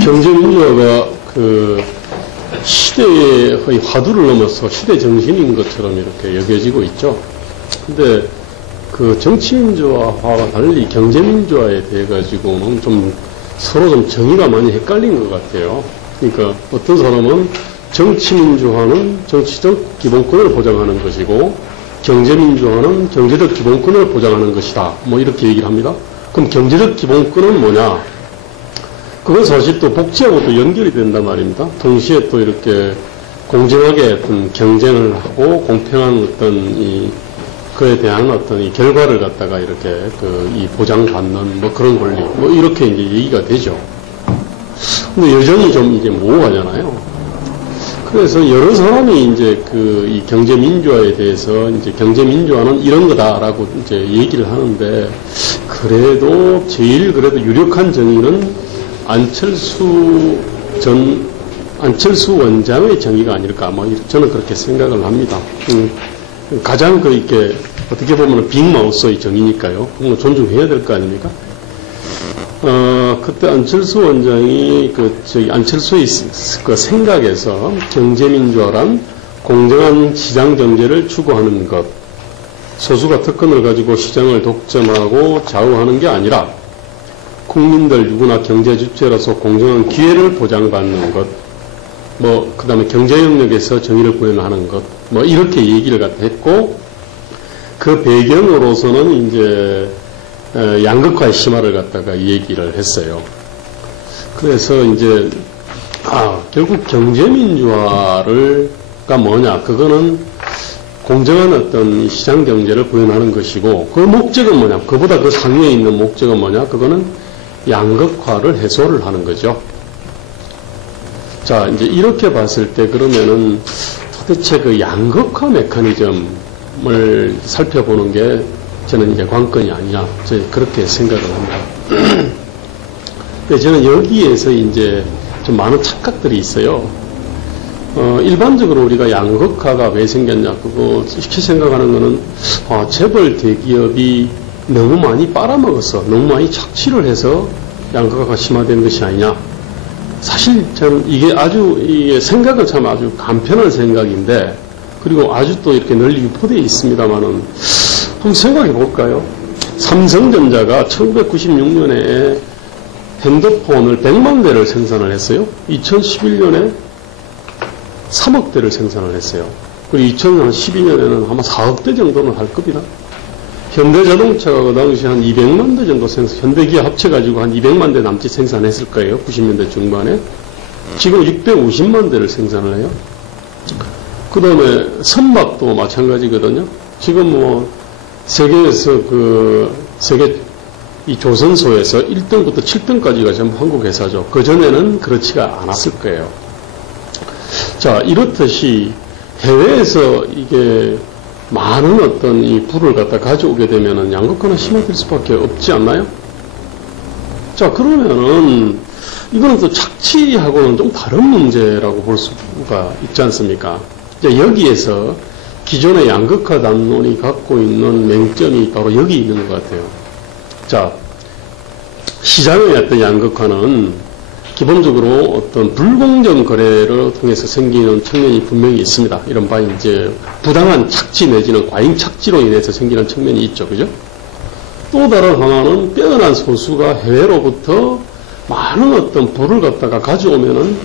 경제민주화가 그 시대의 화두를 넘어서 시대 정신인 것처럼 이렇게 여겨지고 있죠. 근데 그 정치민주화와 달리 경제민주화에 대해 가지고는 좀 서로 좀 정의가 많이 헷갈린 것 같아요. 그러니까 어떤 사람은 정치민주화는 정치적 기본권을 보장하는 것이고 경제민주화는 경제적 기본권을 보장하는 것이다. 뭐 이렇게 얘기를 합니다. 그럼 경제적 기본권은 뭐냐? 그건 사실 또 복지하고 또 연결이 된단 말입니다. 동시에 또 이렇게 공정하게 어떤 경쟁을 하고 공평한 어떤 그에 대한 어떤 이 결과를 갖다가 이렇게 이 보장받는 뭐 그런 권리 뭐 이렇게 이제 얘기가 되죠. 근데 여전히 좀 이제 모호하잖아요. 그래서 여러 사람이 이제 이 경제민주화에 대해서 이제 경제민주화는 이런 거다라고 이제 얘기를 하는데 그래도 제일 유력한 정의는 안철수 원장의 정의가 아닐까 뭐 저는 그렇게 생각을 합니다. 가장 이렇게 어떻게 보면 빅마우스의 정의니까요. 그건 존중해야 될 거 아닙니까? 그때 안철수 원장이 안철수의 그 생각에서 경제민주화란 공정한 시장 경제를 추구하는 것, 소수가 특권을 가지고 시장을 독점하고 좌우하는 게 아니라 국민들 누구나 경제 주체로서 공정한 기회를 보장받는 것, 그 다음에 경제 영역에서 정의를 구현하는 것, 이렇게 얘기를 했고, 그 배경으로서는 이제, 양극화의 심화를 갖다가 얘기를 했어요. 그래서 이제, 결국 경제민주화가 뭐냐, 그거는 공정한 어떤 시장 경제를 구현하는 것이고, 그 목적은 뭐냐, 그보다 그 상위에 있는 목적은 뭐냐, 그거는 양극화를 해소를 하는 거죠. 자, 이제 이렇게 봤을 때 그러면은 도대체 그 양극화 메커니즘을 살펴보는 게 저는 이제 관건이 아니냐, 그렇게 생각을 합니다. 근데 저는 여기에서 이제 좀 많은 착각들이 있어요. 일반적으로 우리가 양극화가 왜 생겼냐, 그거 쉽게 생각하는 거는, 재벌 대기업이 너무 많이 빨아먹었어. 너무 많이 착취를 해서 양극화가 심화된 것이 아니냐. 사실 저는 이게 생각은 참 아주 간편한 생각인데, 그리고 아주 또 이렇게 널리 유포되어 있습니다만은, 한번 생각해 볼까요? 삼성전자가 1996년에 핸드폰을 100만 대를 생산을 했어요. 2011년에 3억 대를 생산을 했어요. 그리고 2012년에는 아마 4억 대 정도는 할 겁니다. 현대자동차가 그 당시 한 200만 대 정도 현대기아 합쳐가지고 한 200만 대 남짓 생산했을 거예요. 90년대 중반에. 지금 650만 대를 생산을 해요. 그 다음에 선박도 마찬가지거든요. 지금 세계에서 세계 이 조선소에서 1등부터 7등까지가 전부 한국 회사죠. 그전에는 그렇지가 않았을 거예요. 자, 이렇듯이 해외에서 이게 많은 어떤 이 부를 갖다 가져오게 되면은 양극화는 심화될 수밖에 없지 않나요? 자, 그러면은 이거는 또 착취하고는 좀 다른 문제라고 볼 수가 있지 않습니까? 이제 여기에서 기존의 양극화 담론이 갖고 있는 맹점이 바로 여기 있는 것 같아요. 자, 시장의 어떤 양극화는 기본적으로 어떤 불공정 거래를 통해서 생기는 측면이 분명히 있습니다. 이른바 이제 부당한 착취 내지는 과잉 착취로 인해서 생기는 측면이 있죠. 그죠? 또 다른 하나는 빼어난 소수가 해외로부터 많은 어떤 부를 갖다가 가져오면은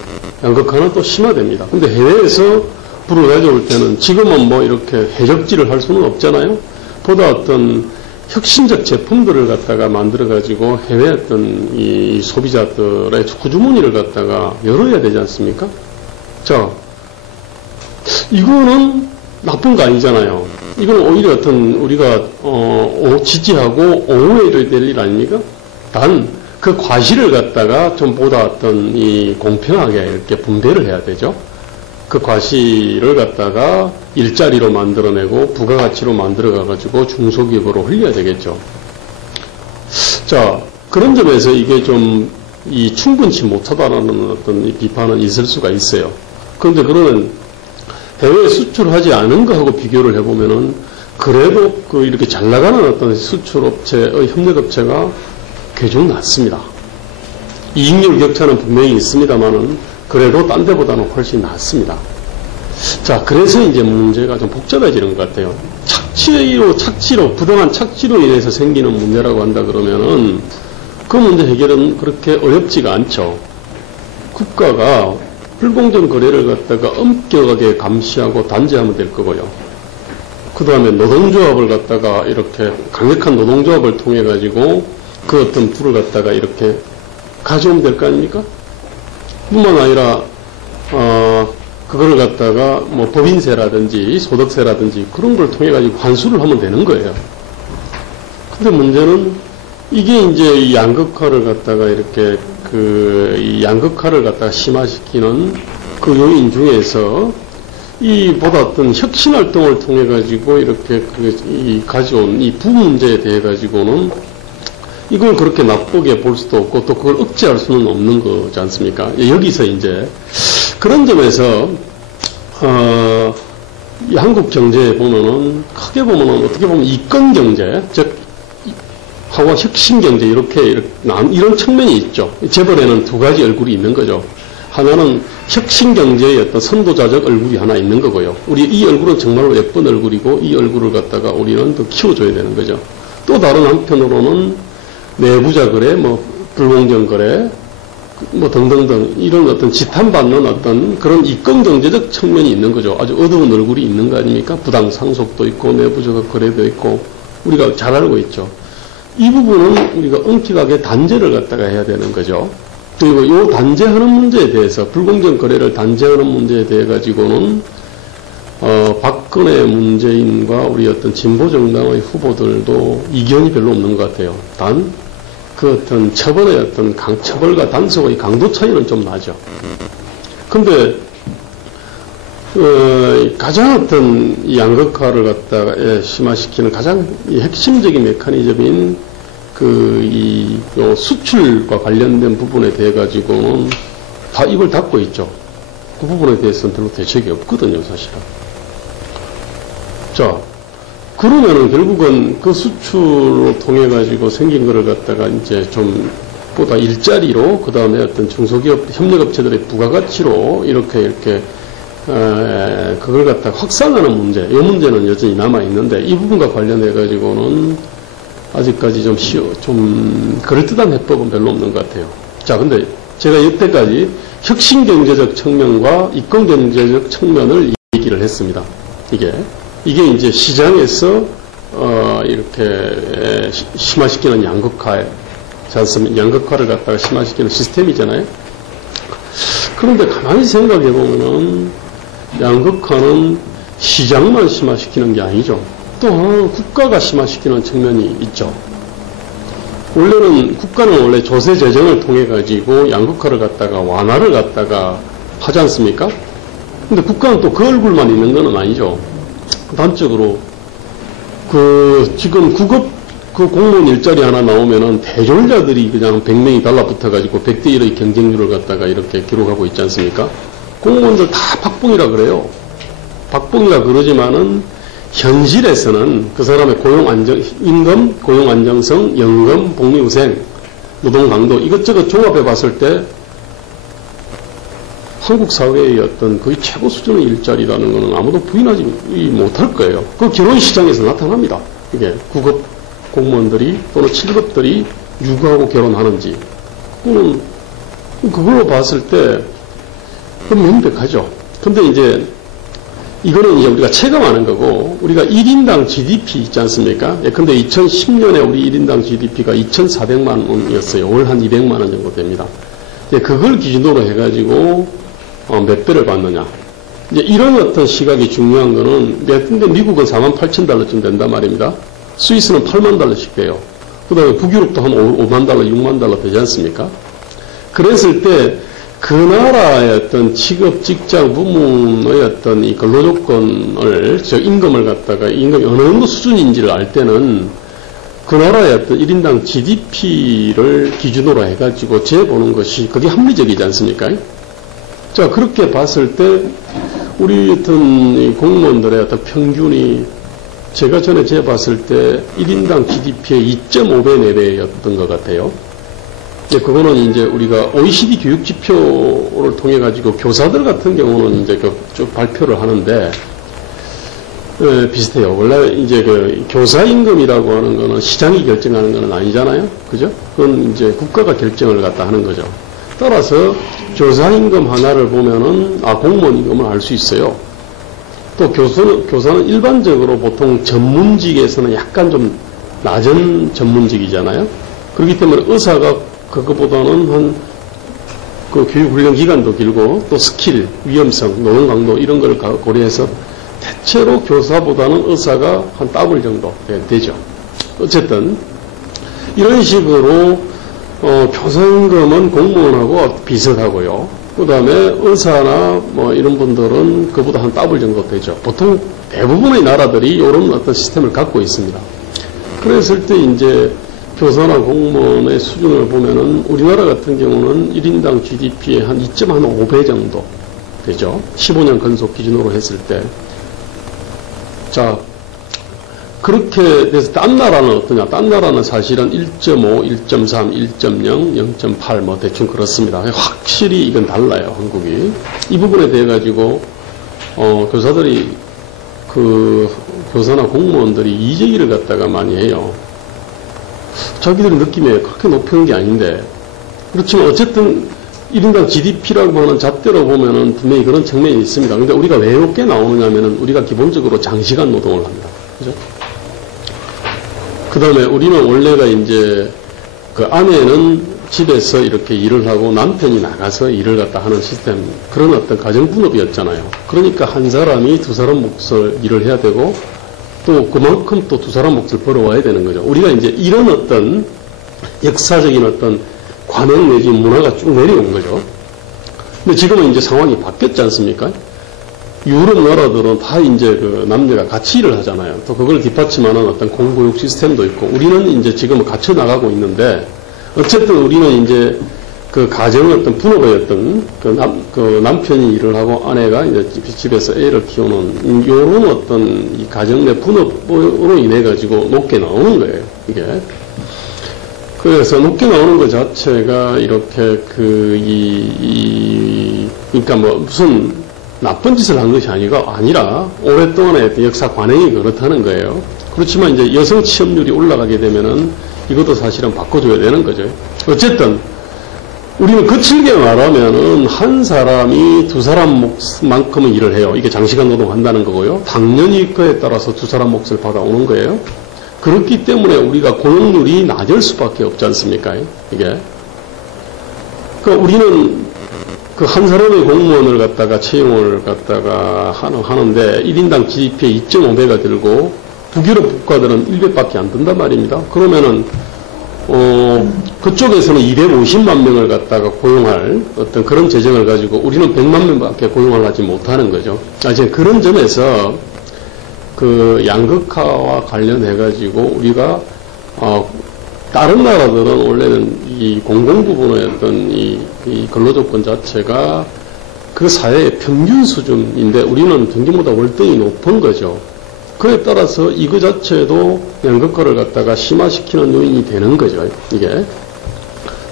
양극화는 또 심화됩니다. 근데 해외에서 부를 가져올 때는 지금은 이렇게 해적질을 할 수는 없잖아요. 보다 어떤 혁신적 제품들을 갖다가 만들어가지고 해외 어떤 이 소비자들의 구주머니를 갖다가 열어야 되지 않습니까? 자, 이거는 나쁜 거 아니잖아요. 이건 오히려 어떤 우리가, 지지하고 옹호해야 될 일 아닙니까? 단, 그 과실을 갖다가 좀 보다 어떤 이 공평하게 이렇게 분배를 해야 되죠. 그 과실을 갖다가 일자리로 만들어내고 부가가치로 만들어가가지고 중소기업으로 흘려야 되겠죠. 자, 그런 점에서 이게 좀 충분치 못하다라는 어떤 비판은 있을 수가 있어요. 그런데 그러면 해외에 수출하지 않은 거하고 비교를 해보면은 그래도 이렇게 잘 나가는 어떤 수출업체의 협력업체가 꽤 좀 낮습니다. 이익률 격차는 분명히 있습니다만은 그래도 딴 데보다는 훨씬 낫습니다. 자, 그래서 이제 문제가 좀 복잡해지는 것 같아요. 착취로, 부당한 착취로 인해서 생기는 문제라고 한다 그러면은 그 문제 해결은 그렇게 어렵지가 않죠. 국가가 불공정 거래를 갖다가 엄격하게 감시하고 단죄하면 될 거고요. 그 다음에 노동조합을 갖다가 이렇게 강력한 노동조합을 통해 가지고 그 어떤 부를 갖다가 이렇게 가져오면 될 거 아닙니까? 뿐만 아니라 그거를 갖다가 뭐 법인세라든지 소득세라든지 그런 걸 통해 가지고 환수를 하면 되는 거예요. 근데 문제는 이게 이제 이 양극화를 갖다가 이렇게 이 양극화를 갖다가 심화시키는 그 요인 중에서 보다 어떤 혁신 활동을 통해 가지고 이렇게 가져온 이 부문제에 대해 가지고는 이걸 그렇게 나쁘게 볼 수도 없고 또 그걸 억제할 수는 없는 거지 않습니까? 여기서 이제 그런 점에서 이 한국 경제에 보면은 크게 보면은 어떻게 보면 이권 경제, 즉 하고 혁신 경제 이렇게 이런 측면이 있죠. 재벌에는 두 가지 얼굴이 있는 거죠. 하나는 혁신 경제의 어떤 선도자적 얼굴이 하나 있는 거고요. 우리 이 얼굴은 정말로 예쁜 얼굴이고 이 얼굴을 갖다가 우리는 더 키워줘야 되는 거죠. 또 다른 한편으로는 내부자 거래, 뭐 불공정 거래, 뭐 등등등 이런 어떤 지탄받는 어떤 그런 이권 경제적 측면이 있는 거죠. 아주 어두운 얼굴이 있는 거 아닙니까? 부당 상속도 있고 내부적 거래도 있고 우리가 잘 알고 있죠. 이 부분은 우리가 엄격하게 단죄를 갖다가 해야 되는 거죠. 그리고 이 단죄하는 문제에 대해서 불공정 거래를 단죄하는 문제에 대해 가지고는 박근혜 문재인과 우리 어떤 진보 정당의 후보들도 이견이 별로 없는 것 같아요. 단 그 어떤 처벌의 어떤 처벌과 단속의 강도 차이는 좀 나죠. 근데 가장 어떤 양극화를 갖다가 심화시키는 가장 핵심적인 메커니즘인 요 수출과 관련된 부분에 대해 가지고는 다 입을 닫고 있죠. 그 부분에 대해서는 별로 대책이 없거든요, 사실은. 자, 그러면은 결국은 그 수출로 통해 가지고 생긴 거를 갖다가 이제 좀 보다 일자리로, 그 다음에 어떤 중소기업, 협력업체들의 부가가치로 이렇게 그걸 갖다가 확산하는 문제, 이 문제는 여전히 남아있는데, 이 부분과 관련해 가지고는 아직까지 좀 그럴듯한 해법은 별로 없는 것 같아요. 자, 근데 제가 여태까지 혁신경제적 측면과 이권경제적 측면을 얘기를 했습니다. 이게 이제 시장에서 이렇게 심화시키는 양극화를 갖다가 심화시키는 시스템이잖아요. 그런데 가만히 생각해 보면은 양극화는 시장만 심화시키는 게 아니죠. 또 국가가 심화시키는 측면이 있죠. 국가는 원래 조세 재정을 통해 가지고 양극화를 갖다가 완화를 갖다가 하지 않습니까? 근데 국가는 또 그 얼굴만 있는 건 아니죠. 단적으로 지금 구급 공무원 일자리 하나 나오면은 대졸자들이 그냥 100명이 달라붙어가지고 100대 1의 경쟁률을 갖다가 이렇게 기록하고 있지 않습니까? 공무원들 다 박봉이라 그래요. 박봉이라 그러지만은 현실에서는 그 사람의 임금, 고용 안정성, 연금, 복리후생, 노동 강도 이것저것 종합해 봤을 때 한국 사회의 어떤 거의 최고 수준의 일자리라는 것은 아무도 부인하지 못할 거예요. 그 결혼 시장에서 나타납니다. 이게 9급 공무원들이 또는 7급들이 육아하고 결혼하는지 그걸로 봤을 때 명백하죠. 근데 이제 이거는 이제 우리가 체감하는 거고, 우리가 1인당 GDP 있지 않습니까? 근데 2010년에 우리 1인당 GDP가 2,400만 원이었어요. 월 한 200만 원 정도 됩니다. 그걸 기준으로 해가지고 몇 배를 받느냐. 이제 이런 어떤 시각이 중요한 거는, 근데 미국은 48,000달러쯤 된단 말입니다. 스위스는 8만 달러씩 돼요. 그 다음에 북유럽도 한 5만 달러, 6만 달러 되지 않습니까? 그랬을 때, 그 나라의 어떤 직업, 직장, 부문의 어떤 이 근로조건을, 임금을 갖다가, 임금이 어느 정도 수준인지를 알 때는 그 나라의 어떤 1인당 GDP를 기준으로 해가지고 재보는 것이 그게 합리적이지 않습니까? 자, 그렇게 봤을 때, 우리 어떤 공무원들의 어떤 평균이 제가 전에 재봤을 때 1인당 GDP의 2.5배, 4배였던 것 같아요. 그거는 이제 우리가 OECD 교육 지표를 통해 가지고 교사들 같은 경우는 이제 쭉 발표를 하는데, 비슷해요. 원래 이제 교사 임금이라고 하는 거는 시장이 결정하는 거는 아니잖아요. 그죠? 그건 이제 국가가 결정을 갖다 하는 거죠. 따라서 교사 임금 하나를 보면은, 공무원 임금을 알 수 있어요. 또 교사는 일반적으로 보통 전문직에서는 약간 좀 낮은 전문직이잖아요. 그렇기 때문에 의사가 그것보다는 그 교육훈련 기간도 길고 또 스킬, 위험성, 노동 강도 이런 걸 고려해서 대체로 교사보다는 의사가 한 더블 정도 되죠. 어쨌든 이런 식으로 교사임금은 공무원하고 비슷하고요. 그 다음에 의사나 뭐 이런 분들은 그보다 한 더블 정도 되죠. 보통 대부분의 나라들이 이런 어떤 시스템을 갖고 있습니다. 그랬을 때 이제 교사나 공무원의 수준을 보면은 우리나라 같은 경우는 1인당 GDP의 한 2.5배 정도 되죠. 15년 근속 기준으로 했을 때. 자, 그렇게 돼서 딴 나라는 어떠냐? 딴 나라는 사실은 1.5, 1.3, 1.0, 0.8 뭐 대충 그렇습니다. 확실히 이건 달라요, 한국이. 이 부분에 대해 가지고 교사들이 교사나 공무원들이 이 얘기를 갖다가 많이 해요. 자기들의 느낌에 그렇게 높은 게 아닌데, 그렇지만 어쨌든 1인당 GDP라고 하는 잣대로 보면은 분명히 그런 측면이 있습니다. 근데 우리가 왜 높게 나오느냐면은 우리가 기본적으로 장시간 노동을 합니다. 그죠? 그 다음에 우리는 원래가 이제 그 아내는 집에서 이렇게 일을 하고 남편이 나가서 일을 갖다 하는 시스템, 그런 어떤 가정분업이었잖아요. 그러니까 한 사람이 두 사람 몫을 일을 해야 되고 또 그만큼 또 두 사람 몫을 벌어와야 되는 거죠. 우리가 이제 이런 어떤 역사적인 어떤 관행 내지 문화가 쭉 내려온 거죠. 근데 지금은 이제 상황이 바뀌었지 않습니까? 유럽 나라들은 다 이제 그 남녀가 같이 일을 하잖아요. 또 그걸 뒷받침하는 어떤 공교육 시스템도 있고, 우리는 이제 지금 갇혀 나가고 있는데, 어쨌든 우리는 이제 그 가정의 어떤 분업의 어떤 그 남편이 일을 하고 아내가 이제 집에서 애를 키우는 요런 어떤 이 가정 내 분업으로 인해 가지고 높게 나오는 거예요, 이게. 그래서 높게 나오는 것 자체가 이렇게 그러니까 뭐 무슨 나쁜 짓을 한 것이 아니라 오랫동안의 역사 관행이 그렇다는 거예요. 그렇지만 이제 여성 취업률이 올라가게 되면은 이것도 사실은 바꿔줘야 되는 거죠. 어쨌든 우리는 거칠게 말하면은 한 사람이 두 사람 몫만큼은 일을 해요. 이게 장시간 노동한다는 거고요. 당연히 그에 따라서 두 사람 몫을 받아오는 거예요. 그렇기 때문에 우리가 고용률이 낮을 수밖에 없지 않습니까? 이게. 우리는 그 한 사람의 공무원을 갖다가 채용을 갖다가 하는데 1인당 GDP의 2.5배가 들고 북유럽 국가들은 1배밖에 안 든단 말입니다. 그러면은 그쪽에서는 250만 명을 갖다가 고용할 어떤 그런 재정을 가지고 우리는 100만 명밖에 고용을 하지 못하는 거죠. 이제 그런 점에서 그 양극화와 관련해 가지고 우리가 다른 나라들은 원래는 이 공공부문의 어떤 이 근로조건 자체가 그 사회의 평균 수준인데 우리는 평균보다 월등히 높은 거죠. 그에 따라서 이거 자체도 양극화를 갖다가 심화시키는 요인이 되는 거죠, 이게.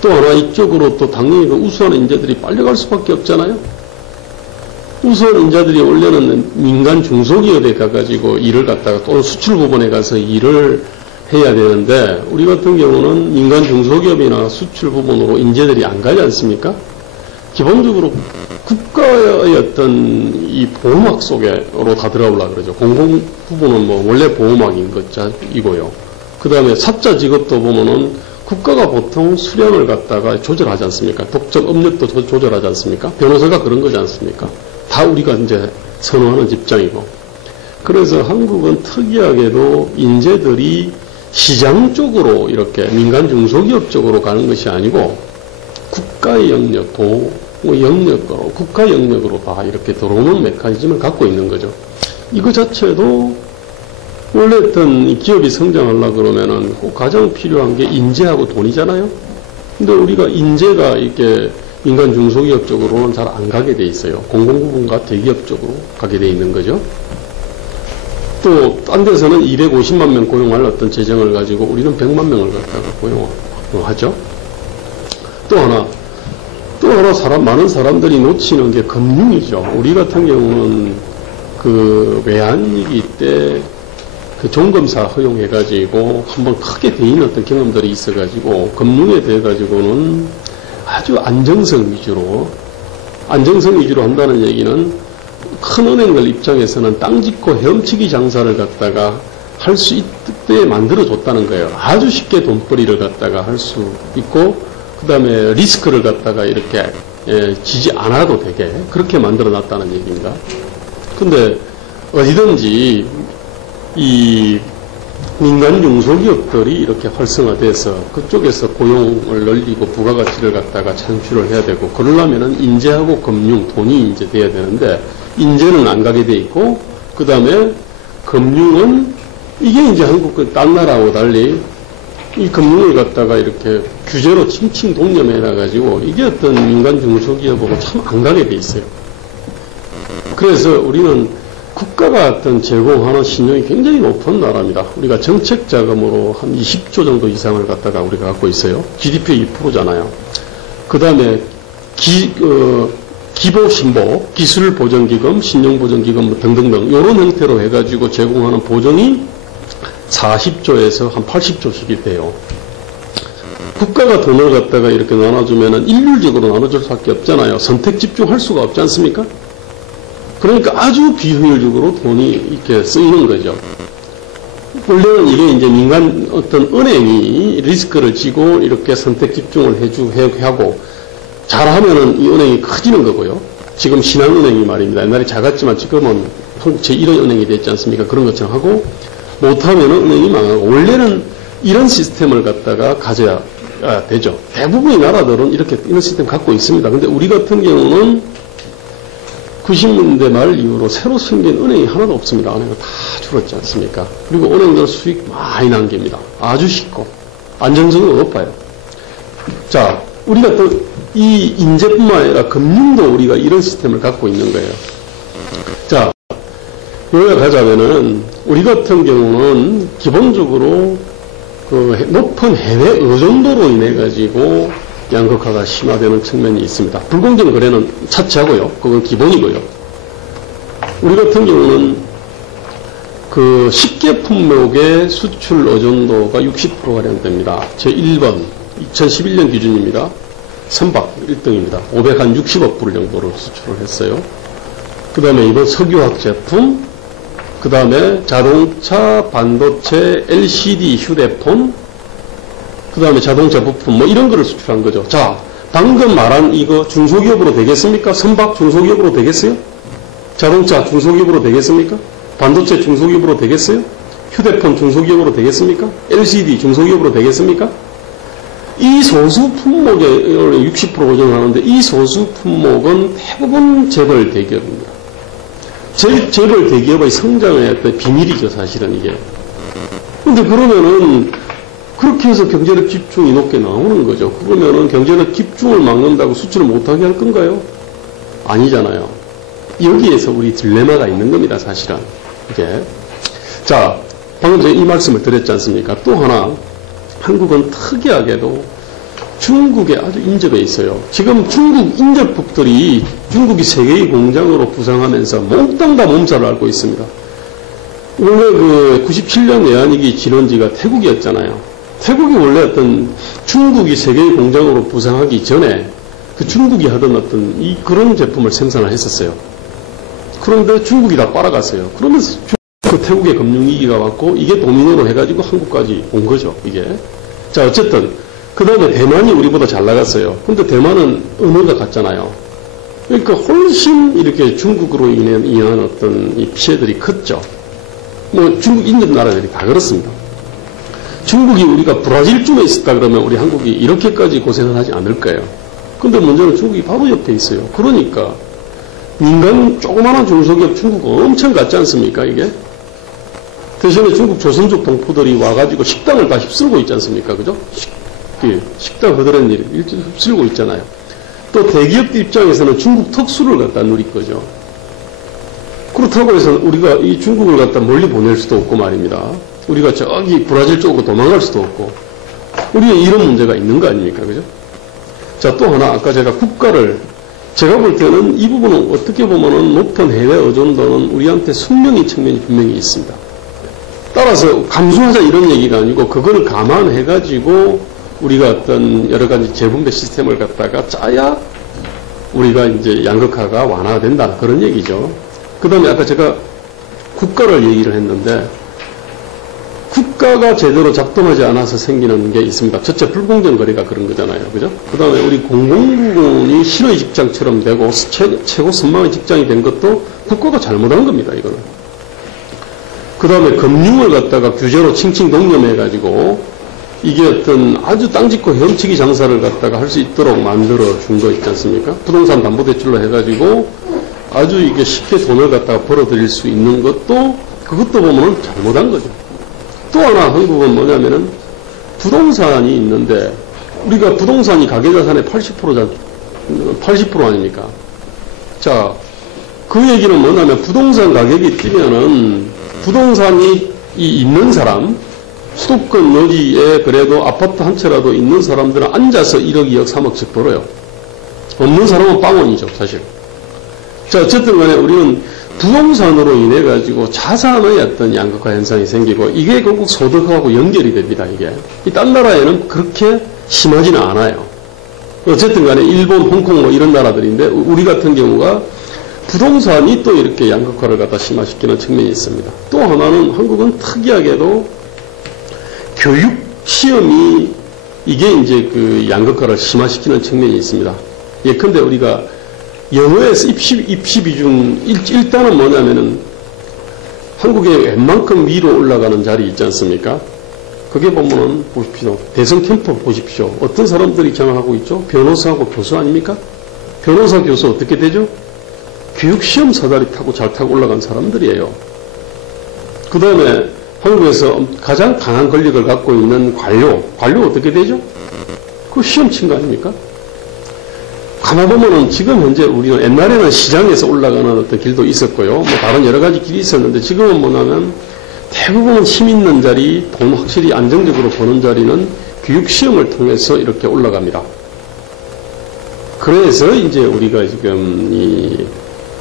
또 하나 이쪽으로 또 당연히 그 우수한 인재들이 빨려갈 수밖에 없잖아요. 우수한 인재들이 원래는 민간 중소기업에 가가지고 일을 갖다가 또 수출 부분에 가서 일을 해야 되는데 우리 같은 경우는 민간 중소기업이나 수출 부분으로 인재들이 안 가지 않습니까? 기본적으로 국가의 어떤 이 보호막 속으로 다 들어오려고 그러죠. 공공 부분은 뭐 원래 보호막인 것이고요. 그 다음에 사자 직업도 보면은 국가가 보통 수량을 갖다가 조절하지 않습니까? 독점 업력도 조절하지 않습니까? 변호사가 그런 거지 않습니까? 다 우리가 이제 선호하는 입장이고. 그래서 한국은 특이하게도 인재들이 시장 쪽으로 이렇게 민간 중소기업 쪽으로 가는 것이 아니고 국가의 영역, 영역으로, 국가 영역으로 다 이렇게 들어오는 메커니즘을 갖고 있는 거죠. 이거 자체도 원래 어떤 기업이 성장하려고 그러면은 가장 필요한 게 인재하고 돈이잖아요. 근데 우리가 인재가 이렇게 민간 중소기업 쪽으로는 잘 안 가게 돼 있어요. 공공부문과 대기업 쪽으로 가게 돼 있는 거죠. 또 딴 데서는 250만 명 고용할 어떤 재정을 가지고 우리는 100만 명을 갖다가 고용하죠. 또 하나 많은 사람들이 놓치는 게 금융이죠. 우리 같은 경우는 그 외환위기 때 그 종검사 허용해가지고 한번 크게 데인 어떤 경험들이 있어가지고 금융에 대해가지고는 아주 안정성 위주로 한다는 얘기는 큰 은행들 입장에서는 땅 짓고 헤엄치기 장사를 갖다가 할 수 있게 만들어줬다는 거예요. 아주 쉽게 돈벌이를 갖다가 할 수 있고, 그 다음에 리스크를 갖다가 이렇게 지지 않아도 되게 그렇게 만들어놨다는 얘기입니다. 근데 어디든지 이 민간 중소기업들이 이렇게 활성화돼서 그쪽에서 고용을 늘리고 부가가치를 갖다가 창출을 해야 되고, 그러려면은 인재하고 금융, 돈이 이제 돼야 되는데, 인재는 안 가게 돼 있고, 그 다음에 금융은 이게 이제 한국 딴 나라하고 달리 이 금융을 갖다가 이렇게 규제로 칭칭 독려해놔가지고 이게 어떤 민간 중소기업하고 참 안 가게 돼 있어요. 그래서 우리는 국가가 어떤 제공하는 신용이 굉장히 높은 나라입니다. 우리가 정책 자금으로 한 20조 정도 이상을 갖다가 우리가 갖고 있어요. GDP의 2%잖아요. 그 다음에 기보신보, 기술보전기금, 신용보전기금 등등등 이런 형태로 해가지고 제공하는 보정이 40조에서 한 80조씩이 돼요. 국가가 돈을 갖다가 이렇게 나눠주면은 일률적으로 나눠줄 수밖에 없잖아요. 선택 집중할 수가 없지 않습니까? 그러니까 아주 비효율적으로 돈이 이렇게 쓰이는 거죠. 원래는 이게 이제 민간 어떤 은행이 리스크를 지고 이렇게 선택 집중을 하고 잘하면은 이 은행이 커지는 거고요. 지금 신한은행이 말입니다. 옛날에 작았지만 지금은 한국 제1의 은행이 됐지 않습니까? 그런 것처럼 하고, 못하면은 은행이 망하고, 원래는 이런 시스템을 갖다가 가져야 되죠. 대부분의 나라들은 이런 시스템 갖고 있습니다. 근데 우리 같은 경우는 90년대 말 이후로 새로 생긴 은행이 하나도 없습니다. 은행은 다 줄었지 않습니까? 그리고 은행들 수익 많이 남깁니다. 아주 쉽고 안정성은 높아요. 자, 우리가 또 이 인재뿐만 아니라 금융도 우리가 이런 시스템을 갖고 있는 거예요. 자, 요약하자면은 우리 같은 경우는 기본적으로 그 높은 해외 의존도로 인해 가지고 양극화가 심화되는 측면이 있습니다. 불공정 거래는 차치하고요. 그건 기본이고요. 우리 같은 경우는 그 10개 품목의 수출 의존도가 60%가량 됩니다. 제1번 2011년 기준입니다. 선박 1등입니다. 560억 불 정도로 수출을 했어요. 그 다음에 이번 석유화학 제품, 그 다음에 자동차, 반도체, LCD 휴대폰, 그 다음에 자동차 부품 뭐 이런 거를 수출한 거죠. 자, 방금 말한 이거 중소기업으로 되겠습니까? 선박 중소기업으로 되겠어요? 자동차 중소기업으로 되겠습니까? 반도체 중소기업으로 되겠어요? 휴대폰 중소기업으로 되겠습니까? LCD 중소기업으로 되겠습니까? 이 소수 품목에 60% 고정하는데 이 소수 품목은 대부분 재벌 대기업입니다. 재벌 대기업의 성장의 어떤 비밀이죠, 사실은 이게. 근데 그러면은 그렇게 해서 경제력 집중이 높게 나오는 거죠. 그러면은 경제력 집중을 막는다고 수출을 못하게 할 건가요? 아니잖아요. 여기에서 우리 딜레마가 있는 겁니다, 사실은. 이게. 자, 방금 제가 이 말씀을 드렸지 않습니까? 또 하나, 한국은 특이하게도 중국에 아주 인접해 있어요. 지금 중국 인접국들이 중국이 세계의 공장으로 부상하면서 몽땅 다 몸살을 앓고 있습니다. 원래 그 97년 외환위기 진원지가 태국이었잖아요. 태국이 원래 어떤 중국이 세계의 공장으로 부상하기 전에 그 중국이 하던 어떤 그런 제품을 생산을 했었어요. 그런데 중국이 다 빨아갔어요. 그러면서 그 태국의 금융위기가 왔고 이게 도미노로 해가지고 한국까지 온 거죠, 이게. 자, 어쨌든 그 다음에 대만이 우리보다 잘 나갔어요. 근데 대만은 언어가 같잖아요. 그러니까 훨씬 이렇게 중국으로 인한 어떤 이 피해들이 컸죠. 뭐 중국 인접 나라들이 다 그렇습니다. 중국이 우리가 브라질쯤에 있었다 그러면 우리 한국이 이렇게까지 고생을 하지 않을 거예요. 근데 문제는 중국이 바로 옆에 있어요. 그러니까 민간 조그마한 중소기업 중국 엄청 같지 않습니까, 이게? 대신에 중국 조선족 동포들이 와가지고 식당을 다 휩쓸고 있지 않습니까, 그죠? 식당 허드렛 일 휩쓸고 있잖아요. 또 대기업들 입장에서는 중국 특수를 갖다 누릴 거죠. 그렇다고 해서 우리가 이 중국을 갖다 멀리 보낼 수도 없고 말입니다. 우리가 저기 브라질 쪽으로 도망갈 수도 없고, 우리는 이런 문제가 있는 거 아닙니까, 그죠? 자, 또 하나, 아까 제가 국가를, 제가 볼 때는 이 부분은 어떻게 보면은 높은 해외 의존도는 우리한테 숙명인 측면이 분명히 있습니다. 따라서 감수하자 이런 얘기가 아니고 그걸 감안해가지고 우리가 어떤 여러 가지 재분배 시스템을 갖다가 짜야 우리가 이제 양극화가 완화된다. 그런 얘기죠. 그 다음에 아까 제가 국가를 얘기를 했는데 국가가 제대로 작동하지 않아서 생기는 게 있습니다. 첫째, 불공정 거래가 그런 거잖아요. 그죠? 그 다음에 우리 공공부문이 실의 직장처럼 되고 최고 선망의 직장이 된 것도 국가가 잘못한 겁니다. 이거는. 그 다음에 금융을 갖다가 규제로 칭칭 독려해가지고 이게 어떤 아주 땅짓고 헤엄치기 장사를 갖다가 할 수 있도록 만들어 준 거 있지 않습니까? 부동산 담보대출로 해가지고 아주 이게 쉽게 돈을 갖다가 벌어들일 수 있는 것도 그것도 보면 잘못한 거죠. 또 하나 한국은 뭐냐면은 부동산이 있는데 우리가 부동산이 가계자산의 80% 아닙니까? 자, 그 얘기는 뭐냐면 부동산 가격이 뛰면은 부동산이 있는 사람, 수도권 어디에 그래도 아파트 한 채라도 있는 사람들은 앉아서 1억, 2억, 3억씩 벌어요. 없는 사람은 빵원이죠, 사실. 자, 어쨌든 간에 우리는 부동산으로 인해 가지고 자산의 어떤 양극화 현상이 생기고 이게 결국 소득하고 연결이 됩니다, 이게. 딴 나라에는 그렇게 심하지는 않아요. 어쨌든 간에 일본, 홍콩 뭐 이런 나라들인데 우리 같은 경우가 부동산이 또 이렇게 양극화를 갖다 심화시키는 측면이 있습니다. 또 하나는 한국은 특이하게도 교육 시험이 이게 이제 그 양극화를 심화시키는 측면이 있습니다. 예컨대 우리가 영어에서 입시 비중 일단은 뭐냐면은 한국의 웬만큼 위로 올라가는 자리 있지 않습니까? 그게 보면은 보십시오. 대선 캠프 보십시오. 어떤 사람들이 장악하고 있죠? 변호사하고 교수 아닙니까? 변호사 교수 어떻게 되죠? 교육시험 사다리 타고 잘 타고 올라간 사람들이에요. 그 다음에 한국에서 가장 강한 권력을 갖고 있는 관료 어떻게 되죠? 그 시험 친 거 아닙니까? 가만 보면은 지금 현재 우리는 옛날에는 시장에서 올라가는 어떤 길도 있었고요. 뭐 다른 여러 가지 길이 있었는데 지금은 뭐냐면 대부분 힘 있는 자리, 돈 확실히 안정적으로 버는 자리는 교육시험을 통해서 이렇게 올라갑니다. 그래서 이제 우리가 지금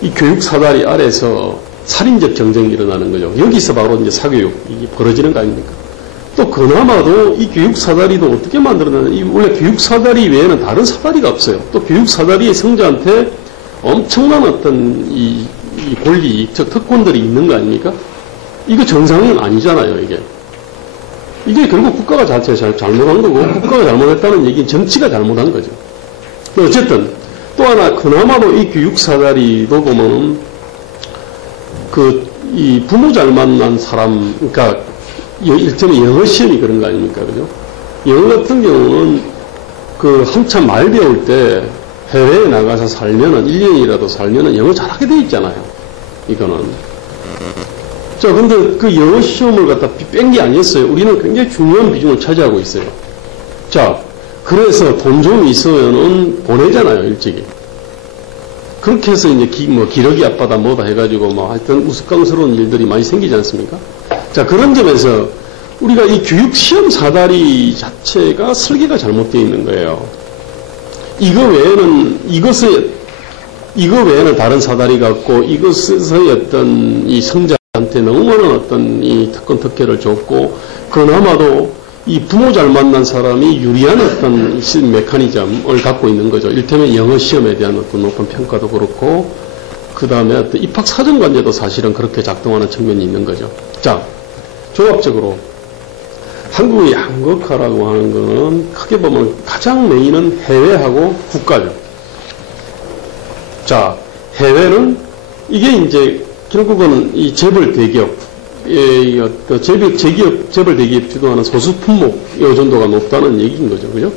이 교육 사다리 아래서 살인적 경쟁이 일어나는 거죠. 여기서 바로 이제 사교육이 벌어지는 거 아닙니까? 또 그나마도 이 교육 사다리도 어떻게 만들어내는, 원래 교육 사다리 외에는 다른 사다리가 없어요. 또 교육 사다리의 성자한테 엄청난 어떤 이 권리, 즉 특권들이 있는 거 아닙니까? 이거 정상은 아니잖아요, 이게. 이게 결국 국가가 자체가 잘못한 거고, 국가가 잘못했다는 얘기는 정치가 잘못한 거죠. 어쨌든, 또 하나, 그나마도 이 교육 사다리도 보면은, 이 부모 잘 만난 사람, 그러니까, 일종의 영어 시험이 그런 거 아닙니까? 그죠? 영어 같은 경우는 한참 말 배울 때 해외에 나가서 살면은, 1년이라도 살면은 영어 잘하게 돼 있잖아요. 이거는. 자, 근데 그 영어 시험을 갖다 뺀 게 아니었어요. 우리는 굉장히 중요한 비중을 차지하고 있어요. 자, 그래서 돈 좀 있으면은 보내잖아요, 일찍이. 그렇게 해서 이제 기러기 아빠다 뭐다 해가지고 하여튼 우스꽝스러운 일들이 많이 생기지 않습니까? 자, 그런 점에서 우리가 이 교육 시험 사다리 자체가 설계가 잘못되어 있는 거예요. 이거 외에는 다른 사다리가 없고 이것의 어떤 이 성자한테 너무 많은 어떤 이 특권 특혜를 줬고 그나마도 이 부모 잘 만난 사람이 유리한 어떤 메커니즘을 갖고 있는 거죠. 일테면 영어 시험에 대한 어떤 높은 평가도 그렇고 그 다음에 어떤 입학 사정 관제도 사실은 그렇게 작동하는 측면이 있는 거죠. 자, 종합적으로 한국의 양극화라고 하는 거는 크게 보면 가장 메인은 해외하고 국가죠. 자, 해외는 이게 이제 결국은 이 재벌 대기업, 재벌 대기업 주도하는 소수 품목 의존도가 높다는 얘기인 거죠. 그죠?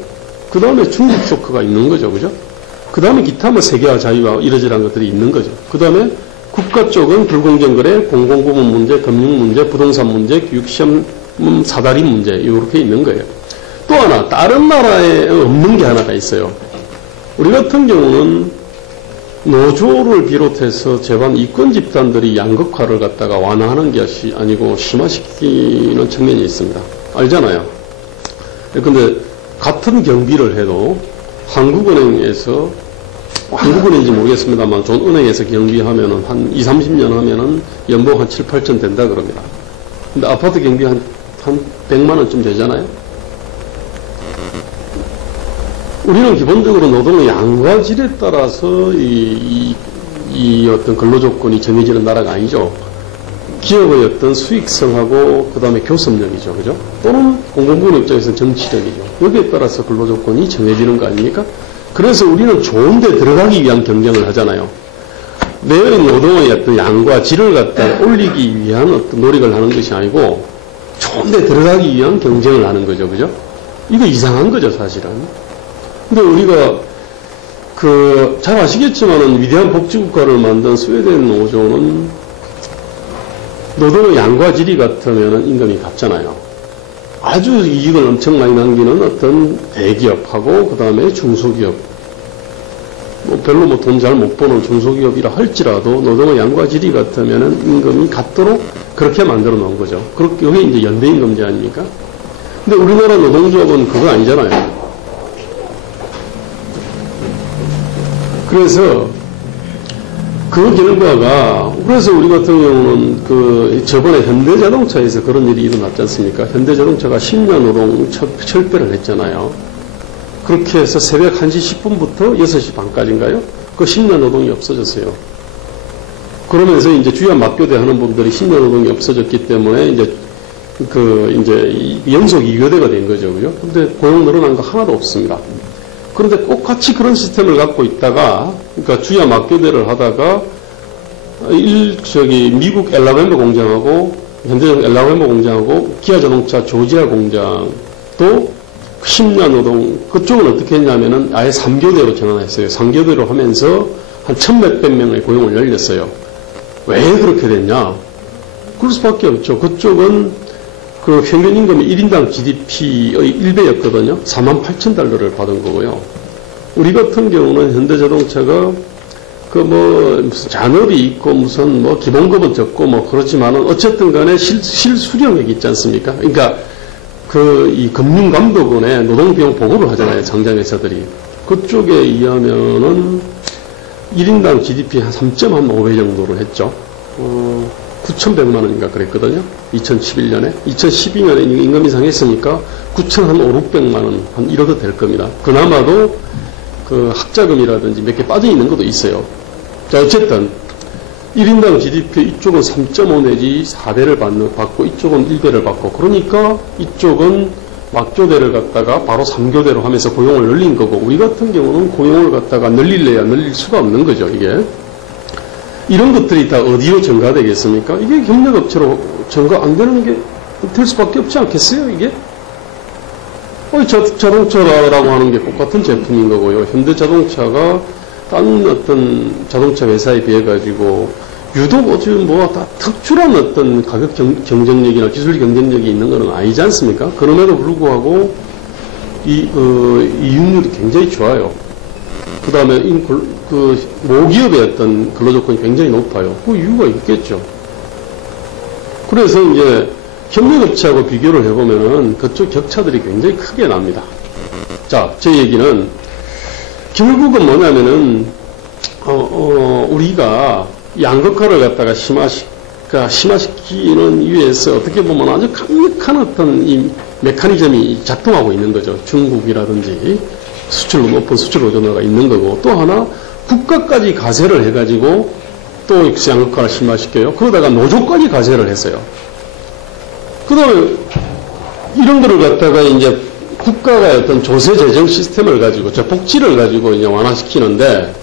그 다음에 중국 쇼크가 있는 거죠. 그죠? 그 다음에 기타 세계화 자유화 이러저러한 것들이 있는 거죠. 그 다음에 국가 쪽은 불공정 거래, 공공부문 문제, 금융 문제, 부동산 문제, 교육시험 사다리 문제 이렇게 있는 거예요. 또 하나 다른 나라에 없는 게 하나가 있어요. 우리 같은 경우는 노조를 비롯해서 제반 이권 집단들이 양극화를 갖다가 완화하는 것이 아니고 심화시키는 측면이 있습니다. 알잖아요. 근데 같은 경비를 해도 한국은행에서, 한국은행인지 모르겠습니다만, 좋은 은행에서 경비하면은 한 20, 30년 하면은 연봉 한 7, 8천 된다 그럽니다. 근데 아파트 경비 한 100만 원쯤 되잖아요? 우리는 기본적으로 노동의 양과 질에 따라서 이 어떤 근로조건이 정해지는 나라가 아니죠. 기업의 어떤 수익성하고 그 다음에 교섭력이죠. 그죠? 또는 공공부문 입장에서는 정치력이죠. 여기에 따라서 근로조건이 정해지는 거 아닙니까? 그래서 우리는 좋은 데 들어가기 위한 경쟁을 하잖아요. 내 노동의 어떤 양과 질을 갖다 올리기 위한 어떤 노력을 하는 것이 아니고 좋은 데 들어가기 위한 경쟁을 하는 거죠. 그죠? 이거 이상한 거죠, 사실은. 근데 우리가 잘 아시겠지만은 위대한 복지국가를 만든 스웨덴 노조는 노동의 양과 질이 같으면은 임금이 같잖아요. 아주 이익을 엄청 많이 남기는 어떤 대기업하고 그 다음에 중소기업, 별로 돈 잘 못 버는 중소기업이라 할지라도 노동의 양과 질이 같으면은 임금이 같도록 그렇게 만들어 놓은 거죠. 그렇게 이게 이제 연대임금제 아닙니까? 근데 우리나라 노동조합은 그거 아니잖아요. 그래서 그 결과가, 그래서 우리 같은 경우는 저번에 현대자동차에서 그런 일이 일어났지 않습니까? 현대자동차가 10년 노동 철폐를 했잖아요. 그렇게 해서 새벽 1시 10분부터 6시 반까지인가요? 그 10년 노동이 없어졌어요. 그러면서 이제 주야 맞교대 하는 분들이 10년 노동이 없어졌기 때문에 이제 연속 2교대가 된 거죠. 그죠? 근데 고용 늘어난 거 하나도 없습니다. 그런데 똑같이 그런 시스템을 갖고 있다가, 그러니까 주야 맞교대를 하다가, 미국 엘라베마 공장하고, 현대자동차 엘라베마 공장하고, 기아 자동차 조지아 공장도 10년 노동, 그쪽은 어떻게 했냐면은 아예 3교대로 전환했어요. 3교대로 하면서 한 1,몇백 명의 고용을 열렸어요. 왜 그렇게 됐냐? 그럴 수밖에 없죠. 그쪽은 그 평균 임금이 1인당 GDP의 1배였거든요. 48,000달러를 받은 거고요. 우리 같은 경우는 현대자동차가 무슨 잔업이 있고 무슨 기본급은 적고 그렇지만은 어쨌든 간에 실수령액이 있지 않습니까? 그러니까 이 금융감독원에 노동비용 보고를 하잖아요. 상장회사들이. 그쪽에 의하면은 1인당 GDP 한 3.5배 정도로 했죠. 9,100만 원인가 그랬거든요. 2011년에. 2012년에 임금 인상했으니까 9,500만 원, 한 이러도 될 겁니다. 그나마도 학자금이라든지 몇 개 빠져 있는 것도 있어요. 자, 어쨌든 1인당 GDP 이쪽은 3.5 내지 4배를 받고 이쪽은 1배를 받고, 그러니까 이쪽은 막교대를 갖다가 바로 3교대로 하면서 고용을 늘린 거고, 우리 같은 경우는 고용을 갖다가 늘릴 수가 없는 거죠, 이게. 이런 것들이 다 어디로 전가되겠습니까? 이게 협력업체로 전가 안 되는 게 될 수밖에 없지 않겠어요, 이게? 자동차라고 하는 게 똑같은 제품인 거고요. 현대자동차가 다른 어떤 자동차 회사에 비해 가지고 유독 다 특출한 어떤 가격 경쟁력이나 기술 경쟁력이 있는 것은 아니지 않습니까? 그럼에도 불구하고 이익률이 굉장히 좋아요. 그 다음에 모기업의 어떤 근로조건이 굉장히 높아요. 그 이유가 있겠죠. 그래서 이제 협력업체하고 비교를 해보면은 그쪽 격차들이 굉장히 크게 납니다. 자, 제 얘기는 결국은 뭐냐면은 우리가 양극화를 갖다가 심화시키는 위해서 어떻게 보면 아주 강력한 어떤 이 메커니즘이 작동하고 있는 거죠. 중국이라든지 수출로 높은 수출 의존도가 있는 거고, 또 하나 국가까지 가세를 해가지고 또 양극화를 심화시켜요. 그러다가 노조까지 가세를 했어요. 그 다음에 이런 거를 갖다가 이제 국가가 어떤 조세 재정 시스템을 가지고 복지를 가지고 이제 완화시키는데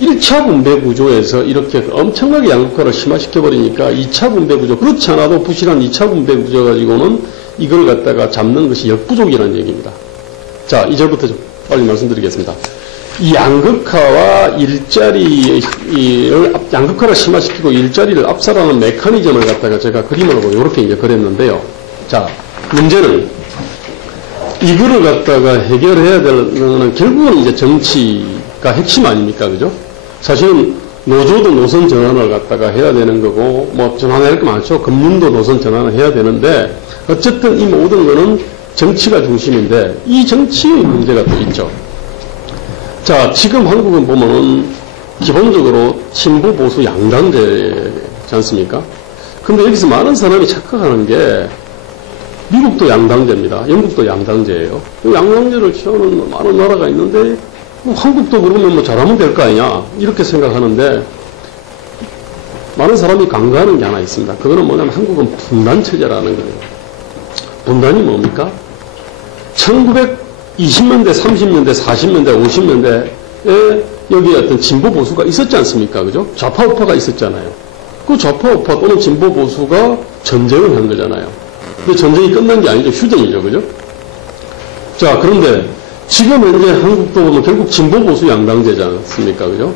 1차 분배 구조에서 이렇게 엄청나게 양극화를 심화시켜버리니까 2차 분배 구조, 그렇지 않아도 부실한 2차 분배 구조 가지고는 이걸 갖다가 잡는 것이 역부족이라는 얘기입니다. 자, 이제부터 좀 빨리 말씀드리겠습니다. 이 양극화와 양극화를 심화시키고 일자리를 압살하는 메커니즘을 갖다가 제가 그림으로 이렇게 이제 그렸는데요. 자, 문제는 이거를 갖다가 해결해야 되는 결국은 이제 정치가 핵심 아닙니까? 그죠? 사실은 노조도 노선 전환을 갖다가 해야 되는 거고, 전환할 거 많죠. 금융도 노선 전환을 해야 되는데, 어쨌든 이 모든 거는 정치가 중심인데, 이 정치의 문제가 또 있죠. 자, 지금 한국은 보면은 기본적으로 친보 보수 양당제지 않습니까? 근데 여기서 많은 사람이 착각하는 게 미국도 양당제입니다. 영국도 양당제예요. 양당제를 취하는 많은 나라가 있는데 뭐 한국도 그러면 뭐 잘하면 될 거 아니냐 이렇게 생각하는데 많은 사람이 간과하는 게 하나 있습니다. 그거는 뭐냐면 한국은 분단체제라는 거예요. 분단이 뭡니까? 1920년대, 30년대, 40년대, 50년대에 여기 어떤 진보 보수가 있었지 않습니까? 그죠? 좌파 우파가 있었잖아요. 그 좌파 우파 또는 진보 보수가 전쟁을 한 거잖아요. 근데 전쟁이 끝난 게 아니죠. 휴전이죠. 그죠? 자, 그런데 지금 현재 한국도 보면 결국 진보 보수 양당제지 않습니까? 그죠?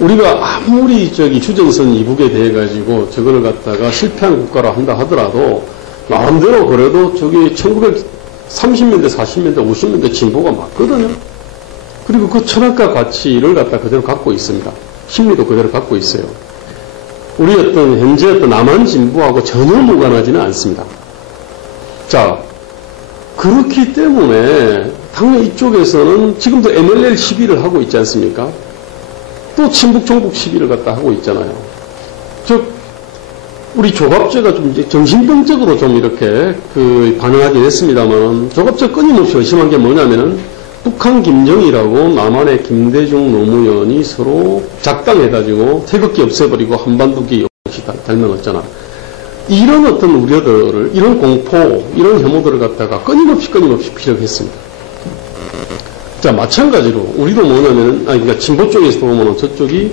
우리가 아무리 휴전선 이북에 대해 가지고 저거를 갖다가 실패한 국가라 한다 하더라도 나름대로 그래도 1930년대, 40년대, 50년대 진보가 맞거든요. 그리고 그 철학과 가치를 갖다 그대로 갖고 있습니다. 심리도 그대로 갖고 있어요. 우리 현재 남한 진보하고 전혀 무관하지는 않습니다. 자, 그렇기 때문에 당연히 이쪽에서는 지금도 NLL 시비를 하고 있지 않습니까? 또 친북 종북 시비를 갖다 하고 있잖아요. 즉 우리 조갑제가 좀 이제 정신병적으로 좀 이렇게 반응하긴 했습니다만 조갑제 끊임없이 의심한 게 뭐냐면은 북한 김정일하고 남한의 김대중 노무현이 서로 작당해가지고 태극기 없애버리고 한반도기 역시 닮아놨잖아. 이런 어떤 우려들을, 이런 공포, 이런 혐오들을 갖다가 끊임없이 피력했습니다. 자, 마찬가지로 우리도 뭐냐면은, 그러니까 진보 쪽에서 보면은 저쪽이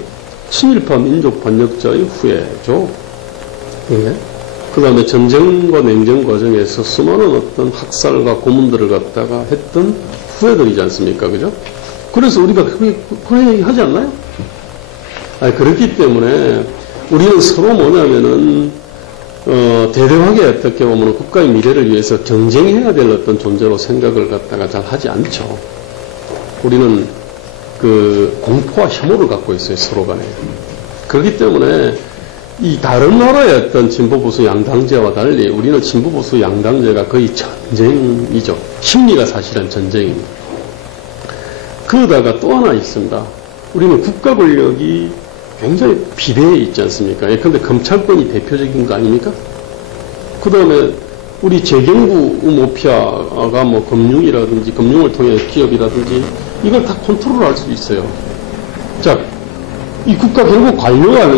친일파 민족 번역자의 후예죠. 예. 그 다음에 전쟁과 냉전 과정에서 수많은 어떤 학살과 고문들을 갖다가 했던 후예들이지 않습니까? 그죠? 그래서 우리가 그런 얘기 하지 않나요? 그렇기 때문에 우리는 서로 뭐냐면은, 대등하게 어떻게 보면 국가의 미래를 위해서 경쟁해야 될 어떤 존재로 생각을 갖다가 잘 하지 않죠. 우리는 공포와 혐오를 갖고 있어요, 서로 간에. 그렇기 때문에 이 다른 나라의 어떤 진보보수 양당제와 달리 우리는 진보보수 양당제가 거의 전쟁이죠. 심리가 사실은 전쟁입니다. 그러다가 또 하나 있습니다. 우리는 국가 권력이 굉장히 비대해 있지 않습니까? 예컨대 검찰권이 대표적인 거 아닙니까? 그 다음에 우리 재경부 모피아가 뭐 금융이라든지 금융을 통해 기업이라든지 이걸 다 컨트롤할 수 있어요. 자, 이 국가 결국 관료가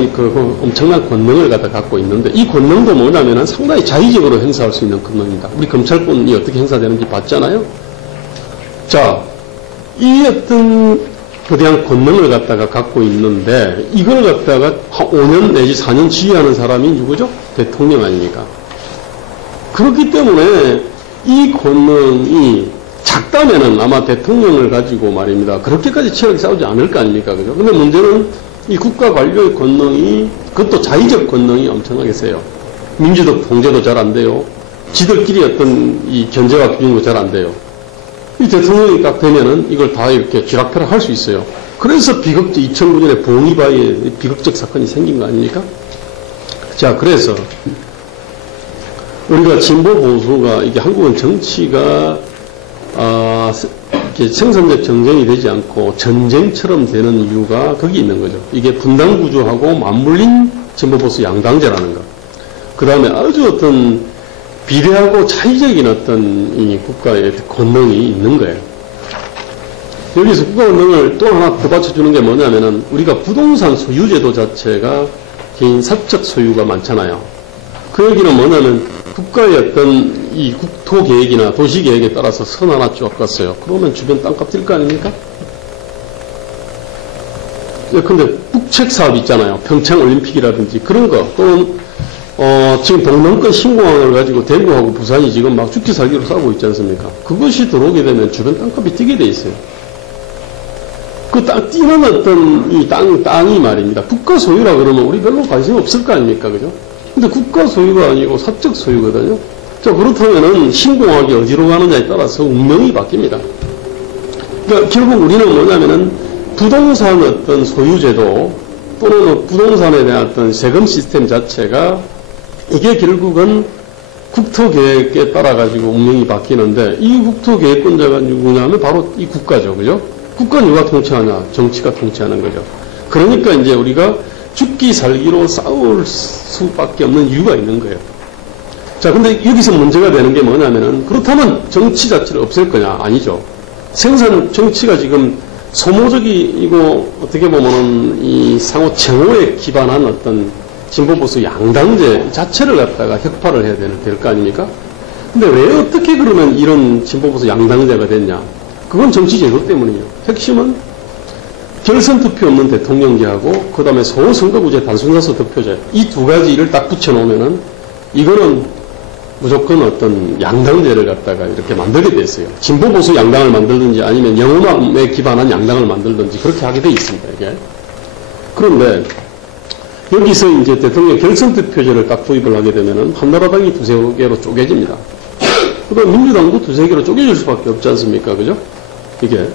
엄청난 권능을 갖고 있는데 이 권능도 뭐냐면 상당히 자의적으로 행사할 수 있는 권능입니다. 우리 검찰권이 어떻게 행사되는지 봤잖아요. 자, 이 어떤 거대한 권능을 갖고 있는데 이걸 갖다가 5년 내지 4년 지휘하는 사람이 누구죠? 대통령 아닙니까? 그렇기 때문에 이 권능이 작다면은 아마 대통령을 가지고 말입니다. 그렇게까지 치열하게 싸우지 않을 거 아닙니까? 그죠? 근데 문제는 이 국가 관료의 권능이, 그것도 자의적 권능이 엄청나게 세요. 민주적 통제도 잘 안 돼요. 지들끼리 어떤 이 견제와 규정도 잘 안 돼요. 이 대통령이 딱 되면은 이걸 다 이렇게 쥐락펴락 할 수 있어요. 그래서 2009년에 봉이바의 비극적 사건이 생긴 거 아닙니까? 자, 그래서 우리가 진보 보수가, 이게 한국은 정치가 이렇게 생산적 정쟁이 되지 않고 전쟁처럼 되는 이유가 거기 있는 거죠. 이게 분단 구조하고 맞물린 진보보수 양당제라는 거. 그 다음에 아주 어떤 비대하고 차이적인 어떤 이 국가의 권능이 있는 거예요. 여기서 국가 권능을 또 하나 더 받쳐주는 게 뭐냐면은 우리가 부동산 소유제도 자체가 개인 사적 소유가 많잖아요. 그 얘기는 뭐냐면 국가의 어떤 이 국토계획이나 도시계획에 따라서 선 하나 쭉 갔어요. 그러면 주변 땅값 뛸 거 아닙니까? 근데 북측 사업 있잖아요. 평창올림픽이라든지 그런 거. 또는 지금 동남권 신공항을 가지고 대구하고 부산이 지금 막 죽기 살기로 싸우고 있지 않습니까? 그것이 들어오게 되면 주변 땅값이 뛰게 돼 있어요. 그 땅, 뛰는 어떤 이 땅이 말입니다. 국가 소유라 그러면 우리 별로 관심 없을 거 아닙니까? 그죠? 근데 국가 소유가 아니고 사적 소유거든요. 자, 그렇다면은 신공항이 어디로 가느냐에 따라서 운명이 바뀝니다. 그러니까 결국 우리는 뭐냐면은 부동산 어떤 소유제도 또는 부동산에 대한 어떤 세금 시스템 자체가 이게 결국은 국토계획에 따라 가지고 운명이 바뀌는데 이 국토계획권자가 누구냐면 바로 이 국가죠. 그죠? 국가 누가 통치하냐? 정치가 통치하는 거죠. 그러니까 이제 우리가 죽기 살기로 싸울 수밖에 없는 이유가 있는 거예요. 자, 근데 여기서 문제가 되는 게 뭐냐면은, 그렇다면 정치 자체를 없앨 거냐? 아니죠. 생산 정치가 지금 소모적이고 어떻게 보면은 이 상호 정오에 기반한 어떤 진보보수 양당제 자체를 갖다가 혁파를 해야 될 거 아닙니까? 근데 왜 어떻게 그러면 이런 진보보수 양당제가 됐냐? 그건 정치제도 때문이에요. 핵심은 결선 투표 없는 대통령제하고 그 다음에 소선거구제 단순다수 득표제 이 두 가지를 딱 붙여놓으면은 이거는 무조건 어떤 양당제를 갖다가 이렇게 만들게 돼 있어요. 진보보수 양당을 만들든지 아니면 영험에 기반한 양당을 만들든지 그렇게 하게 돼 있습니다. 이게. 그런데 여기서 이제 대통령 결선 투표제를 딱 도입을 하게 되면은 한나라당이 두세 개로 쪼개집니다. 그다음 민주당도 두세 개로 쪼개질 수밖에 없지 않습니까? 그죠? 이게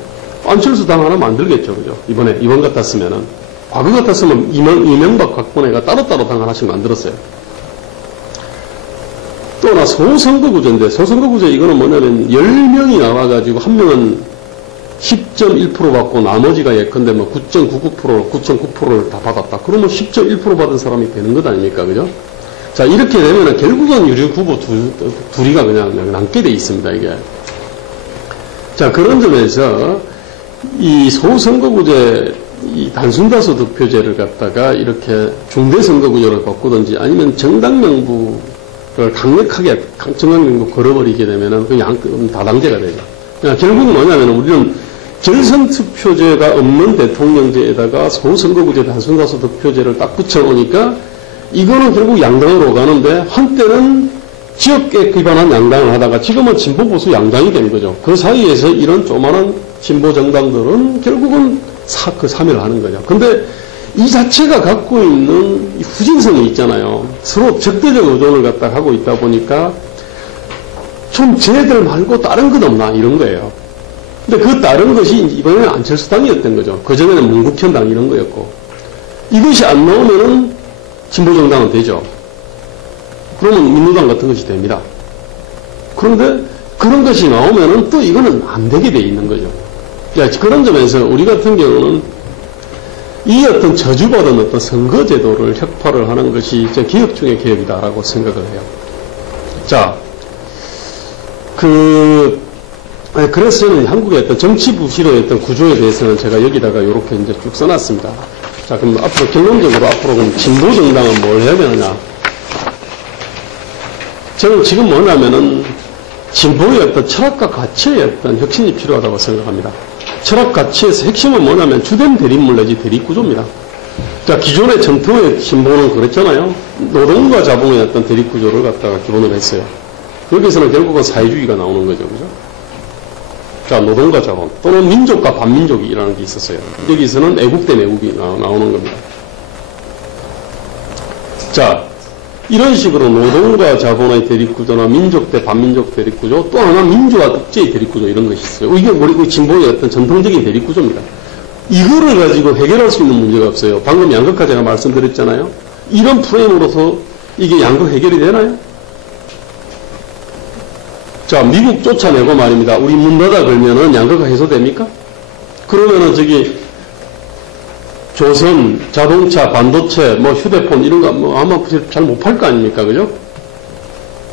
안철수 당 하나 만들겠죠. 그죠? 이번 같았으면은 과거 같았으면 이명박 박근혜가 따로따로 당 하나씩 만들었어요. 또나 소선거구제인데 소선거구제 이거는 뭐냐면 10명이 나와가지고 한 명은 10.1% 받고 나머지가 예컨대 뭐 9.99%, 9.9%를 다 받았다. 그러면 10.1% 받은 사람이 되는 것 아닙니까? 그죠? 자, 이렇게 되면은 결국은 유력 후보 둘이가 그냥 남게 돼 있습니다, 이게. 자, 그런 점에서 이 소선거구제, 이 단순다수 득표제를 갖다가 이렇게 중대선거구제로 바꾸든지 아니면 정당명부를 강력하게 정당명부 걸어버리게 되면은 그 다당제가 되죠. 그러니까 결국은 뭐냐면 우리는 결선투표제가 없는 대통령제에다가 소선거구제 단순다수 득표제를 딱 붙여놓으니까 이거는 결국 양당으로 가는데 한때는 지역에 기반한 양당을 하다가 지금은 진보보수 양당이 된 거죠. 그 사이에서 이런 조만한 진보정당들은 결국은 그 3위를 하는 거죠. 근데 이 자체가 갖고 있는 후진성이 있잖아요. 서로 적대적 의존을 갖다 하고 있다 보니까 좀 쟤들 말고 다른 것 없나 이런 거예요. 근데 그 다른 것이 이번에는 안철수당이었던 거죠. 그전에는 문국현당 이런 거였고 이것이 안 나오면은 진보정당은 되죠. 그러면 민주당 같은 것이 됩니다. 그런데 그런 것이 나오면은 또 이거는 안 되게 돼 있는 거죠. 그런 점에서 우리 같은 경우는 이 어떤 저주받은 어떤 선거제도를 혁파를 하는 것이 개혁 중의 개혁이다라고 생각을 해요. 자, 그래서 저는 한국의 어떤 정치 부실의 어떤 구조에 대해서는 제가 여기다가 이렇게 이제 쭉 써놨습니다. 자, 그럼 앞으로 결론적으로 앞으로 그럼 진보 정당은 뭘 해야 되느냐? 저는 지금 뭐냐면은 진보의 어떤 철학과 가치의 어떤 혁신이 필요하다고 생각합니다. 철학 가치에서 핵심은 뭐냐면 주된 대립물 내지 대립구조입니다. 자, 기존의 전통의 진보는 그랬잖아요. 노동과 자본의 어떤 대립구조를 갖다가 기본으로 했어요. 여기서는 결국은 사회주의가 나오는 거죠. 그죠? 자, 노동과 자본 또는 민족과 반민족이라는 게 있었어요. 여기서는 애국 대 매국이 나오는 겁니다. 자, 이런 식으로 노동과 자본의 대립구조나 민족 대 반민족 대립구조 또 하나 민주화 독재의 대립구조 이런 것이 있어요. 이게 우리 진보의 어떤 전통적인 대립구조입니다. 이거를 가지고 해결할 수 있는 문제가 없어요. 방금 양극화 제가 말씀드렸잖아요. 이런 프레임으로서 이게 양극 해결이 되나요? 자, 미국 쫓아내고 말입니다. 우리 문 닫아 걸면은 양극화 해소됩니까? 그러면은 조선, 자동차, 반도체, 뭐 휴대폰 이런 거 뭐 아마 잘 못 팔 거 아닙니까? 그죠?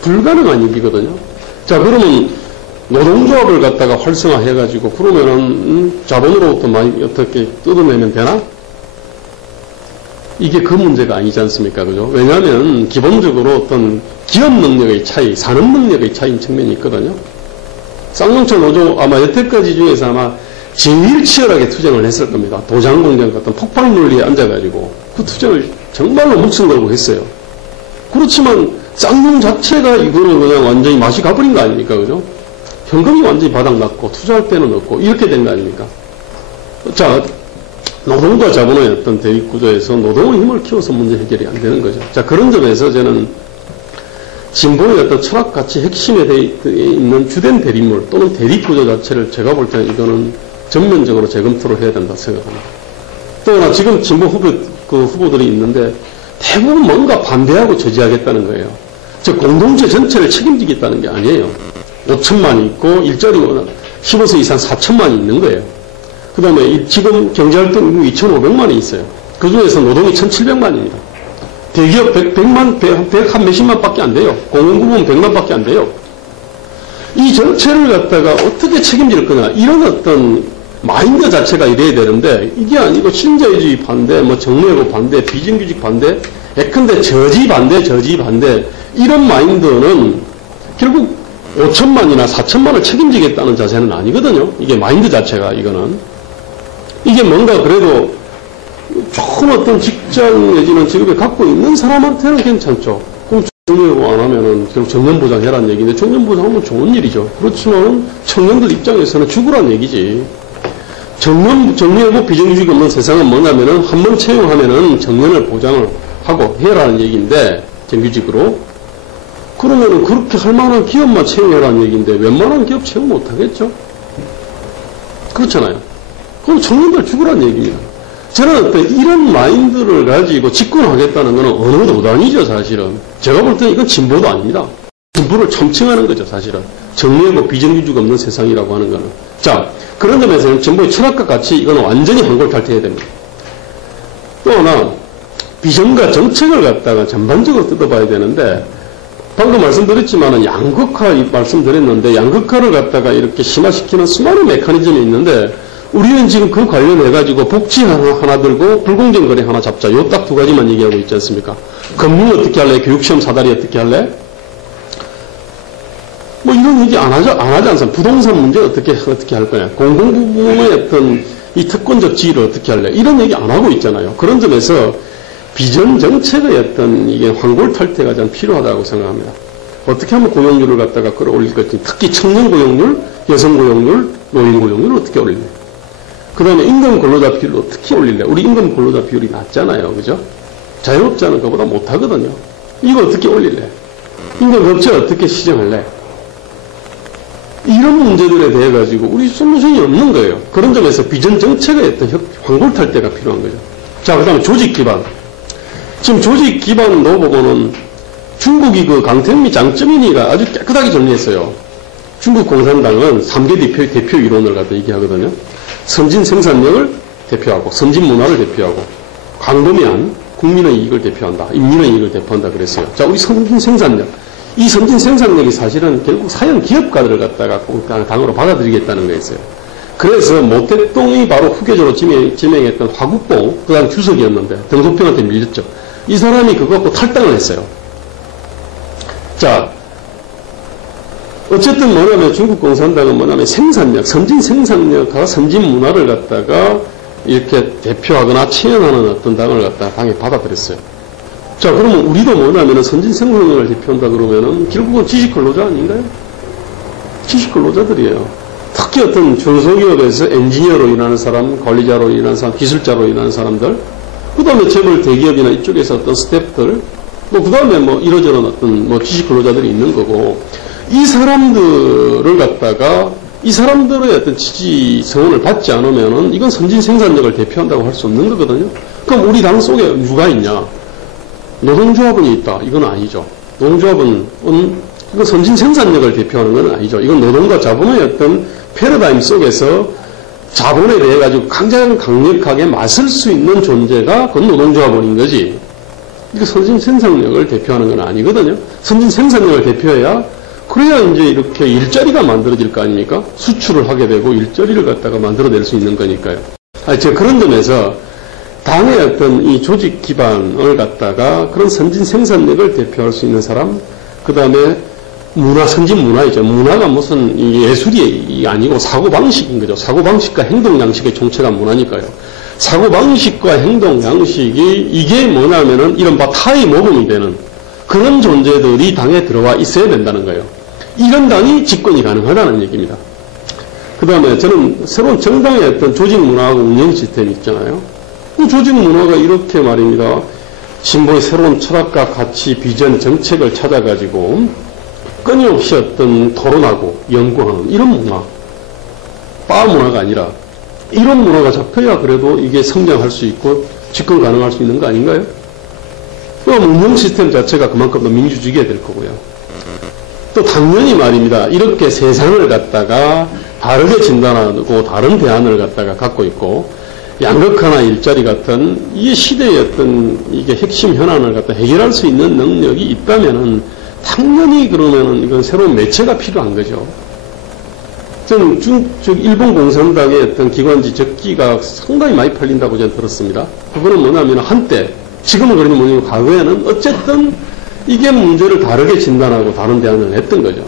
불가능한 일이거든요. 자, 그러면 노동조합을 갖다가 활성화해가지고 그러면은 자본으로부터 많이 어떻게 뜯어내면 되나? 이게 그 문제가 아니지 않습니까? 그죠? 왜냐하면 기본적으로 어떤 기업 능력의 차이, 산업 능력의 차이인 측면이 있거든요. 쌍용차 노조 아마 여태까지 중에서 아마 제일 치열하게 투쟁을 했을 겁니다. 도장공장 같은 폭발 논리에 앉아가지고 그 투쟁을 정말로 목숨 걸고 했어요. 그렇지만 쌍용 자체가 이거는 그냥 완전히 맛이 가버린 거 아닙니까? 그죠? 현금이 완전히 바닥났고 투자할 때는 없고 이렇게 된 거 아닙니까? 자, 노동과 자본의 어떤 대립구조에서 노동의 힘을 키워서 문제 해결이 안 되는 거죠. 자, 그런 점에서 저는 진보의 어떤 철학 가치 핵심에 있는 주된 대립물 또는 대립구조 자체를 제가 볼 때는 이거는 전면적으로 재검토를 해야 된다 생각합니다. 또나 지금 진보 후보들이 있는데 대부분 뭔가 반대하고 저지하겠다는 거예요. 즉 공동체 전체를 책임지겠다는 게 아니에요. 5천만 있고 일자리 15세 이상 4천만이 있는 거예요. 그 다음에 지금 경제활동 인구 2,500만이 있어요. 그 중에서 노동이 1,700만입니다. 대기업 100한 몇십만 밖에 안 돼요. 공공부문 100만 밖에 안 돼요. 이 정체를 갖다가 어떻게 책임질 거냐, 이런 어떤 마인드 자체가 이래야 되는데, 이게 아니고 신자유주의 반대, 뭐 정례고 반대, 비정규직 반대, 예컨대 저지 반대, 이런 마인드는 결국 5천만이나 4천만을 책임지겠다는 자세는 아니거든요. 이게 마인드 자체가, 이거는. 이게 뭔가 그래도 좋은 어떤 직장 내지는 직업을 갖고 있는 사람한테는 괜찮죠. 그럼 정년보장 안 하면은 결국 정년보장 해라는 얘기인데, 정년보장하면 좋은 일이죠. 그렇지만 청년들 입장에서는 죽으란 얘기지. 정년이고 비정규직이 없는 세상은 뭐냐면은 한 번 채용하면은 정년을 보장을 하고 해라는 얘기인데, 정규직으로. 그러면은 그렇게 할 만한 기업만 채용해라는 얘기인데, 웬만한 기업 채용 못 하겠죠? 그렇잖아요. 그럼 청년들 죽으란 얘기입니다. 저는 어떤 이런 마인드를 가지고 집권하겠다는 것은 어느 노단이죠, 사실은. 제가 볼 때는 이건 진보도 아닙니다. 진보를 첨칭하는 거죠, 사실은. 정리하고 비정규직 없는 세상이라고 하는 거는. 자, 그런 점에서는 진보의 철학과 같이 이건 완전히 환골탈퇴해야 됩니다. 또 하나, 비전과 정책을 갖다가 전반적으로 뜯어봐야 되는데, 방금 말씀드렸지만은 양극화 말씀드렸는데, 양극화를 갖다가 이렇게 심화시키는 수많은 메커니즘이 있는데, 우리는 지금 그 관련해가지고 복지 하나 들고 불공정 거래 하나 잡자. 요 딱 두 가지만 얘기하고 있지 않습니까? 금융 어떻게 할래? 교육시험 사다리 어떻게 할래? 뭐 이런 얘기 안 하지 않습니까? 부동산 문제 어떻게 할 거냐? 공공부문의 어떤 이 특권적 지위를 어떻게 할래? 이런 얘기 안 하고 있잖아요. 그런 점에서 비전 정책의 어떤 이게 환골탈퇴가 좀 필요하다고 생각합니다. 어떻게 하면 고용률을 갖다가 끌어올릴 것인지, 특히 청년 고용률, 여성 고용률, 노인 고용률을 어떻게 올릴래? 그 다음에 임금 근로자 비율을 어떻게 올릴래? 우리 임금 근로자 비율이 낮잖아요. 그죠? 자영업자는 그보다 못하거든요. 이거 어떻게 올릴래? 임금업체 어떻게 시정할래? 이런 문제들에 대해 가지고 우리 솔루션이 없는 거예요. 그런 점에서 비전 정책의 어떤 환골탈퇴가 필요한 거죠. 자, 그 다음에 조직 기반. 지금 조직 기반 넣어보고는 중국이 그 강택미 장쩌민이가 아주 깨끗하게 정리했어요. 중국 공산당은 3개 대표 이론을 갖다 얘기하거든요. 선진 생산력을 대표하고, 선진 문화를 대표하고, 광범위한 국민의 이익을 대표한다. 인민의 이익을 대표한다 그랬어요. 자, 우리 선진 생산력. 이 선진 생산력이 사실은 결국 사형 기업가들을 갖다가 당으로 받아들이겠다는 거였어요. 그래서 모택동이 바로 후계자로 지명했던 화국봉, 그 다음 주석이었는데, 등소평한테 밀렸죠. 이 사람이 그거 갖고 탈당을 했어요. 자, 어쨌든 뭐냐면 중국 공산당은 뭐냐면 생산력, 선진 생산력과 선진 문화를 갖다가 이렇게 대표하거나 체현하는 어떤 당을 갖다가 당에 받아들였어요. 자, 그러면 우리도 뭐냐면 선진 생산력을 대표한다 그러면은 결국은 지식 근로자 아닌가요? 지식 근로자들이에요. 특히 어떤 중소기업에서 엔지니어로 일하는 사람, 관리자로 일하는 사람, 기술자로 일하는 사람들, 그 다음에 재벌 대기업이나 이쪽에서 어떤 스태프들, 뭐, 그 다음에 뭐, 이러저런 어떤 뭐 지식 근로자들이 있는 거고, 이 사람들을 갖다가, 이 사람들의 어떤 지지 성원을 받지 않으면은, 이건 선진 생산력을 대표한다고 할 수 없는 거거든요. 그럼 우리 당 속에 누가 있냐? 노동조합은 있다. 이건 아니죠. 노동조합은, 이건 선진 생산력을 대표하는 건 아니죠. 이건 노동과 자본의 어떤 패러다임 속에서 자본에 대해 가지고 가장 강력하게 맞설 수 있는 존재가 그건 노동조합원인 거지. 이거 선진 생산력을 대표하는 건 아니거든요. 선진 생산력을 대표해야 그래야 이제 이렇게 일자리가 만들어질 거 아닙니까? 수출을 하게 되고 일자리를 갖다가 만들어낼 수 있는 거니까요. 제가 그런 점에서 당의 어떤 이 조직 기반을 갖다가 그런 선진 생산력을 대표할 수 있는 사람, 그 다음에 문화, 선진 문화이죠. 문화가 무슨 예술이 아니고 사고방식인 거죠. 사고방식과 행동양식의 총체가 문화니까요. 사고방식과 행동양식이 이게 뭐냐면은 이른바 타의 모범이 되는 그런 존재들이 당에 들어와 있어야 된다는 거예요. 이런 당이 집권이 가능하다는 얘기입니다. 그 다음에 저는 새로운 정당의 어떤 조직 문화하고 운영 시스템이 있잖아요. 그 조직 문화가 이렇게 말입니다. 진보의 새로운 철학과 가치, 비전, 정책을 찾아가지고 끊임없이 어떤 토론하고 연구하는 이런 문화, 바 문화가 아니라 이런 문화가 잡혀야 그래도 이게 성장할 수 있고 집권 가능할 수 있는 거 아닌가요? 그럼 운영 시스템 자체가 그만큼 더 민주주의가 될 거고요. 또 당연히 말입니다. 이렇게 세상을 갖다가 다르게 진단하고 다른 대안을 갖고 있고, 양극화나 일자리 같은 이 시대의 어떤 이게 핵심 현안을 갖다 해결할 수 있는 능력이 있다면은 당연히 그러면은 이건 새로운 매체가 필요한 거죠. 저는 일본 공산당의 어떤 기관지 적기가 상당히 많이 팔린다고 저는 들었습니다. 그거는 뭐냐면 한때, 지금은 그러니 뭐냐면 과거에는 어쨌든 이게 문제를 다르게 진단하고 다른 대안을 했던 거죠.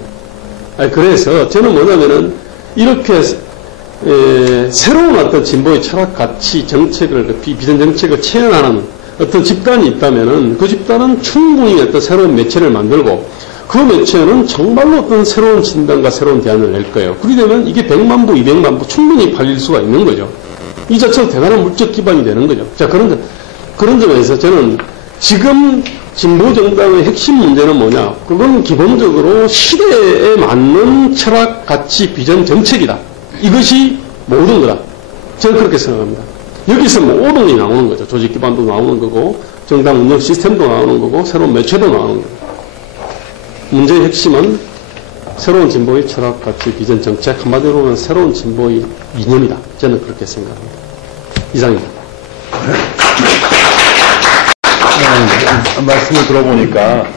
그래서 저는 뭐냐면은 이렇게 새로운 어떤 진보의 철학, 가치, 정책을, 비전 정책을 체현하는 어떤 집단이 있다면은 그 집단은 충분히 어떤 새로운 매체를 만들고 그 매체는 정말로 어떤 새로운 진단과 새로운 대안을 낼 거예요. 그러게 되면 이게 100만 부, 200만 부 충분히 팔릴 수가 있는 거죠. 이 자체로 대단한 물적 기반이 되는 거죠. 자, 그런 점에서 저는 지금 진보 정당의 핵심 문제는 뭐냐? 그건 기본적으로 시대에 맞는 철학, 가치, 비전, 정책이다. 이것이 모든 거다. 저는 그렇게 생각합니다. 여기서 모든이 나오는 거죠. 조직 기반도 나오는 거고, 정당 운영 시스템도 나오는 거고, 새로운 매체도 나오는 거고. 문제의 핵심은 새로운 진보의 철학, 가치, 비전, 정책, 한마디로 보면 새로운 진보의 이념이다. 저는 그렇게 생각합니다. 이상입니다. 말씀을 들어보니까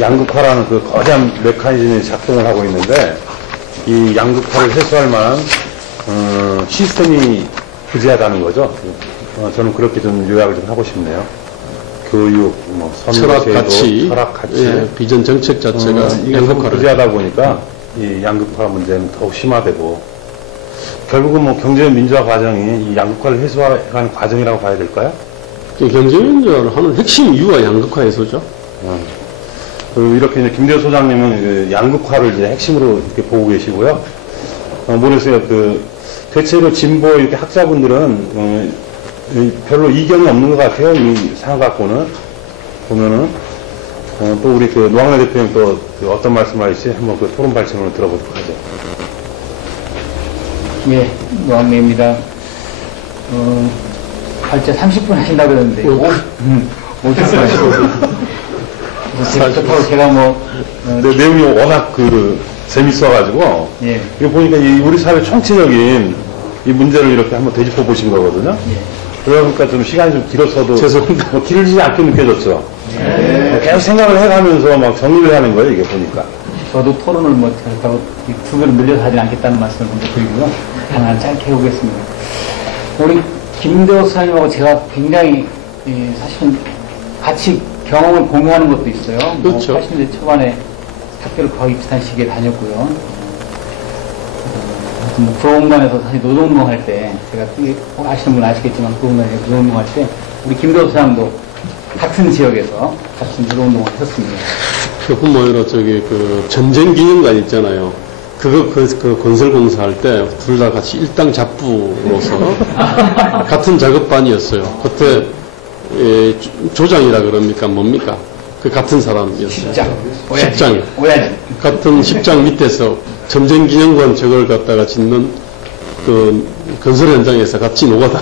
양극화라는 그 거대한 메커니즘이 작동을 하고 있는데 이 양극화를 해소할 만한 시스템이 부재하다는 거죠. 저는 그렇게 좀 요약을 좀 하고 싶네요. 교육, 철학 가치, 철학 가치, 예, 비전 정책 자체가 이게 양극화를 부재하다 보니까 이 양극화 문제는 더욱 심화되고 결국은 경제 민주화 과정이 이 양극화를 해소하는 과정이라고 봐야 될까요? 경제 민주화를 하는 핵심 이유가 양극화 해소죠. 이렇게 이제 김대호 소장님은 양극화를 이제 핵심으로 이렇게 보고 계시고요. 모르겠어요. 대체로 진보 이렇게 학자분들은 별로 이견이 없는 것 같아요. 이 상황 갖고는 보면은 또 우리 노학래 대표님 또 어떤 말씀하실지 한번 토론 발언을 들어보도록 하죠. 예, 노학래입니다. 발제 30분 하신다고 그러는데 50분 하시고 그렇다고 제가 내용이 워낙 재밌어가지고 예. 이거 보니까 우리 사회 총체적인 이 문제를 이렇게 한번 되짚어 보신 거거든요. 예. 그러니까 좀 시간이 좀 길었어도 죄송합니다. 길지 않게 느껴졌죠. 예. 계속 생각을 해가면서 막 정리를 하는 거예요, 이게 보니까. 저도 토론을 그렇다고 두 배로 늘려서 하지 않겠다는 말씀을 먼저 드리고요. 하나 짧게 해보겠습니다. 우리 김대호 소장님하고 제가 굉장히 사실은 같이 경험을 공유하는 것도 있어요. 그렇죠. 80년대 초반에 학교를 거의 비슷한 시기에 다녔고요. 구로공단에서 사실 노동운동 할 때, 제가 꼭 아시는 분 아시겠지만 구로공단에서 노동운동 할 때 우리 김대호 소장도 같은 지역에서 같이 노동운동을 했었습니다. 조금 전쟁 기념관 있잖아요. 그 건설공사 할 때 둘 다 같이 일당 잡부로서 같은 작업반이었어요. 그때 조장이라 그럽니까 뭡니까? 그 같은 사람이었어요. 십장. 같은 십장 밑에서 전쟁 기념관 저걸 갖다가 짓는 그 건설 현장에서 같이 노가다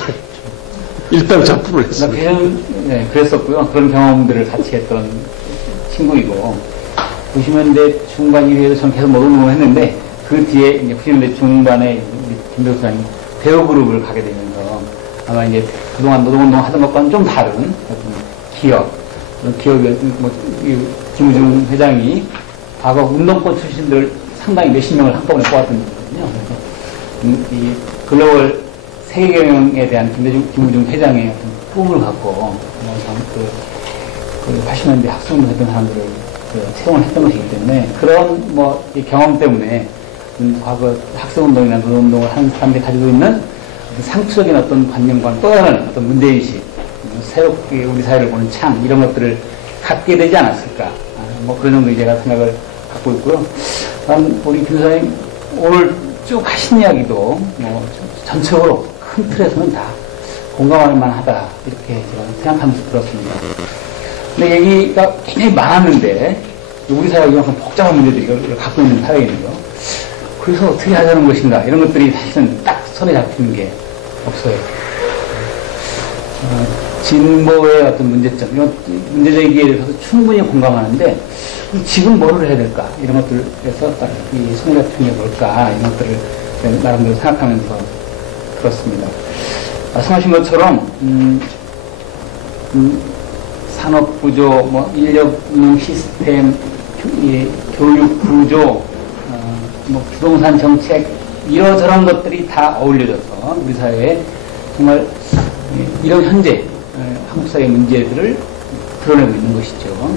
일당 잡부를 했습니다. 네, 그랬었고요. 그런 경험들을 같이 했던 친구이고 90년대 중반 이후에도 저는 계속 노동을 했는데 그 뒤에 이제 90년대 중반에 김대호 소장이 대우그룹을 가게 되면서 아마 이제 그동안 노동운동 하던 것과는 좀 다른 어떤 기업의 김우중 회장이 과거 운동권 출신들 상당히 몇십 명을 한꺼번에 뽑았던 거거든요. 그래서 이 글로벌 세계경영에 대한 김우중 회장의 어떤 꿈을 갖고 80년대 학생운동 했던 사람들을 채용을 했던 것이기 때문에 그런 경험 때문에 과거 학생운동이나 노동운동을 하는 사람들이 가지고 있는 상투적인 어떤 관념과는 또 다른 어떤 문제의식, 새롭게 우리 사회를 보는 창, 이런 것들을 갖게 되지 않았을까. 그런 정도 제가 생각을 갖고 있고요. 우리 교수님 오늘 쭉 하신 이야기도 전체적으로 큰 틀에서는 다 공감할 만하다. 이렇게 제가 생각하면서 들었습니다. 근데 얘기가 굉장히 많았는데, 우리 사회가 이만큼 복잡한 문제들이 갖고 있는 사회인데요. 그래서 어떻게 하자는 것인가, 이런 것들이 사실은 딱 손에 잡히는 게 없어요. 진보의 어떤 문제점, 이런 문제제기에 대해서 충분히 공감하는데, 지금 뭐를 해야 될까? 이런 것들에서 딱 이 손해배통이 뭘까? 이런 것들을 나름대로 생각하면서 들었습니다. 말씀하신 것처럼, 산업 구조, 뭐, 인력 운영 시스템, 교육 구조, 뭐, 부동산 정책, 이러저런 것들이 다 어울려져서 우리 사회에 정말 이런 현재 한국 사회의 문제들을 드러내고 있는 것이죠.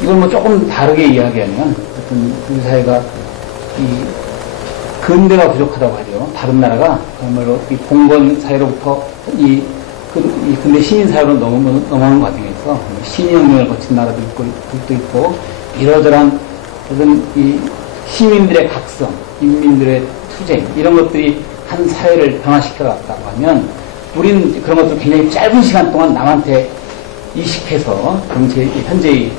이걸 뭐 조금 다르게 이야기하면 어떤 우리 사회가 이 근대가 부족하다고 하죠. 다른 나라가 정말로 이 봉건 사회로부터 이 근대 시민 사회로 넘어오는 과정에서 시민혁명을 거친 나라도 있고 이러저러한 어떤 이 시민들의 각성, 인민들의 투쟁 이런 것들이 한 사회를 변화시켜 갔다고 하면 우리는 그런 것들 굉장히 짧은 시간 동안 남한테 이식해서 현재의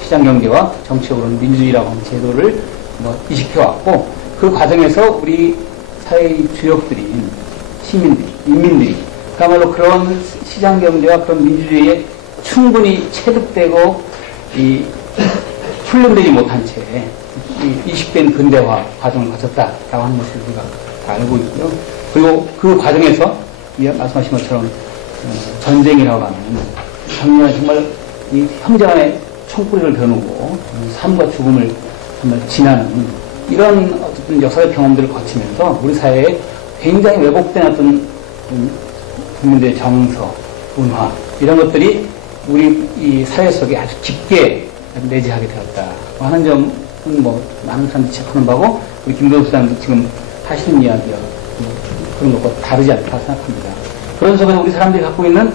시장경제와 정치적으로는 민주주의라고 하는 제도를 뭐 이식해왔고 그 과정에서 우리 사회의 주역들인 시민들이, 인민들이 그야말로 그런 시장경제와 그런 민주주의에 충분히 체득되고 훈련되지 못한 채 이식된 근대화 과정을 거쳤다라고 하는 것을 우리가 다 알고 있고요. 그리고 그 과정에서 말씀하신 것처럼 전쟁이라고 하는 정말 이 형제간의 총구리를 겨누고 삶과 죽음을 정말 지나는 이런 어쨌든 역사의 경험들을 거치면서 우리 사회에 굉장히 왜곡된 어떤 국민들의 정서, 문화 이런 것들이 우리 이 사회 속에 아주 깊게 내재하게 되었다 하는 점은 뭐 많은 사람들이 지적하는 바고 우리 김도수 소장도 지금 하시는 이야기와 그런 것과 다르지 않다 생각합니다. 그런 속에서 우리 사람들이 갖고 있는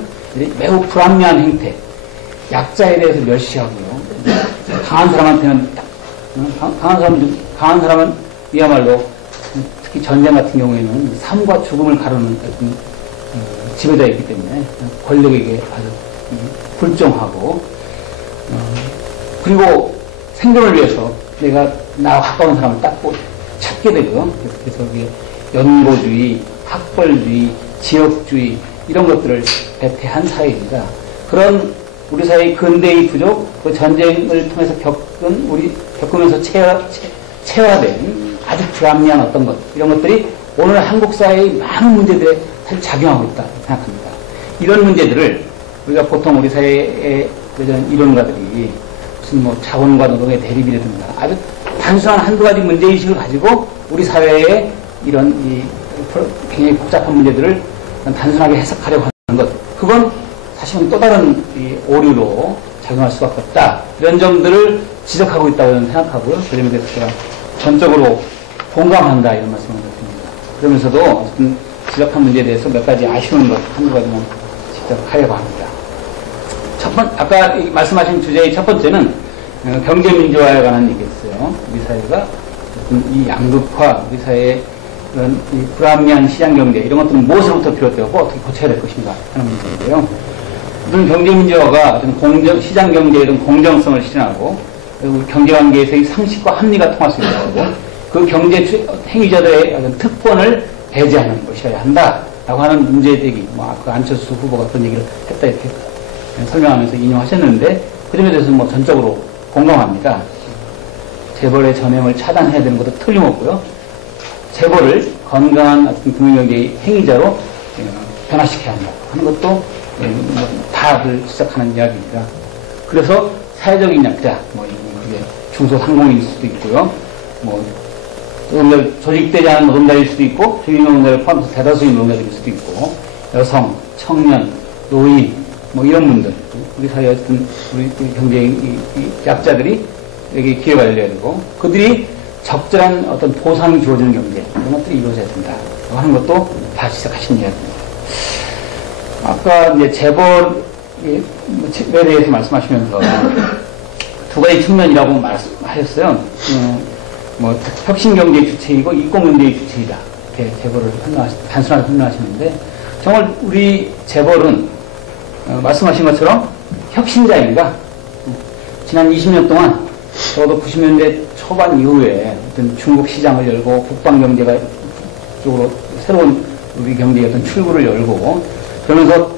매우 불합리한 행태, 약자에 대해서 멸시하고요. 강한 사람한테는 강한 사람은 이야말로 특히 전쟁 같은 경우에는 삶과 죽음을 가르는 어떤 지배자가 있기 때문에 권력에게 아주 불종하고 그리고 생존을 위해서 내가 나와 가까운 사람을 딱 찾게 되고요. 그래서 이게 연고주의, 학벌주의, 지역주의 이런 것들을 배태한 사회입니다. 그런 우리 사회의 근대의 부족, 그 전쟁을 통해서 겪으면서 체화된 아주 불합리한 어떤 것 이런 것들이 오늘 한국 사회의 많은 문제들에 사실 작용하고 있다 생각합니다. 이런 문제들을 우리가 보통 우리 사회의 이론가들이 무슨 뭐 자본과 노동의 대립이라든가 아주 단순한 한두 가지 문제의식을 가지고 우리 사회의 이런 굉장히 복잡한 문제들을 단순하게 해석하려고 하는 것. 그건 사실은 또 다른 오류로 작용할 수밖에 없다. 이런 점들을 지적하고 있다고 저는 생각하고요. 그 점에 대해서 제가 전적으로 공감한다 이런 말씀을 드립니다. 그러면서도 어쨌든 지적한 문제에 대해서 몇 가지 아쉬운 것 한두 가지만 직접 하려고 합니다. 아까 말씀하신 주제의 첫 번째는 경제민주화에 관한 얘기였어요. 우리 사회가 이 양극화, 우리 사회의 이런 불합리한 시장경제 이런 것들은 무엇으로부터 비롯되었고 어떻게 고쳐야 될 것인가 하는 문제인데요. 무슨 경제민주화가 어떤 시장경제의 어떤 공정성을 실현하고 그리고 경제관계에서의 상식과 합리가 통할 수 있게 하고 그 경제 행위자들의 어떤 특권을 배제하는 것이어야 한다라고 하는 문제제기, 뭐 아까 안철수 후보가 그런 얘기를 했다 이렇게 설명하면서 인용하셨는데 그 점에 대해서는 뭐 전적으로 공감합니다. 재벌의 전횡을 차단해야 되는 것도 틀림없고요. 재벌을 건강한 어떤 금융경제의 행위자로 변화시켜야 한다 하는 것도 다들 시작하는 이야기입니다. 그래서 사회적인 약자, 뭐 그게 중소상공인일 수도 있고요. 뭐 조직되지 않은 노동자일 수도 있고 주인 노동자를 포함해서 대다수의 노동자일 수도 있고 여성, 청년, 노인 뭐 이런 분들 우리 사회의 어떤 우리 경제의 약자들이 여기 기회가 열려야 되고 그들이 적절한 어떤 보상이 주어지는 경제 이런 것들이 이루어져야 된다 하는 것도 다 지적하신 이야기입니다. 아까 이제 재벌에 대해서 말씀하시면서 두 가지 측면이라고 말씀하셨어요. 뭐 혁신경제의 주체이고 이권경제의 주체이다. 이렇게 재벌을 단순하게 설명하시는데 정말 우리 재벌은 말씀하신 것처럼 혁신자입니다. 지난 20년 동안 적어도 90년대 초반 이후에 어떤 중국 시장을 열고 국방경제가 쪽으로 새로운 우리 경제의 어떤 출구를 열고, 그러면서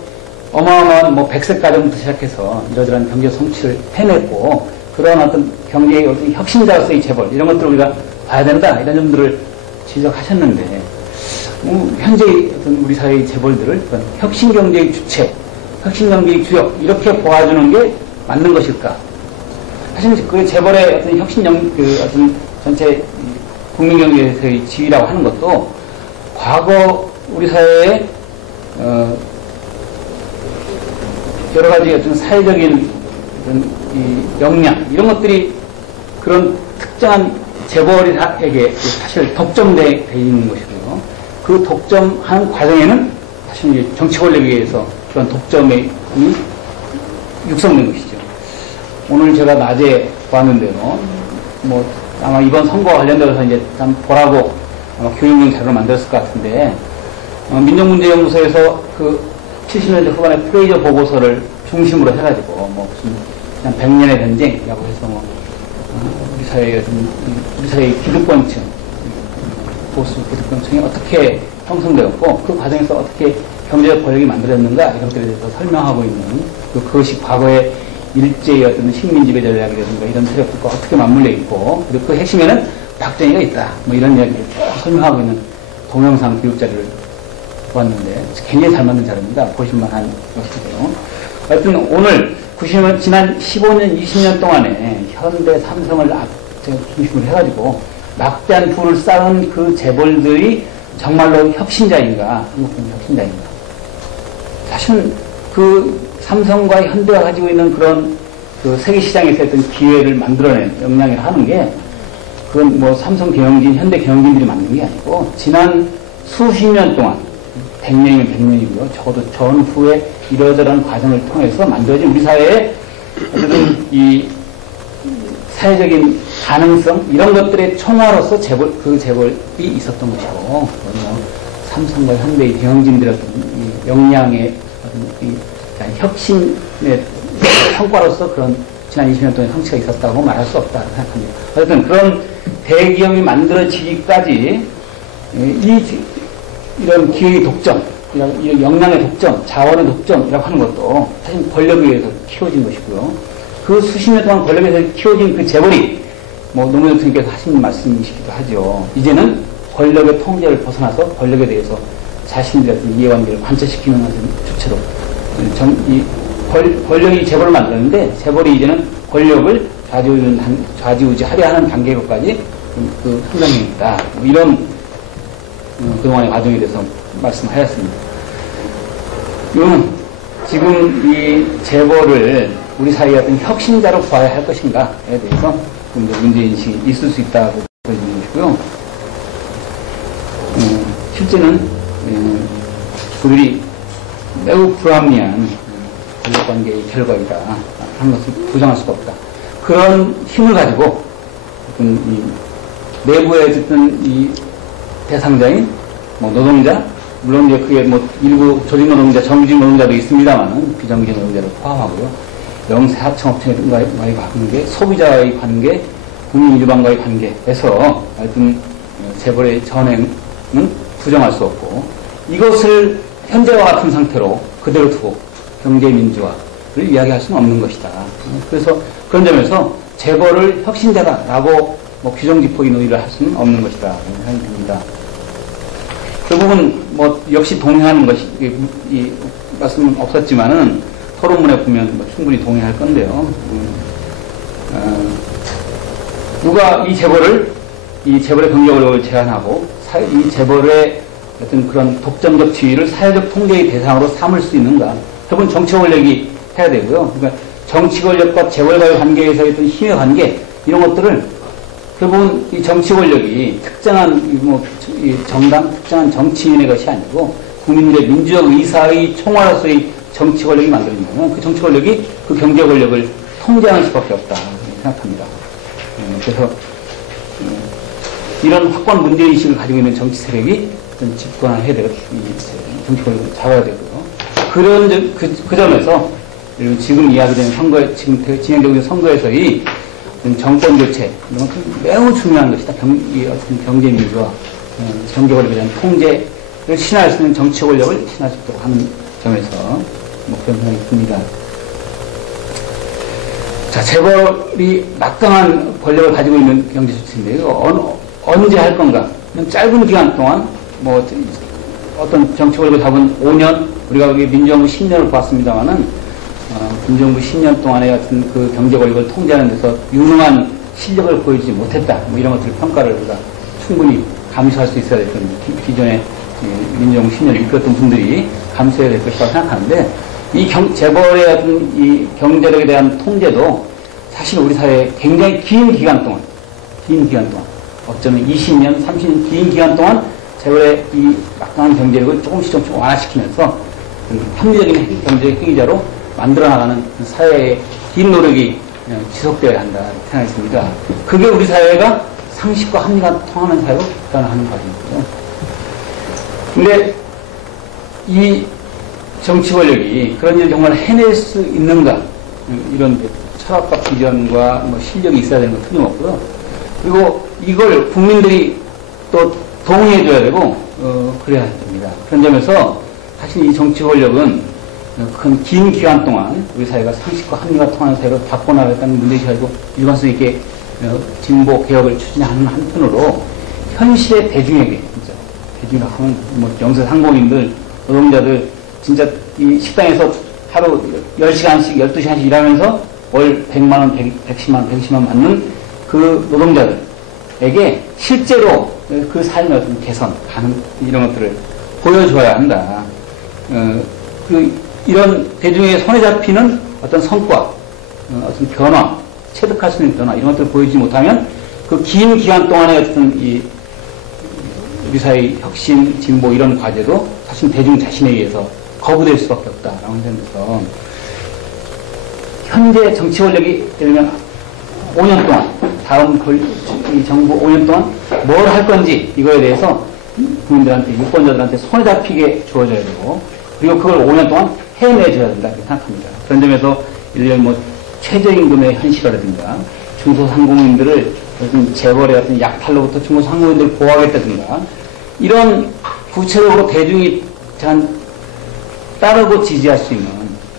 어마어마한 뭐 백색 가정부터 시작해서 이러저러한 경제 성취를 해냈고, 그런 어떤 경제의 어떤 혁신자로서의 재벌, 이런 것들을 우리가 봐야 된다, 이런 점들을 지적하셨는데, 현재의 어떤 우리 사회의 재벌들을 혁신 경제의 주체, 혁신 경제의 주역, 이렇게 보아주는 게 맞는 것일까? 사실 그 재벌의 어떤 어떤 전체 국민 경제에서의 지위라고 하는 것도 과거 우리 사회의 여러 가지 어떤 사회적인 어떤 이 역량, 이런 것들이 그런 특정한 재벌에게 사실 독점되어 있는 것이고요. 그 독점하는 과정에는 사실 이제 정치 권력에 의해서 그런 독점이 육성된 것이죠. 오늘 제가 낮에 봤는데요. 뭐 아마 이번 선거와 관련돼서 이제 참 보라고 아마 교육용 자료를 만들었을 것 같은데, 민족문제연구소에서 그 70년대 후반에 프레이저 보고서를 중심으로 해가지고 뭐 무슨 그냥 100년의 전쟁이라고 해서 뭐 우리 사회의 기득권층, 보수 기득권층이 어떻게 형성되었고 그 과정에서 어떻게 경제적 권력이 만들어졌는가, 이런 것들에 대해서 설명하고 있는, 그것이 과거의 일제의 어떤 식민지배 전략이라든가 이런 세력들과 어떻게 맞물려 있고, 그리고 그 핵심에는 박정희가 있다, 뭐 이런 이야기를 쭉 설명하고 있는 동영상 교육 자료를 보았는데 굉장히 잘 만든 자료입니다. 보실만한 것인데요. 하여튼 오늘 지난 15년, 20년 동안에 현대 삼성을 중심으로 해가지고 막대한 부를 쌓은 그 재벌들이 정말로 혁신자인가, 한국적인 혁신자인가. 사실 그 삼성과 현대가 가지고 있는 그런 그 세계 시장에서 어떤 기회를 만들어낸 역량을 하는 게, 그건 뭐 삼성 경영진, 현대 경영진들이 만든 게 아니고 지난 수십 년 동안, 100년이면 100년이고요. 적어도 전후에 이러저러한 과정을 통해서 만들어진 우리 사회의 어쨌든 이 사회적인 가능성, 이런 것들의 총화로서 그 재벌이 있었던 것이고, 삼성과 현대의 경영진들의 어떤 이 역량의 어떤 혁신의 성과로서 그런 지난 20년 동안 성취가 있었다고 말할 수 없다고 생각합니다. 어쨌든 그런 대기업이 만들어지기까지 이런 기회의 독점, 이런 역량의 독점, 자원의 독점이라고 하는 것도 사실 권력에 의해서 키워진 것이고요. 그 수십 년 동안 권력에 의해서 키워진 그 재벌이, 뭐 노무현 대통령께서 하신 말씀이시기도 하죠. 이제는 권력의 통제를 벗어나서 권력에 대해서 자신들의 어떤 이해관계를 관철시키는 주체로, 권력이 재벌을 만드는데 재벌이 이제는 권력을 좌지우지하려 하는 단계까지 그 성장해 있다. 뭐 이런 그동안의 과정에 대해서 말씀하였습니다. 지금 이 재벌을 우리 사회의 어떤 혁신자로 봐야 할 것인가에 대해서 좀 더 문제인식이 있을 수 있다고 보여지는 것이고요. 실제는 그들이 매우 불합리한 권력관계의 결과이다 하는 것을 부정할 수가 없다. 그런 힘을 가지고 이 내부에 어쨌든 이 대상자인 뭐 노동자, 물론 이제 그게 뭐 일부 조직 노동자, 정규직 노동자도 있습니다만은 비정규직 노동자를 포함하고요. 영세 하청업체와의 관계, 소비자와의 관계, 국민 일반과의 관계에서 하여튼 재벌의 전행은 부정할 수 없고, 이것을 현재와 같은 상태로 그대로 두고 경제 민주화를 이야기할 수는 없는 것이다. 그래서 그런 점에서 재벌을 혁신자다라고 뭐 규정짓고 이 논의를 할 수는 없는 것이다 생각이 듭니다. 그 부분 뭐 역시 동의하는 것이 이 말씀은 없었지만은 토론문에 보면 뭐 충분히 동의할 건데요. 누가 이 재벌의 경제 권력을 제한하고 이 재벌의 어떤 그런 독점적 지위를 사회적 통제의 대상으로 삼을 수 있는가? 결국은 정치 권력이 해야 되고요. 그러니까 정치 권력과 재벌과의 관계에서 어떤 힘의 관계, 이런 것들을 결국은 이 정치 권력이 특정한 이 정당, 특정한 정치인의 것이 아니고 국민들의 민주적 의사의 총화로서의 정치 권력이 만들어지면 그 정치 권력이 그 경제 권력을 통제하는 수밖에 없다 생각합니다. 그래서 이런 확고한 문제의식을 가지고 있는 정치 세력이 집권해야 되고 정치 권력을 잡아야 되고요. 그 점에서 지금 이야기되는 선거에, 지금 진행되고 있는 선거에서의 정권 교체, 이런 것은 매우 중요한 것이다. 어떤 경제 민주화, 경제 권력에 대한 통제, 신할 수 있는 정치 권력을 신할 수 있도록 하는 점에서 뭐 그런 생각이 듭니다. 자, 재벌이 막강한 권력을 가지고 있는 경제 조치인데 이거 언제 할 건가? 짧은 기간 동안 뭐 어떤 정치 권력을 잡은 5년, 우리가 여기 민주정부 10년을 보았습니다만은 민주정부 10년 동안의 어떤 그 경제 권력을 통제하는 데서 유능한 실력을 보여주지 못했다. 뭐 이런 것들 평가를 우리가 충분히 감수할 수 있어야 될 겁니다. 기존에 민주정부 10년을 이끌었던 분들이 감수해야 될 것이라고 생각하는데, 이 재벌의 어떤 이 경제력에 대한 통제도 사실 우리 사회에 굉장히 긴 기간 동안, 어쩌면 20년, 30년 긴 기간 동안 재벌의 이 막강한 경제력을 조금씩 완화시키면서 합리적인 경제적 행위자로 만들어 나가는 사회의 긴 노력이 지속되어야 한다 생각이 듭니다. 그게 우리 사회가 상식과 합리가 통하는 사회로 변화하는 과정이고요. 근데 이 정치 권력이 그런 일을 정말 해낼 수 있는가, 이런 철학과 비전과 뭐 실력이 있어야 되는 건 틀림없고요. 그리고 이걸 국민들이 또 동의해줘야 되고 그래야 됩니다. 그런 점에서 사실 이 정치 권력은 긴 기간 동안 우리 사회가 상식과 합리가 통하는 사회로 바꿔나가겠다는 문제의식을 가지고 일관성 있게 진보 개혁을 추진하는 한편으로 현실의 대중에게, 진짜 대중이라 하면 뭐 영세 상공인들, 노동자들, 진짜 이 식당에서 하루 10시간씩 12시간씩 일하면서 월 100만원, 110만원, 120만원 받는 그 노동자들에게 실제로 그 삶의 어떤 개선, 가능, 이런 것들을 보여줘야 한다. 이런 대중에게 손에 잡히는 어떤 성과, 어떤 변화, 체득할 수 있는 변화, 이런 것들을 보여주지 못하면 그 긴 기간 동안의 어떤 우리 사회의 혁신, 진보 이런 과제도 사실 대중 자신에 의해서 거부될 수밖에 없다라고 생각해서, 현재 정치 권력이 예를 들면 5년 동안, 다음 이 정부 5년 동안 뭘 할 건지 이거에 대해서 국민들한테, 유권자들한테 손에 잡히게 주어져야 되고, 그리고 그걸 5년 동안 해내줘야 된다 이렇게 생각합니다. 그런 점에서 예를 들면 뭐 최저임금의 현실화라든가, 중소상공인들을 어떤 재벌의 어떤 약탈로부터 중소상공인들을 보호하겠다든가, 이런 구체적으로 대중이 따르고 지지할 수 있는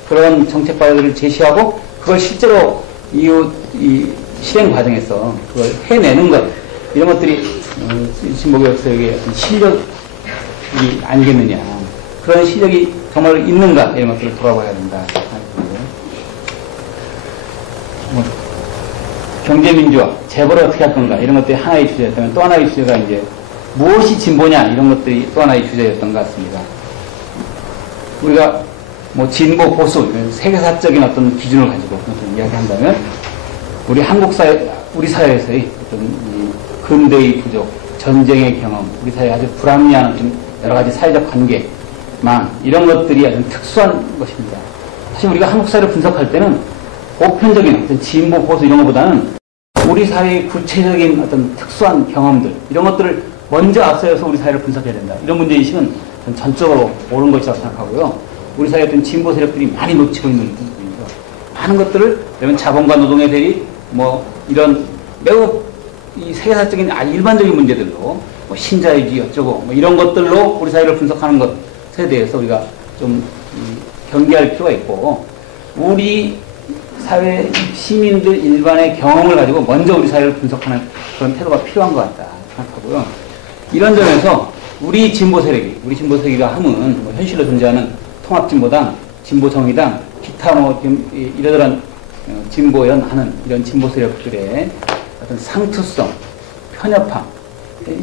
그런 정책 방향을 제시하고, 그걸 실제로 이 실행 과정에서 그걸 해내는 것, 이런 것들이 진보개혁사역의 실력이 아니겠느냐. 그런 실력이 정말 있는가, 이런 것들을 돌아봐야 된다. 경제민주화, 재벌을 어떻게 할 건가, 이런 것들이 하나의 주제였다면, 또 하나의 주제가 이제 무엇이 진보냐, 이런 것들이 또 하나의 주제였던 것 같습니다. 우리가 뭐 진보, 보수, 세계사적인 어떤 기준을 가지고 어떤 이야기한다면, 우리 한국 사회, 우리 사회에서의 어떤 이 근대의 부족, 전쟁의 경험, 우리 사회에 아주 불합리한 어떤 여러 가지 사회적 관계망, 이런 것들이 아주 특수한 것입니다. 사실 우리가 한국 사회를 분석할 때는 보편적인 어떤 진보, 보수 이런 것보다는 우리 사회의 구체적인 어떤 특수한 경험들, 이런 것들을 먼저 앞서서 우리 사회를 분석해야 된다. 이런 문제의식은 전적으로 옳은 것이라고 생각하고요. 우리 사회의 어떤 진보 세력들이 많이 놓치고 있는 부분입니다. 많은 것들을, 그러면 자본과 노동의 대립, 뭐 이런 매우 이 세계사적인 일반적인 문제들로, 뭐 신자유주의 어쩌고 뭐 이런 것들로 우리 사회를 분석하는 것에 대해서 우리가 좀 경계할 필요가 있고, 우리 사회 시민들 일반의 경험을 가지고 먼저 우리 사회를 분석하는 그런 태도가 필요한 것 같다 생각하고요. 이런 점에서 우리 진보 세력이가 하면 뭐 현실로 존재하는 통합진보당, 진보정의당, 기타 뭐 이러저런 진보연하는 이런 진보 세력들의 어떤 상투성, 편협함,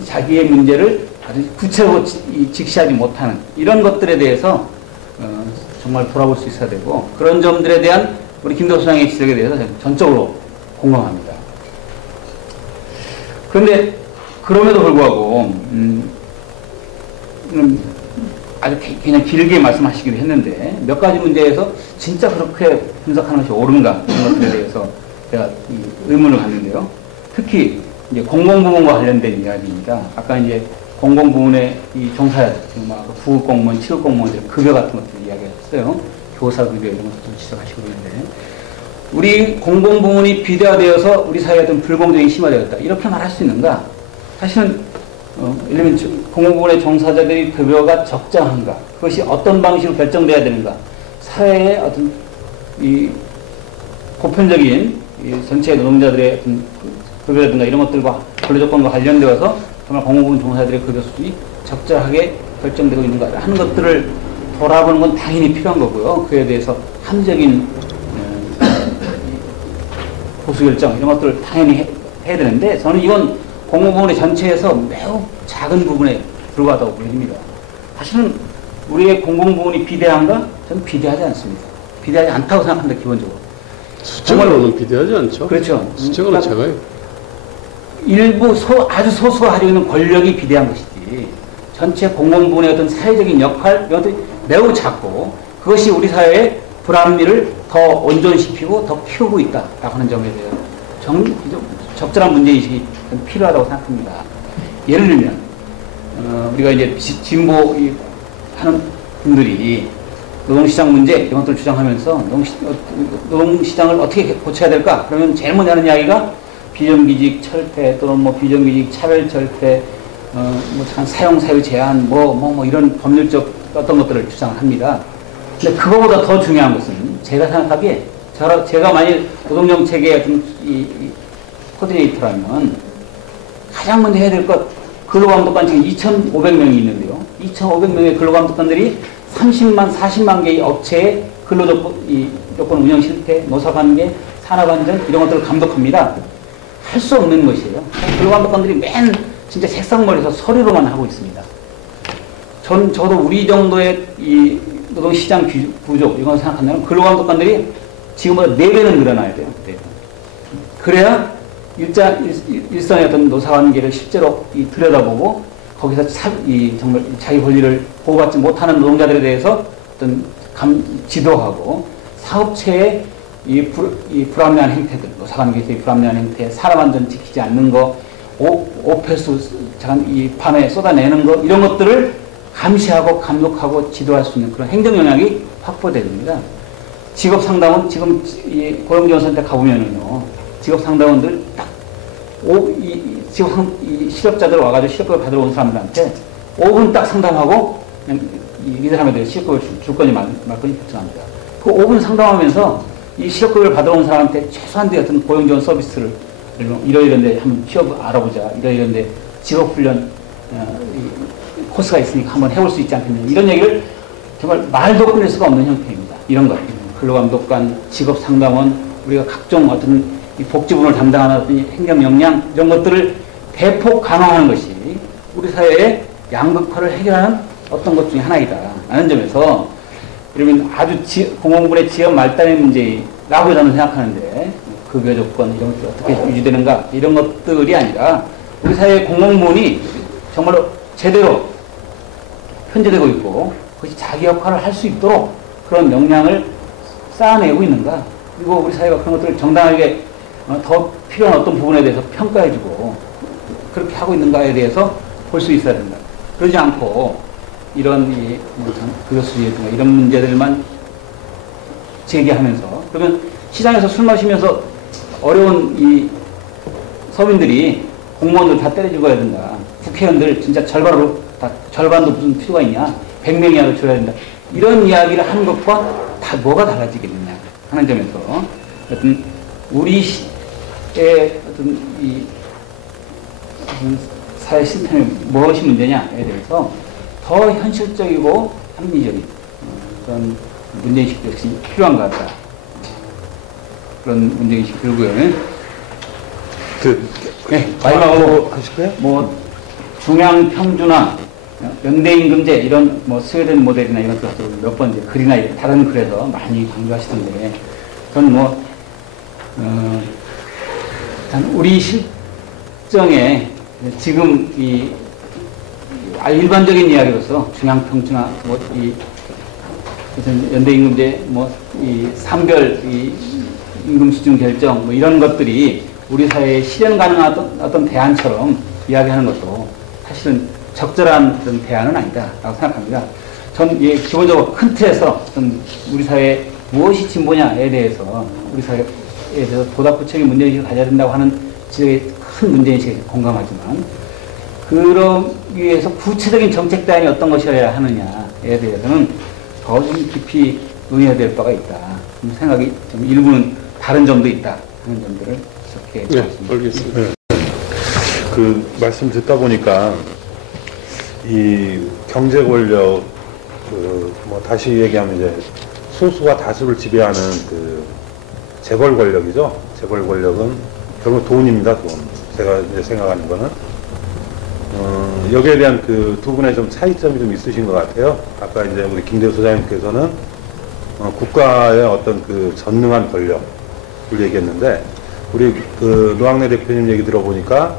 자기의 문제를 아주 구체적으로 직시하지 못하는 이런 것들에 대해서 정말 돌아볼 수 있어야 되고, 그런 점들에 대한 우리 김도수 소장의 지적에 대해서 전적으로 공감합니다. 그런데 그럼에도 불구하고 아주 그냥 길게 말씀하시기도 했는데, 몇 가지 문제에서 진짜 그렇게 분석하는 것이 옳은가, 이런 것들에 대해서 제가 의문을 갖는데요. 특히 이제 공공부문과 관련된 이야기입니다. 아까 이제 공공부문의 이 종사자들, 부급공무원, 치급공무원들의 급여 같은 것들 이야기하셨어요. 교사급여 이런 것도 좀 지적하시고 있는데, 우리 공공부문이 비대화되어서 우리 사회에 어떤 불공정이 심화되었다, 이렇게 말할 수 있는가? 사실은 예를 들면 공공부문의 종사자들의 급여가 적정한가, 그것이 어떤 방식으로 결정돼야 되는가, 사회의 어떤 이 보편적인 이 전체 노동자들의 어떤 급여라든가 이런 것들과 근로조건과 관련되어서 정말 공공부문 종사자들의 급여 수준이 적절하게 결정되고 있는가 하는 것들을 돌아보는 건 당연히 필요한 거고요. 그에 대해서 합리적인 보수 결정 이런 것들을 당연히 해야 되는데, 저는 이건 공공부문의 전체에서 매우 작은 부분에 불과하다고 보여집니다. 사실은 우리의 공공부문이 비대한가? 저는 비대하지 않습니다. 비대하지 않다고 생각합니다. 기본적으로. 수적으로는 비대하지 않죠. 그렇죠. 수적으로는 제가요. 일부 아주 소수가 가지고 있는 권력이 비대한 것이지, 전체 공공부문의 어떤 사회적인 역할 이런 것들이 매우 작고, 그것이 우리 사회의 불합리를 더 온전시키고 더 키우고 있다라고 하는 점에 대해서 적절한 문제인식이 필요하다고 생각합니다. 예를 들면 우리가 이제 진보 하는 분들이 노동시장 문제 이런 것들을 주장하면서 노동시장을 어떻게 고쳐야 될까? 그러면 제일 먼저 하는 이야기가 비정규직 철폐, 또는 뭐 비정규직 차별 철폐, 뭐 사용 사유 제한, 뭐 이런 법률적 어떤 것들을 주장을 합니다. 근데 그거보다 더 중요한 것은 제가 생각하기에, 제가 만일 노동정책의 어떤 코디네이터라면 가장 먼저 해야 될 것, 근로감독관 지금 2,500명이 있는데요. 2,500명의 근로감독관들이 30만, 40만 개의 업체의 근로조건 운영 실태, 노사관계, 산업안전 이런 것들을 감독합니다. 할 수 없는 것이에요. 근로감독관들이 맨 진짜 책상머리에서 서류로만 하고 있습니다. 저도 우리 정도의 이 노동시장 부족 이건 생각한다면 근로감독관들이 지금보다 4배는 늘어나야 돼요. 그래야 일선의 어떤 노사관계를 실제로 들여다보고 거기서 정말 자기 권리를 보호받지 못하는 노동자들에 대해서 어떤 지도하고, 사업체의 이 불합리한 행태들, 노사관계에서의 불합리한 행태, 사람안전 지키지 않는 거, 오폐수 이 밤에 쏟아내는 거, 이런 것들을 감시하고 감독하고 지도할 수 있는 그런 행정 영역이 확보됩니다. 직업 상담원, 지금 이 고용지원센터 가보면은요, 직업 상담원들 딱 실업자들 와가지고 실업급여 받으러 온 사람들한테 5분 딱 상담하고 그냥 이 사람에 대해 실업급여 줄 건지 말 건지 결정합니다. 그 5분 상담하면서 이 실업급여를 받으러 온 사람한테 최소한의 어떤 고용지원 서비스를 이러이런데 한번 취업 알아보자, 이러이런데 직업훈련 코스가 있으니까 한번 해볼 수 있지 않겠느냐, 이런 얘기를 정말 말도 끊을 수가 없는 형태입니다. 이런 것, 근로감독관, 직업상담원, 우리가 각종 어떤 이 복지분을 담당하는 어떤 행정 역량 이런 것들을 대폭 강화하는 것이 우리 사회의 양극화를 해결하는 어떤 것 중에 하나이다 라는 점에서, 이러면 아주 공공부문의 지역 말단의 문제라고 저는 생각하는데, 급여 조건 이런 것들이 어떻게 유지되는가 이런 것들이 아니라 우리 사회의 공공부문이 정말로 제대로 편제되고 있고 그것이 자기 역할을 할 수 있도록 그런 역량을 쌓아내고 있는가, 그리고 우리 사회가 그런 것들을 정당하게 더 필요한 어떤 부분에 대해서 평가해주고 그렇게 하고 있는가에 대해서 볼 수 있어야 된다. 그러지 않고 이런 급여 수준이라든가 이런 문제들만 제기하면서, 그러면 시장에서 술 마시면서 어려운 이 서민들이 공무원들 다 때려 죽어야 된다, 국회의원들 진짜 절반도 무슨 필요가 있냐, 100명이라도 줘야 된다, 이런 이야기를 하는 것과 다 뭐가 달라지겠느냐 하는 점에서 어떤 우리 시대의 어떤 이 사회 시스템이 무엇이 문제냐에 대해서 더 현실적이고 합리적인 그런 문제인식 역시 필요한 것 같다. 그런 문제인식 들고요. 네, 마지막으로 하실까요? 뭐 중앙 평준화, 연대임금제 이런 뭐 스웨덴 모델이나 이런 것들 몇 번 이제 글이나 다른 글에서 많이 강조하시던데, 저는 뭐 우리 실정에 지금 이 일반적인 이야기로서 중앙 평준화, 뭐 이 연대임금제, 뭐 이 산별 이 임금 수준 결정, 뭐 이런 것들이 우리 사회에 실현 가능한 어떤 대안처럼 이야기하는 것도 사실은 적절한 그런 대안은 아니다라고 생각합니다. 전 기본적으로 큰 틀에서 우리 사회에 무엇이 진보냐에 대해서, 우리 사회에 대해서 보다 구체적인 문제인식을 가져야 된다고 하는 지적에 큰 문제인식에 공감하지만, 그러기 위해서 구체적인 정책 대안이 어떤 것이어야 하느냐에 대해서는 더 좀 깊이 논의해야 될 바가 있다. 생각이 좀 일부는 다른 점도 있다 하는 점들을 이렇게 네, 알겠습니다. 네. 그 말씀 듣다 보니까 이 경제 권력 뭐 다시 얘기하면 이제 소수가 다수를 지배하는 그 재벌 권력이죠. 재벌 권력은 결국 돈입니다. 돈. 제가 이제 생각하는 거는 여기에 대한 그 두 분의 좀 차이점이 좀 있으신 것 같아요. 아까 이제 우리 김대우 소장님께서는 국가의 어떤 그 전능한 권력을 얘기했는데 우리 그 노학래 대표님 얘기 들어보니까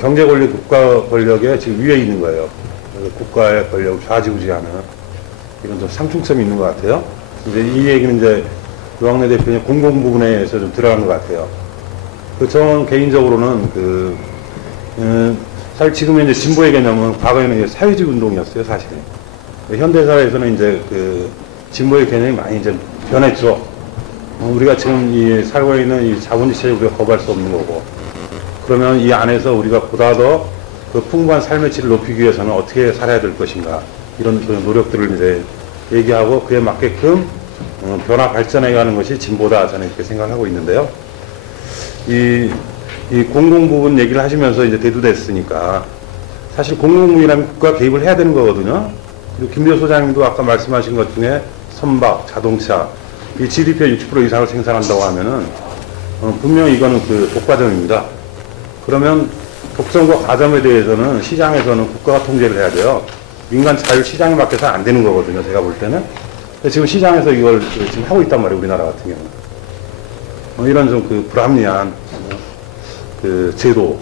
경제 권력, 국가 권력에 지금 위에 있는 거예요. 국가의 권력을 좌지우지하는 이런 좀 상충점이 있는 것 같아요. 이제 이 얘기는 이제 노학래 대표님 공공 부분에서 좀 들어간 것 같아요. 저는 개인적으로는 사실 지금 이제 진보의 개념은 과거에는 사회주의 운동이었어요, 사실. 현대사회에서는 이제 진보의 개념이 많이 이제 변했죠. 우리가 지금 살고 있는 이 자본주의 체제 우리가 거부할 수 없는 거고. 그러면 이 안에서 우리가 보다 더 그 풍부한 삶의 질을 높이기 위해서는 어떻게 살아야 될 것인가. 이런 노력들을 이제 얘기하고 그에 맞게끔 변화 발전해 가는 것이 진보다 저는 이렇게 생각하고 있는데요. 이 공공 부분 얘기를 하시면서 이제 대두됐으니까 사실 공공 부분이라면 국가 개입을 해야 되는 거거든요. 그리고 김대우 소장님도 아까 말씀하신 것 중에 선박, 자동차, 이 GDP의 60% 이상을 생산한다고 하면은 분명히 이거는 독과점입니다. 그러면 독점과 과점에 대해서는 시장에서는 국가가 통제를 해야 돼요. 민간 자율 시장에 맡겨서 안 되는 거거든요. 제가 볼 때는. 근데 지금 시장에서 이걸 지금 하고 있단 말이에요. 우리나라 같은 경우는. 이런 좀 불합리한 제도,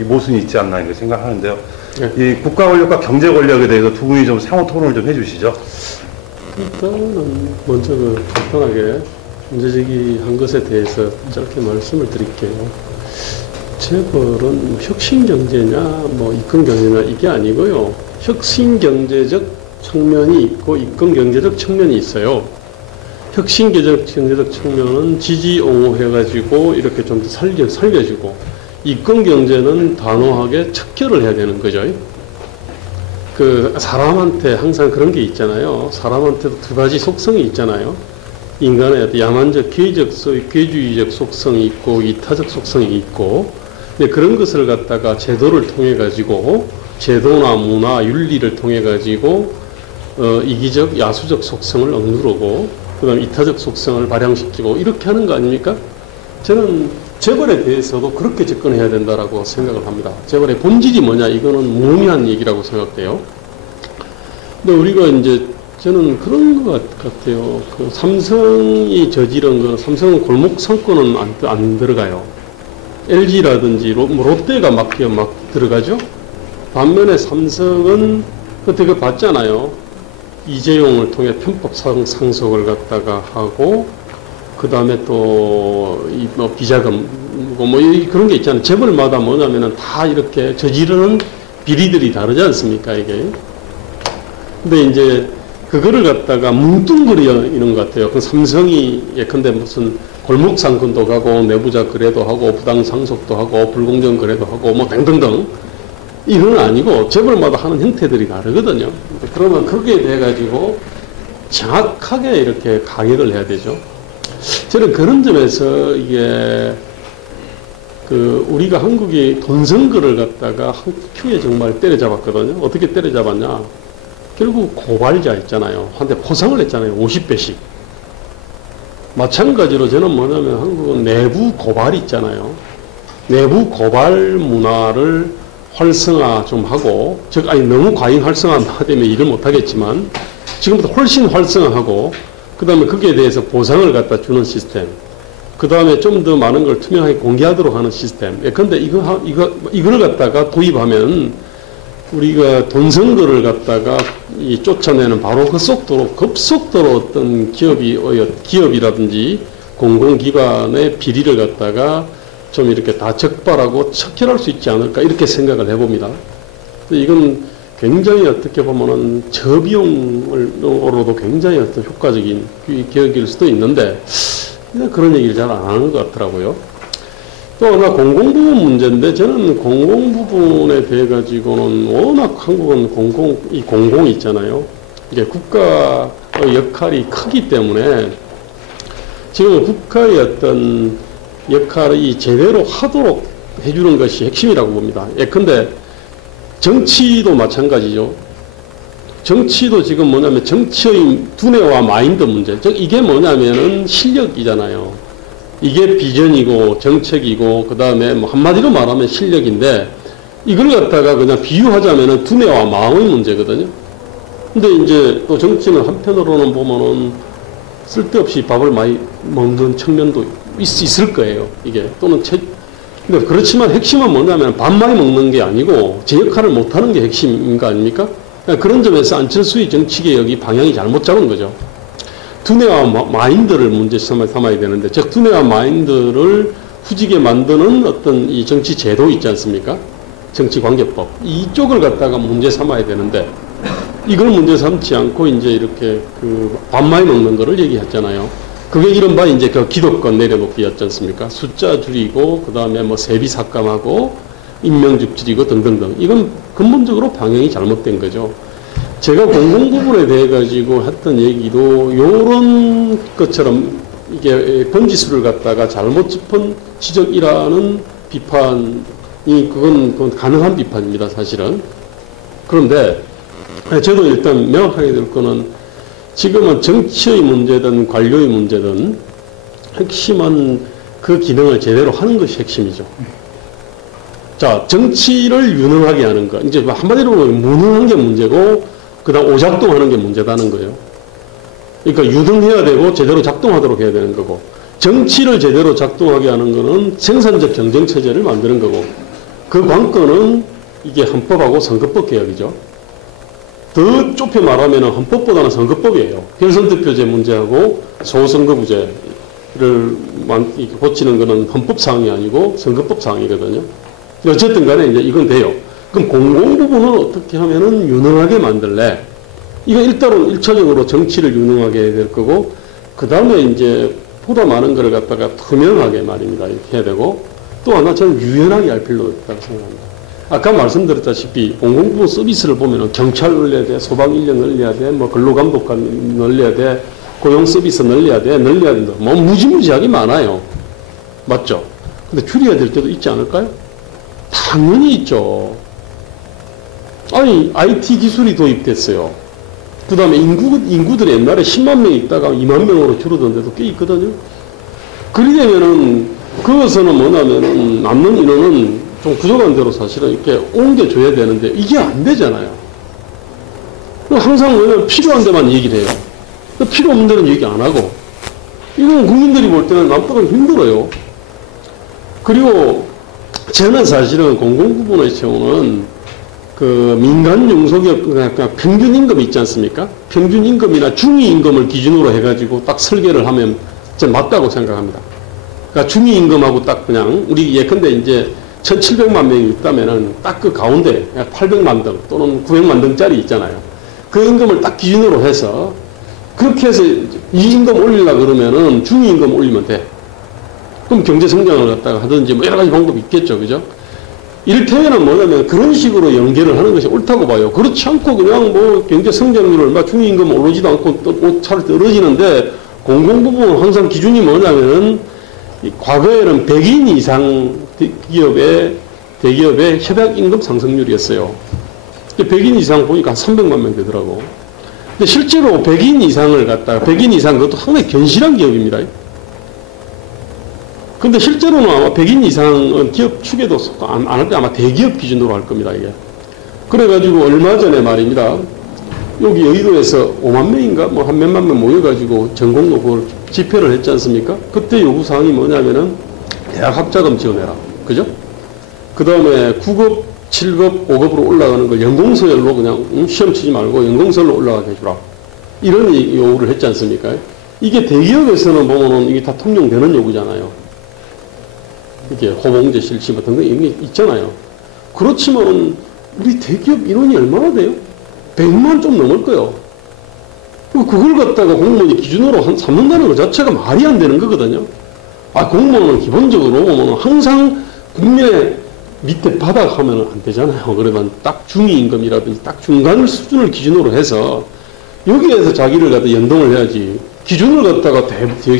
이 모순이 있지 않나 이렇게 생각하는데요. 네. 이 국가 권력과 경제 권력에 대해서 두 분이 좀 상호 토론을 좀 해주시죠. 일단은 먼저 간단하게 문제 제기한 것에 대해서 짧게 말씀을 드릴게요. 재벌은 혁신 경제냐, 이권 경제냐 이게 아니고요. 혁신 경제적 측면이 있고 이권 경제적 측면이 있어요. 혁신 경제적 측면은 지지 옹호해가지고 이렇게 좀 더 살려주고, 이권 경제는 단호하게 척결을 해야 되는 거죠. 사람한테 항상 그런 게 있잖아요. 사람한테도 두 가지 속성이 있잖아요. 인간의 어떤 야만적, 괴주의적 속성이 있고, 이타적 속성이 있고, 그런 것을 갖다가 제도를 통해가지고, 제도나 문화, 윤리를 통해가지고, 이기적, 야수적 속성을 억누르고, 그 다음에 이타적 속성을 발양시키고, 이렇게 하는 거 아닙니까? 저는 재벌에 대해서도 그렇게 접근해야 된다라고 생각을 합니다. 재벌의 본질이 뭐냐, 이거는 무의미한 얘기라고 생각돼요. 근데 우리가 이제, 저는 그런 것 같아요. 삼성이 저지른 거, 삼성은 골목 상권은 안 들어가요. LG라든지 롯데가 막 들어가죠. 반면에 삼성은 그때 봤잖아요. 이재용을 통해 편법 상속을 갖다가 하고, 그 다음에 또 비자금 그런 게 있잖아요. 재벌마다 뭐냐면은 다 이렇게 저지르는 비리들이 다르지 않습니까, 이게. 근데 이제 그거를 갖다가 뭉뚱그려 있는 것 같아요. 삼성이 예컨대 무슨 골목 상권도 가고, 내부자 거래도 하고, 부당 상속도 하고, 불공정 거래도 하고, 등등등. 이건 아니고, 재벌마다 하는 형태들이 다르거든요. 그러면 거기에 대해가지고 정확하게 이렇게 가격을 해야 되죠. 저는 그런 점에서 이게, 우리가 한국이 돈 선거를 갖다가 한 큐에 정말 때려잡았거든요. 어떻게 때려잡았냐. 결국 고발자 있잖아요. 한테 포상을 했잖아요. 50배씩. 마찬가지로 저는 뭐냐면 한국은 내부 고발이 있잖아요. 내부 고발 문화를 활성화 좀 하고, 너무 과잉 활성화되면 일을 못하겠지만, 지금부터 훨씬 활성화하고, 그 다음에 거기에 대해서 보상을 갖다 주는 시스템, 그 다음에 좀 더 많은 걸 투명하게 공개하도록 하는 시스템. 근데 이걸 갖다가 도입하면, 우리가 돈 선거를 갖다가 쫓아내는 바로 급속도로 어떤 기업이라든지 공공기관의 비리를 갖다가 좀 이렇게 다 적발하고 척결할 수 있지 않을까, 이렇게 생각을 해봅니다. 이건 굉장히 어떻게 보면은 저비용으로도 굉장히 어떤 효과적인 기업일 수도 있는데, 그런 얘기를 잘 안 하는 것 같더라고요. 또 하나 공공부문 문제인데, 저는 공공부문에 대해 가지고는 워낙 한국은 공공이 있잖아요. 이게 국가의 역할이 크기 때문에 지금 국가의 어떤 역할이 제대로 하도록 해주는 것이 핵심이라고 봅니다. 예컨대 정치도 마찬가지죠. 정치도 지금 뭐냐면 정치의 두뇌와 마인드 문제. 즉 이게 뭐냐면은 실력이잖아요. 이게 비전이고 정책이고 그 다음에 뭐 한마디로 말하면 실력인데, 이걸 갖다가 그냥 비유하자면은 두뇌와 마음의 문제거든요. 근데 이제 또 정치는 한편으로는 보면은 쓸데없이 밥을 많이 먹는 측면도 있을 거예요. 이게 또는 근데 그렇지만 핵심은 뭐냐면 밥 많이 먹는 게 아니고 제 역할을 못하는 게 핵심인 거 아닙니까? 그런 점에서 안철수의 정치개혁이 방향이 잘못 잡은 거죠. 두뇌와 마인드를 문제 삼아야 되는데, 즉 두뇌와 마인드를 후지게 만드는 어떤 이 정치 제도 있지 않습니까? 정치관계법, 이쪽을 갖다가 문제 삼아야 되는데, 이걸 문제 삼지 않고 이제 이렇게 그 밥 많이 먹는 거를 얘기했잖아요. 그게 이른바 이제 그 기득권 내려놓기였지 않습니까? 숫자 줄이고 그 다음에 뭐 세비 삭감하고 임명직 줄이고 등등등. 이건 근본적으로 방향이 잘못된 거죠. 제가 공공부문에 대해 가지고 했던 얘기도 요런 것처럼 이게 번지수를 갖다가 잘못 짚은 지적이라는 비판이 그건 가능한 비판입니다, 사실은. 그런데 저도 일단 명확하게 될 거는, 지금은 정치의 문제든 관료의 문제든 핵심은 그 기능을 제대로 하는 것이 핵심이죠. 자, 정치를 유능하게 하는 것. 이제 한마디로 보면 무능한 게 문제고, 그 다음 오작동하는 게 문제다는 거예요. 그러니까 유능해야 되고 제대로 작동하도록 해야 되는 거고, 정치를 제대로 작동하게 하는 거는 생산적 경쟁체제를 만드는 거고, 그 관건은 이게 헌법하고 선거법 개혁이죠. 더 좁혀 말하면 헌법보다는 선거법이에요. 결선투표제 문제하고 소선거구제를 고치는 거는 헌법 사항이 아니고 선거법 사항이거든요. 어쨌든 간에 이제 이건 돼요. 그럼 공공부문은 어떻게 하면은 유능하게 만들래? 이거 일단은 1차적으로 정치를 유능하게 해야 될 거고, 그 다음에 이제 보다 많은 걸 갖다가 투명하게 말입니다. 이렇게 해야 되고, 또 하나 저는 유연하게 할 필요가 있다고 생각합니다. 아까 말씀드렸다시피 공공부문 서비스를 보면은 경찰 늘려야 돼, 소방 인력 늘려야 돼, 뭐 근로감독관 늘려야 돼, 고용 서비스 늘려야 된다. 뭐 무지무지하게 많아요. 맞죠? 근데 줄여야 될 때도 있지 않을까요? 당연히 있죠. 아니, IT 기술이 도입됐어요. 그 다음에 인구들이 옛날에 10만 명 있다가 2만 명으로 줄어든 데도 꽤 있거든요. 그리 되면은, 그것은 뭐냐면은, 남는 인원은 좀 부족한 대로 사실은 이렇게 옮겨줘야 되는데, 이게 안 되잖아요. 항상 뭐냐면 필요한 데만 얘기를 해요. 필요 없는 데는 얘기 안 하고. 이건 국민들이 볼 때는 남보다 힘들어요. 그리고 저는 사실은 공공부문의 경우는 그 민간 용소기업, 그러니까 평균 임금이 있지 않습니까? 평균 임금이나 중위 임금을 기준으로 해가지고 딱 설계를 하면 저는 맞다고 생각합니다. 그러니까 중위 임금하고 딱 그냥 우리 예컨대 이제 1,700만 명이 있다면은 딱 그 가운데 800만 등 또는 900만 등짜리 있잖아요. 그 임금을 딱 기준으로 해서 그렇게 해서 이 임금 올리려고 그러면은 중위 임금 올리면 돼. 그럼 경제 성장을 갖다가 하든지 뭐 여러 가지 방법이 있겠죠. 그죠? 이를테면 뭐냐면 그런 식으로 연계를 하는 것이 옳다고 봐요. 그렇지 않고 그냥 뭐 경제 성장률을 얼마 중위 임금 오르지도 않고 또 차라리 떨어지는데, 공공부문은 항상 기준이 뭐냐면은 과거에는 100인 이상 대기업의 협약 임금 상승률이었어요. 100인 이상 보니까 한 300만 명 되더라고. 근데 실제로 100인 이상을 갖다가 100인 이상 그것도 상당히 견실한 기업입니다. 근데 실제로는 아마 100인 이상은 기업 축에도 안 할 때 아마 대기업 기준으로 할 겁니다, 이게. 그래가지고 얼마 전에 말입니다. 여기 여의도에서 5만 명인가? 뭐 한 몇만 명 모여가지고 전공로 그걸 집회를 했지 않습니까? 그때 요구사항이 뭐냐면은 대학 학자금 지원해라. 그죠? 그 다음에 9급, 7급, 5급으로 올라가는 걸 연공서열로 그냥 시험 치지 말고 연공서열로 올라가게 해주라. 이런 요구를 했지 않습니까? 이게 대기업에서는 보면은 이게 다 통용되는 요구잖아요. 이게 호봉제 실시 같은 거 이미 있잖아요. 그렇지만 우리 대기업 인원이 얼마나 돼요? 100만 좀 넘을 거예요. 그걸 갖다가 공무원이 기준으로 삼는다는 것 자체가 말이 안 되는 거거든요. 공무원은 기본적으로 보면 항상 국민의 밑에 바닥 하면 안 되잖아요. 그러면 딱 중위임금이라든지 딱 중간 수준을 기준으로 해서 여기에서 자기를 갖다 연동을 해야지. 기준을 갖다가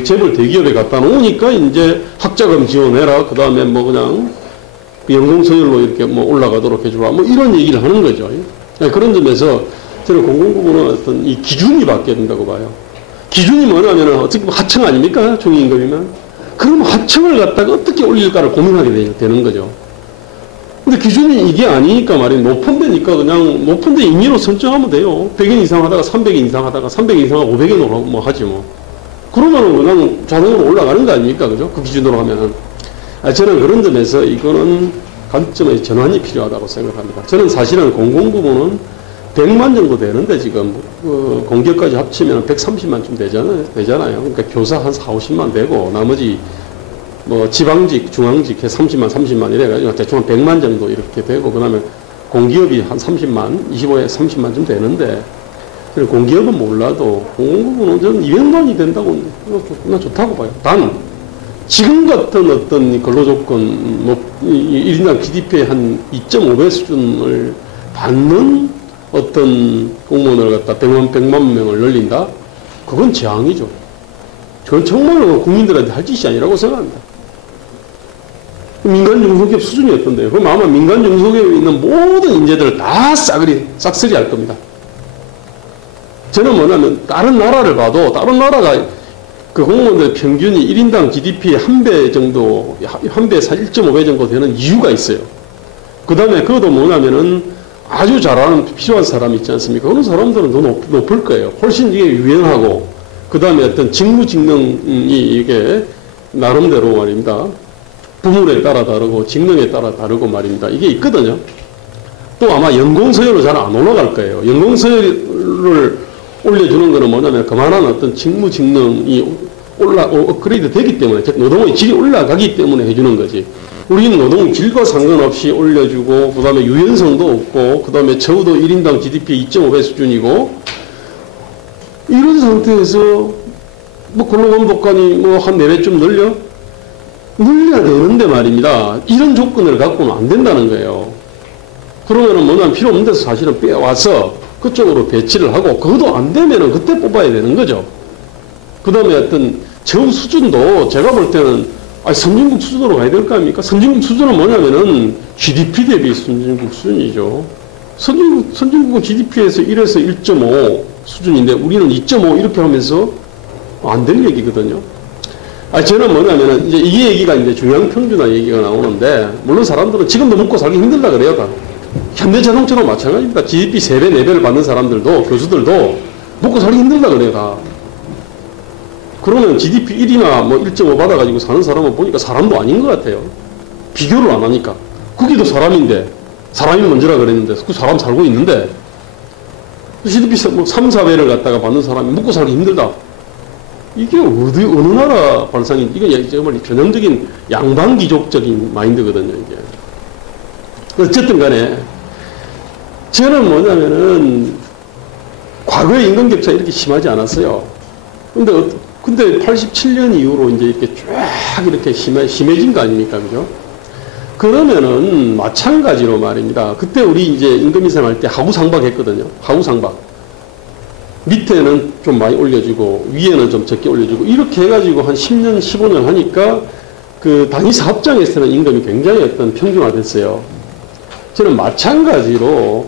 재벌 대기업에 갖다 놓으니까 이제 학자금 지원해라. 그 다음에 뭐 그냥 연공서열로 이렇게 뭐 올라가도록 해주라. 뭐 이런 얘기를 하는 거죠. 그런 점에서 저는 공공부문은 어떤 이 기준이 바뀌어야 된다고 봐요. 기준이 뭐냐면은 어떻게 보면 하청 아닙니까? 중위임금이면. 그럼 하청을 갖다가 어떻게 올릴까를 고민하게 되는 거죠. 근데 기준이 이게 아니니까 말이에요. 높은 데니까 그냥 높은 데 임의로 선정하면 돼요. 100인 이상 하다가 300인 이상 하다가 300인 이상 하고 500인으로 뭐 하지 뭐. 그러면은 그냥 자동으로 올라가는 거 아닙니까? 그죠? 그 기준으로 하면은. 저는 그런 점에서 이거는 관점의 전환이 필요하다고 생각합니다. 저는 사실은 공공부문은 100만 정도 되는데 지금 공기업까지 합치면 130만쯤 되잖아요. 그러니까 교사 한 4, 50만 되고 나머지 뭐 지방직, 중앙직 해 30만 이래가지고 대충 한 100만 정도 이렇게 되고 그다음에 공기업이 한 30만, 25에 30만쯤 되는데 공기업은 몰라도 공공부문은 저는 200만이 된다고 나 좋다고 봐요. 단 지금 같은 어떤 근로조건 뭐 1인당 GDP의 한 2.5배 수준을 받는 어떤 공무원을 갖다 100만 명을 늘린다? 그건 재앙이죠. 그건 정말로 국민들한테 할 짓이 아니라고 생각합니다. 민간 중소기업 수준이 어떤데요? 그럼 아마 민간 중소기업에 있는 모든 인재들을 다 싹쓸이 할 겁니다. 저는 뭐냐면 다른 나라를 봐도 다른 나라가 그 공무원들 평균이 1인당 GDP의 한 배 정도, 한 배, 1.5배 정도 되는 이유가 있어요. 그 다음에 그것도 뭐냐면은 아주 잘하는 필요한 사람 있지 않습니까? 그런 사람들은 더 높을 거예요. 훨씬 이게 유연하고, 그 다음에 어떤 직무 직능이 이게 나름대로 말입니다. 부문에 따라 다르고, 직능에 따라 다르고 말입니다. 이게 있거든요. 또 아마 연공서열로 잘 안 올라갈 거예요. 연공서열을 올려주는 거는 뭐냐면 그만한 어떤 직무 직능이 업그레이드 되기 때문에, 노동의 질이 올라가기 때문에 해주는 거지. 우리는 노동 질과 상관없이 올려주고, 그 다음에 유연성도 없고, 그 다음에 적어도 1인당 GDP 2.5배 수준이고, 이런 상태에서 뭐 근로감독관이 뭐 한 4배쯤 늘려야 되는데 말입니다. 이런 조건을 갖고는 안 된다는 거예요. 그러면은 뭐냐면 필요 없는 데서 사실은 빼와서 그쪽으로 배치를 하고, 그것도 안 되면은 그때 뽑아야 되는 거죠. 그 다음에 어떤 저 수준도 제가 볼 때는 선진국 수준으로 가야 될 거 아닙니까? 선진국 수준은 뭐냐면은 GDP 대비 선진국 수준이죠. 선진국은 GDP에서 1에서 1.5 수준인데 우리는 2.5 이렇게 하면서 안 될 얘기거든요. 저는 뭐냐면은 이제 이 얘기가 이제 중앙평준화 얘기가 나오는데, 물론 사람들은 지금도 먹고 살기 힘들다 그래요, 다. 현대자동차도 마찬가지입니다. GDP 3배, 4배를 받는 사람들도, 교수들도 먹고 살기 힘들다 그래요, 다. 그러면 GDP 1이나 뭐 1.5 받아가지고 사는 사람은 보니까 사람도 아닌 것 같아요. 비교를 안 하니까. 거기도 사람인데, 사람이 먼저라 그랬는데, 그 사람 살고 있는데, GDP 3, 4배를 갖다가 받는 사람이 먹고 살기 힘들다. 이게 어느 나라 발상인지, 이게 정말 전형적인 양반귀족적인 마인드거든요, 이게. 어쨌든 간에, 저는 뭐냐면은, 과거에 임금격차 이렇게 심하지 않았어요. 근데 87년 이후로 이제 이렇게 쫙 이렇게 심해진 거 아닙니까? 그죠? 그러면은 마찬가지로 말입니다. 그때 우리 이제 임금 인상할 때 하구상박 했거든요. 하구상박. 밑에는 좀 많이 올려주고, 위에는 좀 적게 올려주고, 이렇게 해가지고 한 10년, 15년 하니까 그 단위 사업장에서는 임금이 굉장히 어떤 평준화됐어요. 저는 마찬가지로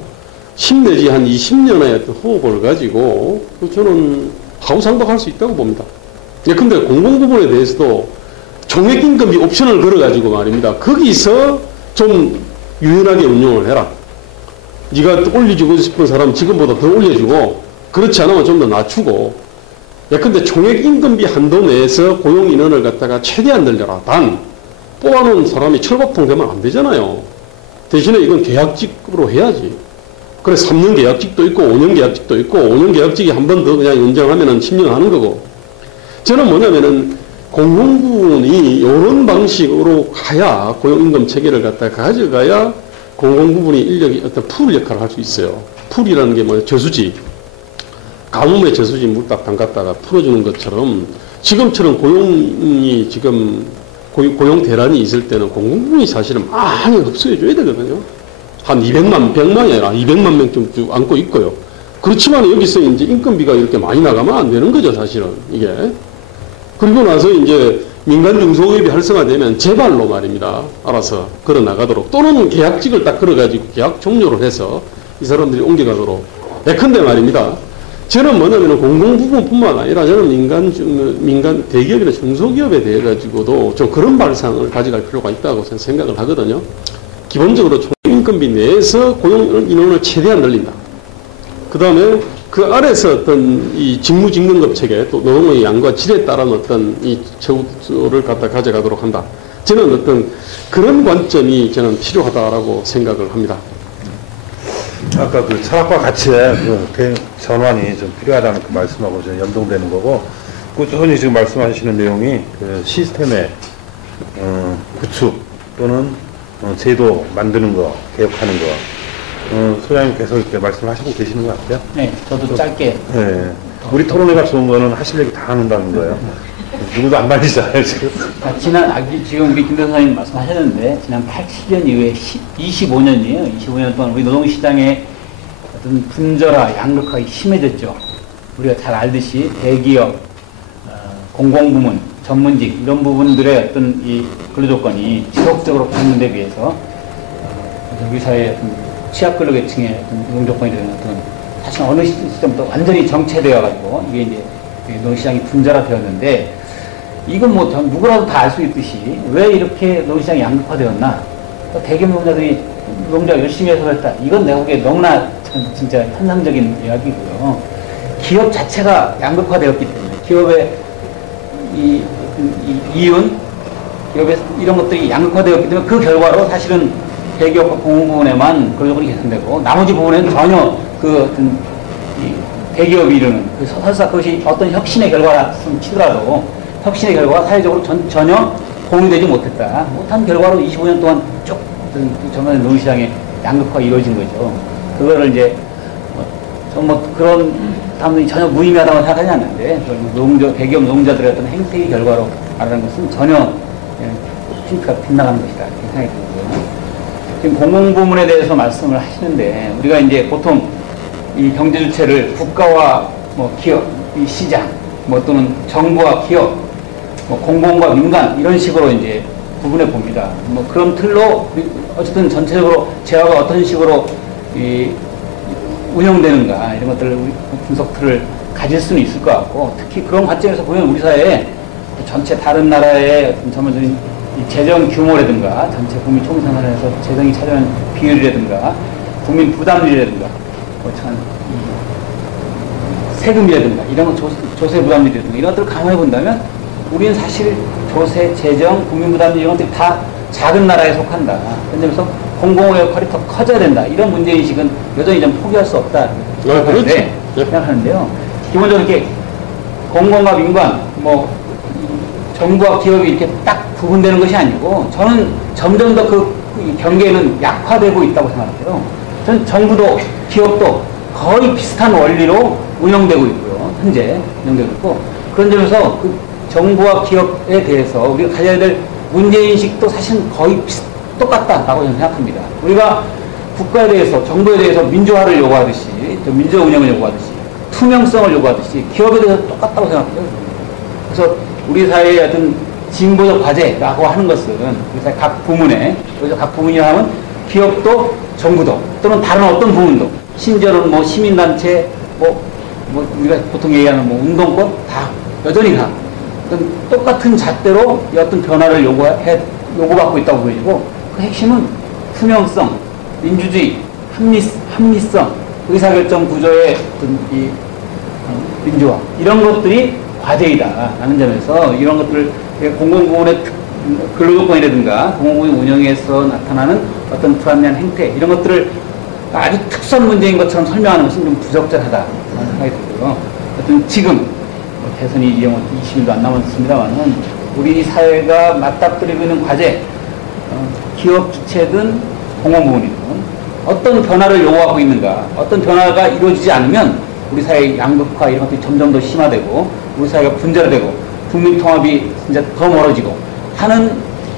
10 내지 한 20년의 어떤 호흡을 가지고 저는 하구상박 수 있다고 봅니다. 근데 공공부문에 대해서도 종액임금비 옵션을 걸어가지고 말입니다. 거기서 좀 유연하게 운용을 해라. 네가 올려주고 싶은 사람 지금보다 더 올려주고, 그렇지 않으면 좀 더 낮추고. 근데 총액임금비 한도 내에서 고용인원을 갖다가 최대한 늘려라. 단, 뽑아놓은 사람이 철밥통 되면 안 되잖아요. 대신에 이건 계약직으로 해야지. 그래, 3년 계약직도 있고, 5년 계약직도 있고, 5년 계약직이 한 번 더 그냥 연장하면은 10년 하는 거고. 저는 뭐냐면은, 공공부문이 이런 방식으로 가야 고용임금 체계를 갖다가 가져가야 공공부문이 인력이 어떤 풀 역할을 할 수 있어요. 풀이라는 게 뭐예요? 저수지. 가뭄에 저수지 물딱 담갔다가 풀어주는 것처럼 지금처럼 고용이 지금 고용 대란이 있을 때는 공공부문이 사실은 많이 흡수해줘야 되거든요. 한 100만이 아니라 200만 명쯤 쭉 안고 있고요. 그렇지만 여기서 이제 인건비가 이렇게 많이 나가면 안 되는 거죠, 사실은 이게. 그리고 나서 이제 민간 중소기업이 활성화되면 제발로 말입니다. 알아서 걸어 나가도록 또는 계약직을 딱 걸어가지고 계약 종료를 해서 이 사람들이 옮겨가도록. 예컨대 말입니다. 저는 뭐냐면 공공부문뿐만 아니라 저는 민간 대기업이나 중소기업에 대해 가지고도 좀 그런 발상을 가져갈 필요가 있다고 생각을 하거든요. 기본적으로 총인건비 내에서 고용 인원을 최대한 늘린다. 그 다음에 그 아래서 어떤 이 직무직능급 체계 또 노동의 양과 질에 따른 어떤 이 최우수를 갖다 가져가도록 한다. 저는 어떤 그런 관점이 저는 필요하다라고 생각을 합니다. 아까 그 철학과 가치의 그 전환이 좀 필요하다는 그 말씀하고 좀 연동되는 거고, 꾸준히 지금 말씀하시는 내용이 그 시스템의 구축 또는 제도 만드는 거, 개혁하는 거, 소장님 계속 이렇게 말씀하시고 계시는 것 같아요. 네, 저도 짧게. 네. 우리 토론회가 좋은 거는 하실 얘기 다 하는다는 거예요. 누구도 안 말리잖아요, 지금. 지금 우리 김 변호사님 말씀하셨는데, 지난 80년 이후에 25년이에요. 25년 동안 우리 노동시장의 어떤 분절화, 양극화가 심해졌죠. 우리가 잘 알듯이 대기업, 공공부문, 전문직, 이런 부분들의 어떤 이 근로조건이 지속적으로 받는 데 비해서, 우리 사회의 어떤 취약근로계층의 어떤 노동조건이 되는 어떤, 사실 어느 시점부터 완전히 정체되어가지고, 이게 이제 노동시장이 분절화되었는데, 이건 뭐 누구라도 다 알 수 있듯이 왜 이렇게 노동시장이 양극화되었나? 대기업 노동자들이 노동자 열심히 해서 그랬다. 이건 내가 보기에 너무나 진짜 현상적인 이야기고요. 기업 자체가 양극화되었기 때문에 기업의 이윤, 기업의 이런 것들이 양극화되었기 때문에 그 결과로 사실은 대기업과 공공부문에만 그런 부분이 개선되고 나머지 부분에는 전혀 그 어떤 대기업이 이루는 설사 그것이 어떤 혁신의 결과라 치더라도 혁신의 결과가 사회적으로 전혀 공유되지 못한 결과로 25년 동안 쭉 전반의 노동시장의 양극화가 이루어진 거죠. 그거를 이제 그런 사람들이 전혀 무의미하다고 생각하지 않는데 대기업 노동자들의 어떤 행태의 결과로 말하는 것은 전혀 핀트가 빗나가는 것이다 이렇게 생각이 들고요. 지금 공공부문에 대해서 말씀을 하시는데 우리가 이제 보통 이 경제 주체를 국가와 뭐 기업, 이 시장, 뭐 또는 정부와 기업, 뭐 공공과 민간 이런 식으로 이제 구분해 봅니다. 뭐 그런 틀로 어쨌든 전체적으로 재화가 어떤 식으로 운영되는가 이런 것들을 분석 틀을 가질 수는 있을 것 같고 특히 그런 관점에서 보면 우리 사회에 전체 다른 나라의 전반적인 재정 규모라든가 전체 국민 총생산에서 재정이 차지하는 비율이라든가 국민 부담률이라든가 세금이라든가 이런 거 조세 부담률이라든가 이런 것들을 감안해 본다면 우리는 사실 조세, 재정, 국민 부담률 이런 것들이 다 작은 나라에 속한다. 그런 점에서 공공의 역할이 더 커져야 된다. 이런 문제인식은 여전히 좀 포기할 수 없다. 생각하는데요. 기본적으로 이렇게 공공과 민관, 뭐 정부와 기업이 이렇게 딱 구분되는 것이 아니고 저는 점점 더 그 경계는 약화되고 있다고 생각해요. 저는 정부도 기업도 거의 비슷한 원리로 운영되고 있고요. 현재 운영되고 있고 그런 점에서 그 정부와 기업에 대해서 우리가 가져야 될 문제인식도 사실 거의 똑같다라고 저는 생각합니다. 우리가 국가에 대해서 정부에 대해서 민주화를 요구하듯이 민주화 운영을 요구하듯이 투명성을 요구하듯이 기업에 대해서 똑같다고 생각해요. 그래서 우리 사회의 어떤 진보적 과제라고 하는 것은 우리 사회 각 부문에 여기서 각 부문이라 하면 기업도 정부도 또는 다른 어떤 부문도 심지어는 뭐 시민단체 뭐 우리가 보통 얘기하는 뭐 운동권 다 여전히 다 어떤 똑같은 잣대로 어떤 변화를 요구받고 있다고 보이고 그 핵심은 투명성, 민주주의, 합리성, 의사결정 구조의 어떤 이 민주화 이런 것들이 과제이다 라는 점에서 이런 것들을 공공부문의 근로조건이라든가 공공부문 운영에서 나타나는 어떤 불합리한 행태 이런 것들을 아주 특수한 문제인 것처럼 설명하는 것은 좀 부적절하다 생각이 들고요. 어떤 지금 대선이 20일도 안 남았습니다만은 우리 사회가 맞닥뜨리고 있는 과제 기업 주체든 공공부문이든 어떤 변화를 요구하고 있는가 어떤 변화가 이루어지지 않으면 우리 사회의 양극화 이런 것들이 점점 더 심화되고 우리 사회가 분절되고 국민 통합이 진짜 더 멀어지고 하는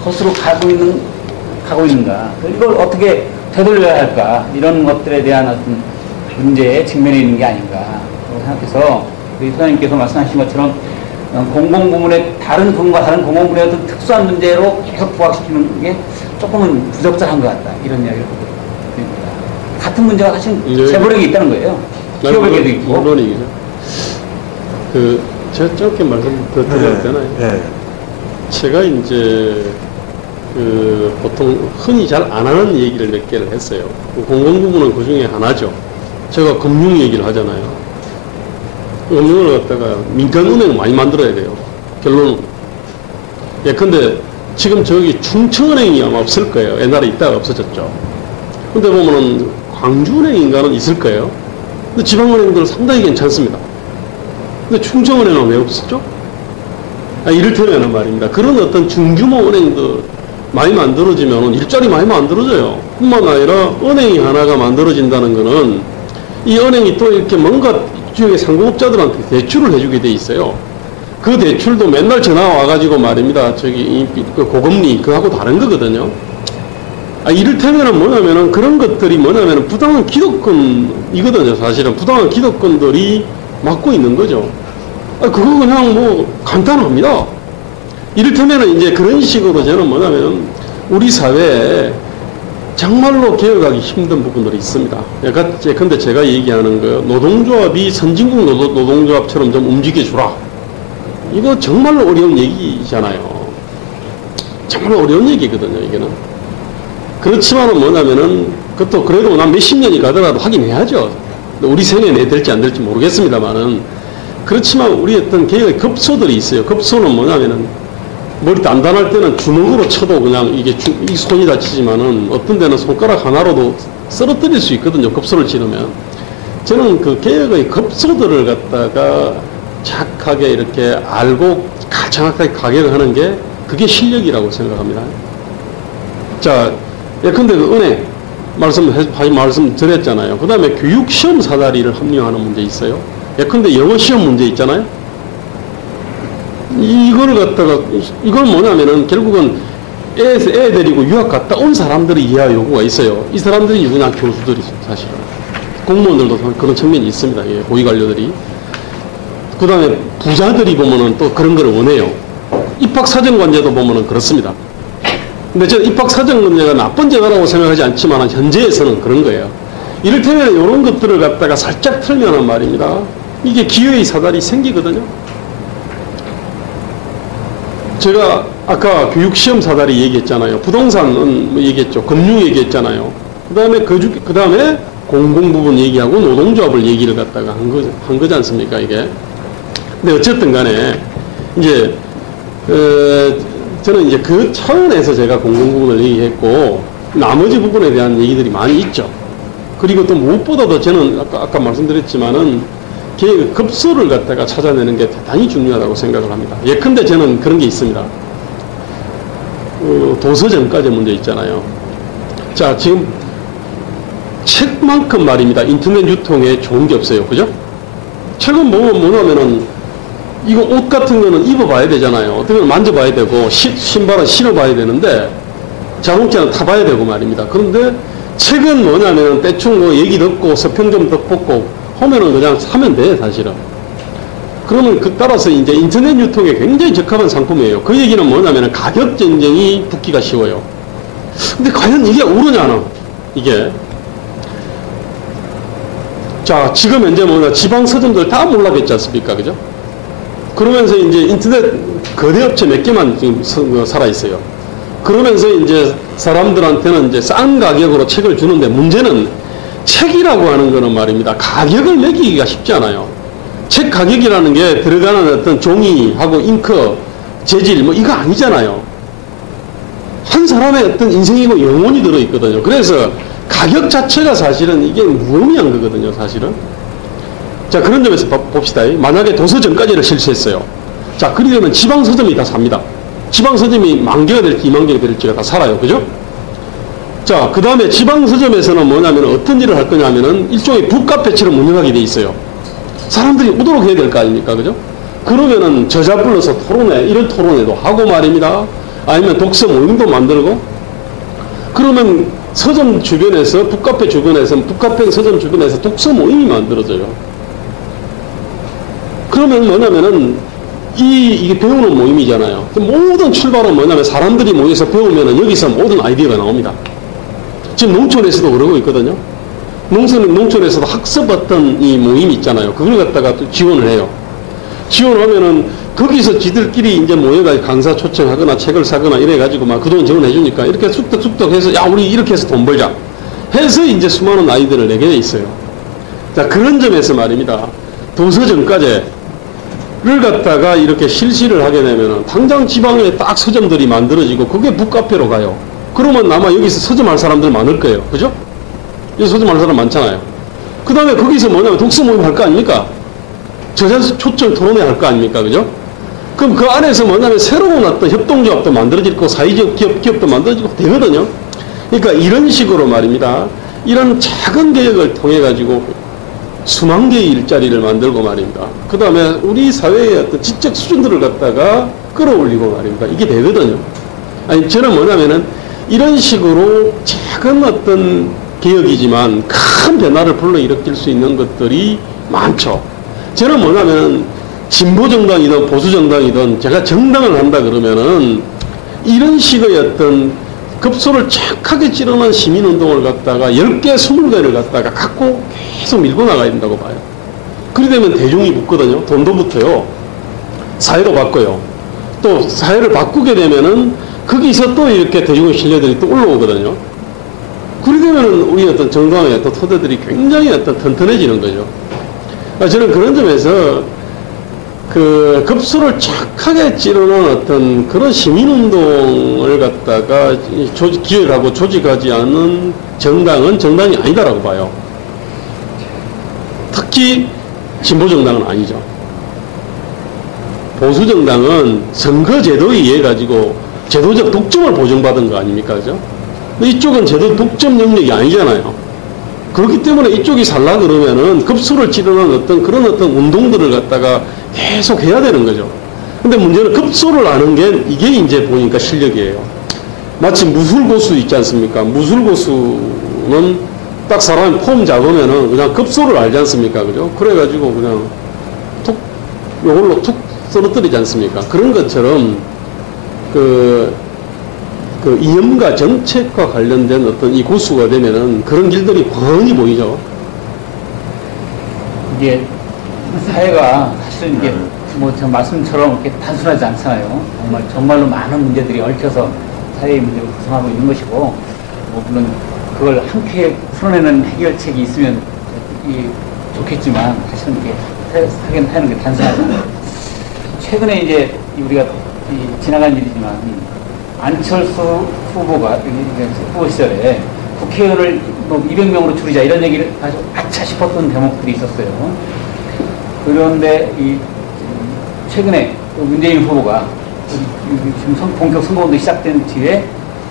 것으로 가고 있는가. 이걸 어떻게 되돌려야 할까. 이런 것들에 대한 어떤 문제에 직면해 있는 게 아닌가 생각해서 우리 소장님께서 말씀하신 것처럼 공공부문의 다른 부문과 다른 공공부문의 어떤 특수한 문제로 계속 부각시키는 게 조금은 부적절한 것 같다. 이런 이야기를 하고 있습니다. 같은 문제가 사실 재벌에게 있다는 거예요. 기업에게도 있고. 물론이죠. 제가 짧게 말씀 더 드려도 되나요? 네. 제가 이제 보통 흔히 잘 안 하는 얘기를 몇 개를 했어요. 공공부문은 그 중에 하나죠. 제가 금융 얘기를 하잖아요. 금융을 갖다가 민간은행 많이 만들어야 돼요. 결론은. 예컨대 지금 저기 충청은행이 아마 없을 거예요. 옛날에 있다가 없어졌죠. 근데 보면은 광주은행인가는 있을 거예요. 근데 지방은행들은 상당히 괜찮습니다. 근데 충청은행은 왜 없었죠? 이를테면 말입니다. 그런 어떤 중규모 은행들 많이 만들어지면 일자리 많이 만들어져요. 뿐만 아니라 은행이 하나가 만들어진다는 거는 이 은행이 또 이렇게 뭔가 지역의 상공업자들한테 대출을 해주게 돼 있어요. 그 대출도 맨날 전화 와가지고 말입니다. 저기 고금리 그거하고 다른 거거든요. 이를테면은 뭐냐면은 그런 것들이 뭐냐면은 부당한 기득권이거든요. 사실은 부당한 기득권들이 맡고 있는 거죠. 그거 그냥 뭐 간단합니다. 이를테면은 이제 그런 식으로 저는 뭐냐면은 우리 사회에 정말로 개혁하기 힘든 부분들이 있습니다. 근데 제가 얘기하는 거 노동조합이 선진국 노동조합처럼 좀 움직여주라. 이거 정말로 어려운 얘기잖아요. 정말 어려운 얘기거든요. 이게는. 그렇지만은 뭐냐면은 그것도 그래도 난 몇십 년이 가더라도 하긴 해야죠. 우리 생에 내 될지 안 될지 모르겠습니다만은 그렇지만 우리 어떤 개혁의 급소들이 있어요. 급소는 뭐냐면은 머리 단단할 때는 주먹으로 쳐도 그냥 이 손이 다치지만은 어떤 데는 손가락 하나로도 쓰러뜨릴 수 있거든요. 급소를 지르면. 저는 그 개혁의 급소들을 갖다가 착하게 이렇게 알고 정확하게 가격을 하는 게 그게 실력이라고 생각합니다. 자, 예컨대 그 은행 말씀드렸잖아요. 그 다음에 교육시험 사다리를 합리화하는 문제 있어요. 예컨대 영어시험 문제 있잖아요. 이걸 뭐냐면은 결국은 애 데리고 유학 갔다 온 사람들이 이해할 요구가 있어요. 이 사람들이 누구냐? 교수들이 사실은. 공무원들도 그런 측면이 있습니다. 예, 고위관료들이. 그 다음에 부자들이 보면은 또 그런 걸 원해요. 입학사정관제도 보면은 그렇습니다. 근데 저는 입학사정관제가 나쁜 제도라고 생각하지 않지만 현재에서는 그런 거예요. 이를테면 이런 것들을 갖다가 살짝 틀면은 말입니다. 이게 기회의 사달이 생기거든요. 제가 아까 교육시험 사다리 얘기했잖아요. 부동산은 뭐 얘기했죠. 금융 얘기했잖아요. 그 다음에 공공부문 얘기하고 노동조합을 얘기를 갖다가 한 거지 않습니까, 이게. 근데 어쨌든 간에, 이제, 저는 이제 그 차원에서 제가 공공부문을 얘기했고, 나머지 부분에 대한 얘기들이 많이 있죠. 그리고 또 무엇보다도 저는 아까 말씀드렸지만은 개혁의 급소를 갖다가 찾아내는 게 대단히 중요하다고 생각을 합니다. 예컨대 저는 그런 게 있습니다. 도서정가제 문제 있잖아요. 자, 지금 책만큼 말입니다. 인터넷 유통에 좋은 게 없어요. 그죠? 책은 뭐냐면은 이거 옷 같은 거는 입어봐야 되잖아요. 어떻게 보면 만져봐야 되고 신발은 신어봐야 되는데 자동차는 타봐야 되고 말입니다. 그런데 책은 뭐냐면은 대충 뭐 얘기 듣고 서평 좀 듣고 하면은 그냥 사면 돼, 사실은. 그러면 따라서 이제 인터넷 유통에 굉장히 적합한 상품이에요. 그 얘기는 뭐냐면은 가격 전쟁이 붙기가 쉬워요. 근데 과연 이게 오르냐는, 이게. 자, 지금 현재 뭐냐, 지방 서점들 다 몰락했지 않습니까? 그죠? 그러면서 이제 인터넷 거대 업체 몇 개만 지금 살아있어요. 그러면서 이제 사람들한테는 이제 싼 가격으로 책을 주는데 문제는 책이라고 하는 거는 말입니다. 가격을 매기기가 쉽지 않아요. 책 가격이라는 게 들어가는 어떤 종이하고 잉크, 재질 뭐 이거 아니잖아요. 한 사람의 어떤 인생이고 영혼이 들어있거든요. 그래서 가격 자체가 사실은 이게 무의미한 거거든요. 사실은. 자, 그런 점에서 봅시다. 만약에 도서정가제를 실시했어요. 자, 그러려면 지방서점이 다 삽니다. 지방서점이 10,000개가 될지 20,000개가 될지가 다 살아요. 그죠? 자, 그 다음에 지방서점에서는 뭐냐면 어떤 일을 할 거냐면은 일종의 북카페처럼 운영하게 돼 있어요. 사람들이 오도록 해야 될 거 아닙니까? 그죠? 그러면은 저자 불러서 토론회, 이런 토론회도 하고 말입니다. 아니면 독서 모임도 만들고, 그러면 서점 주변에서, 북카페 주변에서, 북카페 서점 주변에서 독서 모임이 만들어져요. 그러면 뭐냐면은, 이게 배우는 모임이잖아요. 모든 출발은 뭐냐면 사람들이 모여서 배우면은 여기서 모든 아이디어가 나옵니다. 지금 농촌에서도 그러고 있거든요. 농촌에서도 학습 어떤 이 모임이 있잖아요. 그걸 갖다가 또 지원을 해요. 지원하면은 거기서 지들끼리 이제 모여가지고 강사 초청하거나 책을 사거나 이래가지고 막 그 돈 지원해주니까 이렇게 쑥덕쑥덕 해서 야, 우리 이렇게 해서 돈 벌자. 해서 이제 수많은 아이들을 내게 돼 있어요. 자, 그런 점에서 말입니다. 도서정가제를 갖다가 이렇게 실시를 하게 되면은 당장 지방에 딱 서점들이 만들어지고 그게 북카페로 가요. 그러면 아마 여기서 서점할 사람들 많을 거예요. 그죠? 여기 서점할 사람 많잖아요. 그 다음에 거기서 뭐냐면 독서 모임 할 거 아닙니까? 저자 초청 토론회 할 거 아닙니까? 그죠? 그럼 그 안에서 뭐냐면 새로운 어떤 협동조합도 만들어지고 사회적 기업도 만들어지고 되거든요. 그러니까 이런 식으로 말입니다. 이런 작은 개혁을 통해 가지고 수만 개의 일자리를 만들고 말입니다. 그 다음에 우리 사회의 어떤 지적 수준들을 갖다가 끌어올리고 말입니다. 이게 되거든요. 아니, 저는 뭐냐면은 이런 식으로 작은 어떤 개혁이지만 큰 변화를 불러일으킬 수 있는 것들이 많죠. 저는 뭐냐면 진보정당이든 보수정당이든 제가 정당을 한다 그러면은 이런 식의 어떤 급소를 착하게 찌르는 시민운동을 갖다가 10개, 20개를 갖다가 갖고 계속 밀고 나가야 된다고 봐요. 그러게 되면 대중이 붙거든요. 돈도 붙어요. 사회도 바꿔요. 또 사회를 바꾸게 되면은 거기서 또 이렇게 대중의 신뢰들이 또 올라오거든요. 그러게 되면은 우리 어떤 정당의 어떤 토대들이 굉장히 어떤 튼튼해지는 거죠. 저는 그런 점에서 그 급소를 착하게 찌르는 어떤 그런 시민운동을 갖다가 기획하고 조직하지 않은 정당은 정당이 아니다라고 봐요. 특히 진보정당은 아니죠. 보수정당은 선거제도에 의해 가지고 제도적 독점을 보증받은 거 아닙니까? 그죠? 이쪽은 제도 독점 영역이 아니잖아요. 그렇기 때문에 이쪽이 살라 그러면은 급소를 찌르는 어떤 그런 어떤 운동들을 갖다가 계속 해야 되는 거죠. 근데 문제는 급소를 아는 게 이게 이제 보니까 실력이에요. 마치 무술고수 있지 않습니까? 무술고수는 딱 사람이 폼 잡으면은 그냥 급소를 알지 않습니까? 그죠? 그래가지고 그냥 툭, 요걸로 툭 쓰러뜨리지 않습니까? 그런 것처럼 그 이념과 정책과 관련된 어떤 이 고수가 되면은 그런 길들이 훤히 보이죠. 이게 사회가 사실은 이게 뭐 저 말씀처럼 이렇게 단순하지 않잖아요. 정말로 많은 문제들이 얽혀서 사회의 문제를 구성하고 있는 것이고, 뭐 물론 그걸 함께 풀어내는 해결책이 있으면 좋겠지만 사실은 이게 사회는 하는 게 단순하지 않아요. 최근에 이제 우리가 지나간 일이지만 안철수 후보가 후보 시절에 국회의원을 뭐 200명으로 줄이자 이런 얘기를 아주 아차 싶었던 대목들이 있었어요. 그런데 최근에 문재인 후보가 지금 본격 선거운동이 시작된 뒤에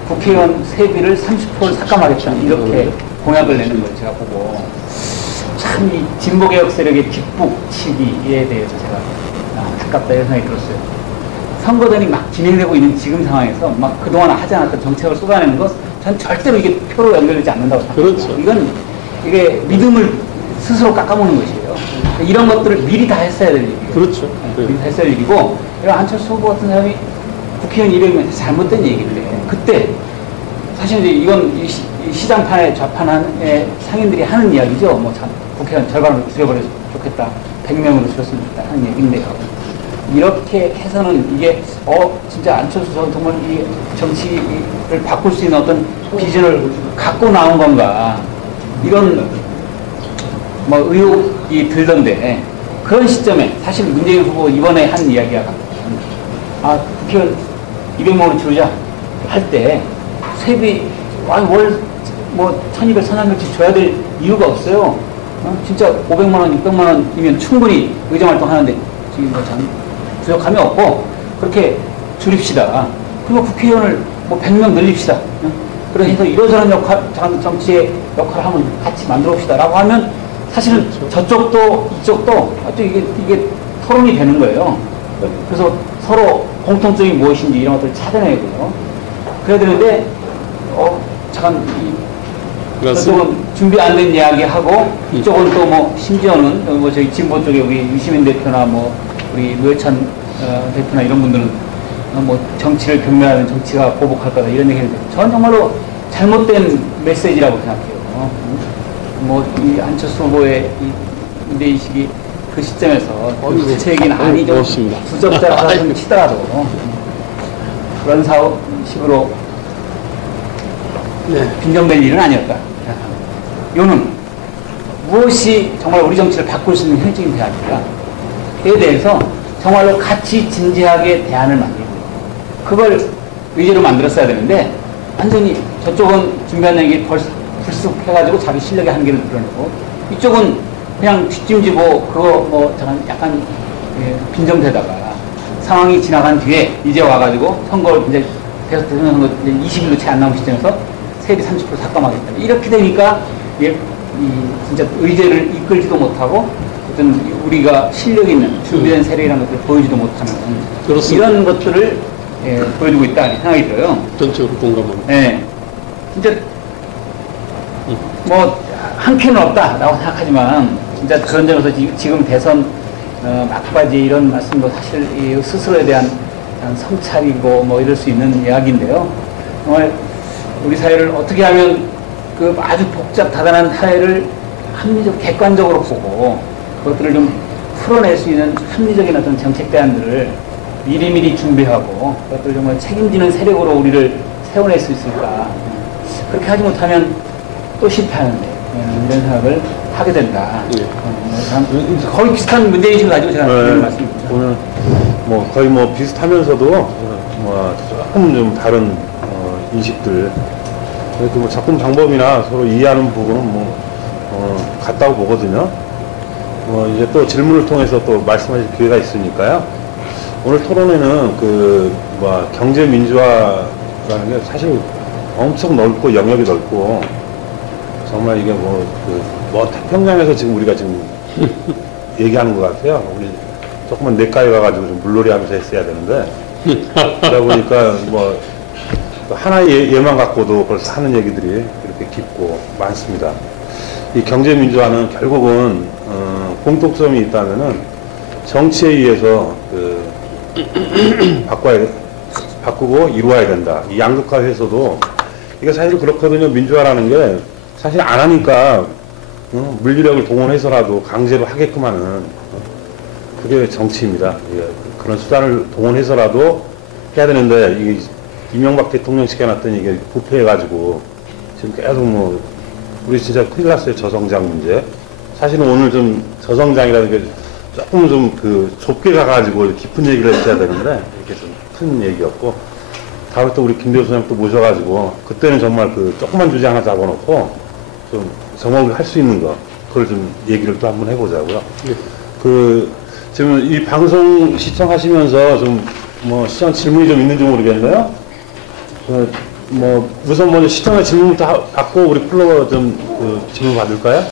국회의원 세비를 30%를 삭감하겠다 이렇게 공약을 내는 걸 제가 보고 참 이 진보개혁 세력의 뒷북치기에 대해서 제가 안타깝다 이런 생각이 들었어요. 선거전이 막 진행되고 있는 지금 상황에서 막 그동안 하지 않았던 정책을 쏟아내는 것, 전 절대로 이게 표로 연결되지 않는다고 생각합니다. 그렇죠. 이게 믿음을 스스로 깎아먹는 것이에요. 이런 것들을 미리 다 했어야 될 일이에요. 그렇죠. 네. 미리 다 했어야 될 일이고, 안철수 후보 같은 사람이 국회의원 200명 잘못된 얘기인데, 그때 사실 이제 이건 시장판에 좌판의 상인들이 하는 이야기죠. 뭐 국회의원 절반으로 줄여버려서 좋겠다. 100명으로 줄였으면 좋겠다 하는 얘기인데요. 이렇게 해서는 이게 진짜 안철수 전 정말 이 정치를 바꿀 수 있는 어떤 비전을 갖고 나온 건가 이런 뭐 의혹이 들던데, 그런 시점에 사실 문재인 후보 이번에 한 이야기가 국회의원 200명으로 줄이자 할 때 세비 월 뭐 1200, 1300씩 줘야 될 이유가 없어요. 진짜 500만 원, 600만 원이면 충분히 의정활동 하는데 지금 뭐 부족함이 없고 그렇게 줄입시다. 그리고 국회의원을 뭐 100명 늘립시다. 그래서 이러저런 정치의 역할을 한번 같이 만들어 봅시다. 라고 하면 사실은 그렇죠. 저쪽도 이쪽도 또 이게 토론이 되는 거예요. 그래서 서로 공통점이 무엇인지 이런 것들을 찾아내고요. 그래야 되는데 잠깐 저쪽은 준비 안 된 이야기하고 이쪽은 또 뭐 심지어는 뭐 저희 진보 쪽에 우리 유시민 대표나 뭐 우리 노회찬 대표나 이런 분들은 뭐 정치를 경멸하는 정치가 보복할 거다 이런 얘기를 해요. 저는 정말로 잘못된 메시지라고 생각해요. 뭐 이 안철수 후보의 이 문제의식이 그 시점에서 제 얘기는 아니죠. 부적절하다 좀 치더라도 그런 식으로 빈정될 일은 아니었다. 요는 무엇이 정말 우리 정치를 바꿀 수 있는 현실적인 대안인가에 대해서 정말로 같이 진지하게 대안을 만들고 그걸 의제로 만들었어야 되는데 완전히 저쪽은 준비한 얘기 불쑥해가지고 자기 실력의 한계를 드러내고 이쪽은 그냥 뒷짐지고 그거 뭐 약간 빈정대다가 상황이 지나간 뒤에 이제 와가지고 선거를 이제 대통령 선거 20일도 채 안 남은 시점에서 세비 30% 삭감하겠다. 이렇게 되니까 진짜 의제를 이끌지도 못하고 어떤 우리가 실력 있는 준비된 세력이라는 것들을 보여주지도 못하는 그렇습니다. 이런 것들을 보여주고 있다 생각이 들어요. 전적으로 공감합니다. 네. 진짜 뭐 한캔은 없다라고 생각하지만 진짜 그런 점에서 지금 대선 막바지 이런 말씀도 사실 이 스스로에 대한 성찰이고 뭐 이럴 수 있는 이야기인데요. 정말 우리 사회를 어떻게 하면 그 아주 복잡 다단한 사회를 합리적 객관적으로 보고 그것들을 좀 풀어낼 수 있는 합리적인 어떤 정책 대안들을 미리미리 준비하고 그것들을 정말 책임지는 세력으로 우리를 세워낼 수 있을까. 그렇게 하지 못하면 또 실패하는데 이런 생각을 하게 된다. 거의 비슷한 문제인식을 가지고 제가 드리는 말씀입니다. 오늘 뭐 거의 뭐 비슷하면서도 뭐 조금 좀 다른 인식들. 그래도 뭐 작품 방법이나 서로 이해하는 부분은 뭐 같다고 보거든요. 이제 또 질문을 통해서 또 말씀하실 기회가 있으니까요. 오늘 토론회는 경제 민주화라는 게 사실 엄청 넓고 영역이 넓고 정말 이게 태평양에서 지금 우리가 지금 얘기하는 것 같아요. 우리 조금만 내과에 가가지고 좀 물놀이 하면서 했어야 되는데 그러다 보니까 뭐 하나의 예만 갖고도 벌써 하는 얘기들이 이렇게 깊고 많습니다. 이 경제 민주화는 결국은 공통점이 있다면은 정치에 의해서 바꾸고 이루어야 된다. 이 양극화에서도 이게 사실 그렇거든요. 민주화라는 게 사실 안 하니까 물리력을 동원해서라도 강제로 하게끔 하는 그게 정치입니다. 그런 수단을 동원해서라도 해야 되는데 이게 이명박 대통령 시켜놨더니 이게 부패해가지고 지금 계속 우리 진짜 큰일 났어요. 저성장 문제. 사실은 오늘 좀 저성장이라는 게 조금 좀 좁게 가가지고 깊은 얘기를 했어야 되는데 이렇게 좀 큰 얘기였고 다음에 또 우리 김대우 소장 또 모셔가지고 그때는 정말 조그만 주제 하나 잡아놓고 좀 정확히 할 수 있는 거 그걸 좀 얘기를 또 한번 해보자고요. 지금 이 방송 시청하시면서 좀 시청 질문이 좀 있는지 모르겠네요. 우선 먼저 시청자 질문부터 받고 우리 플로어 좀 질문 받을까요?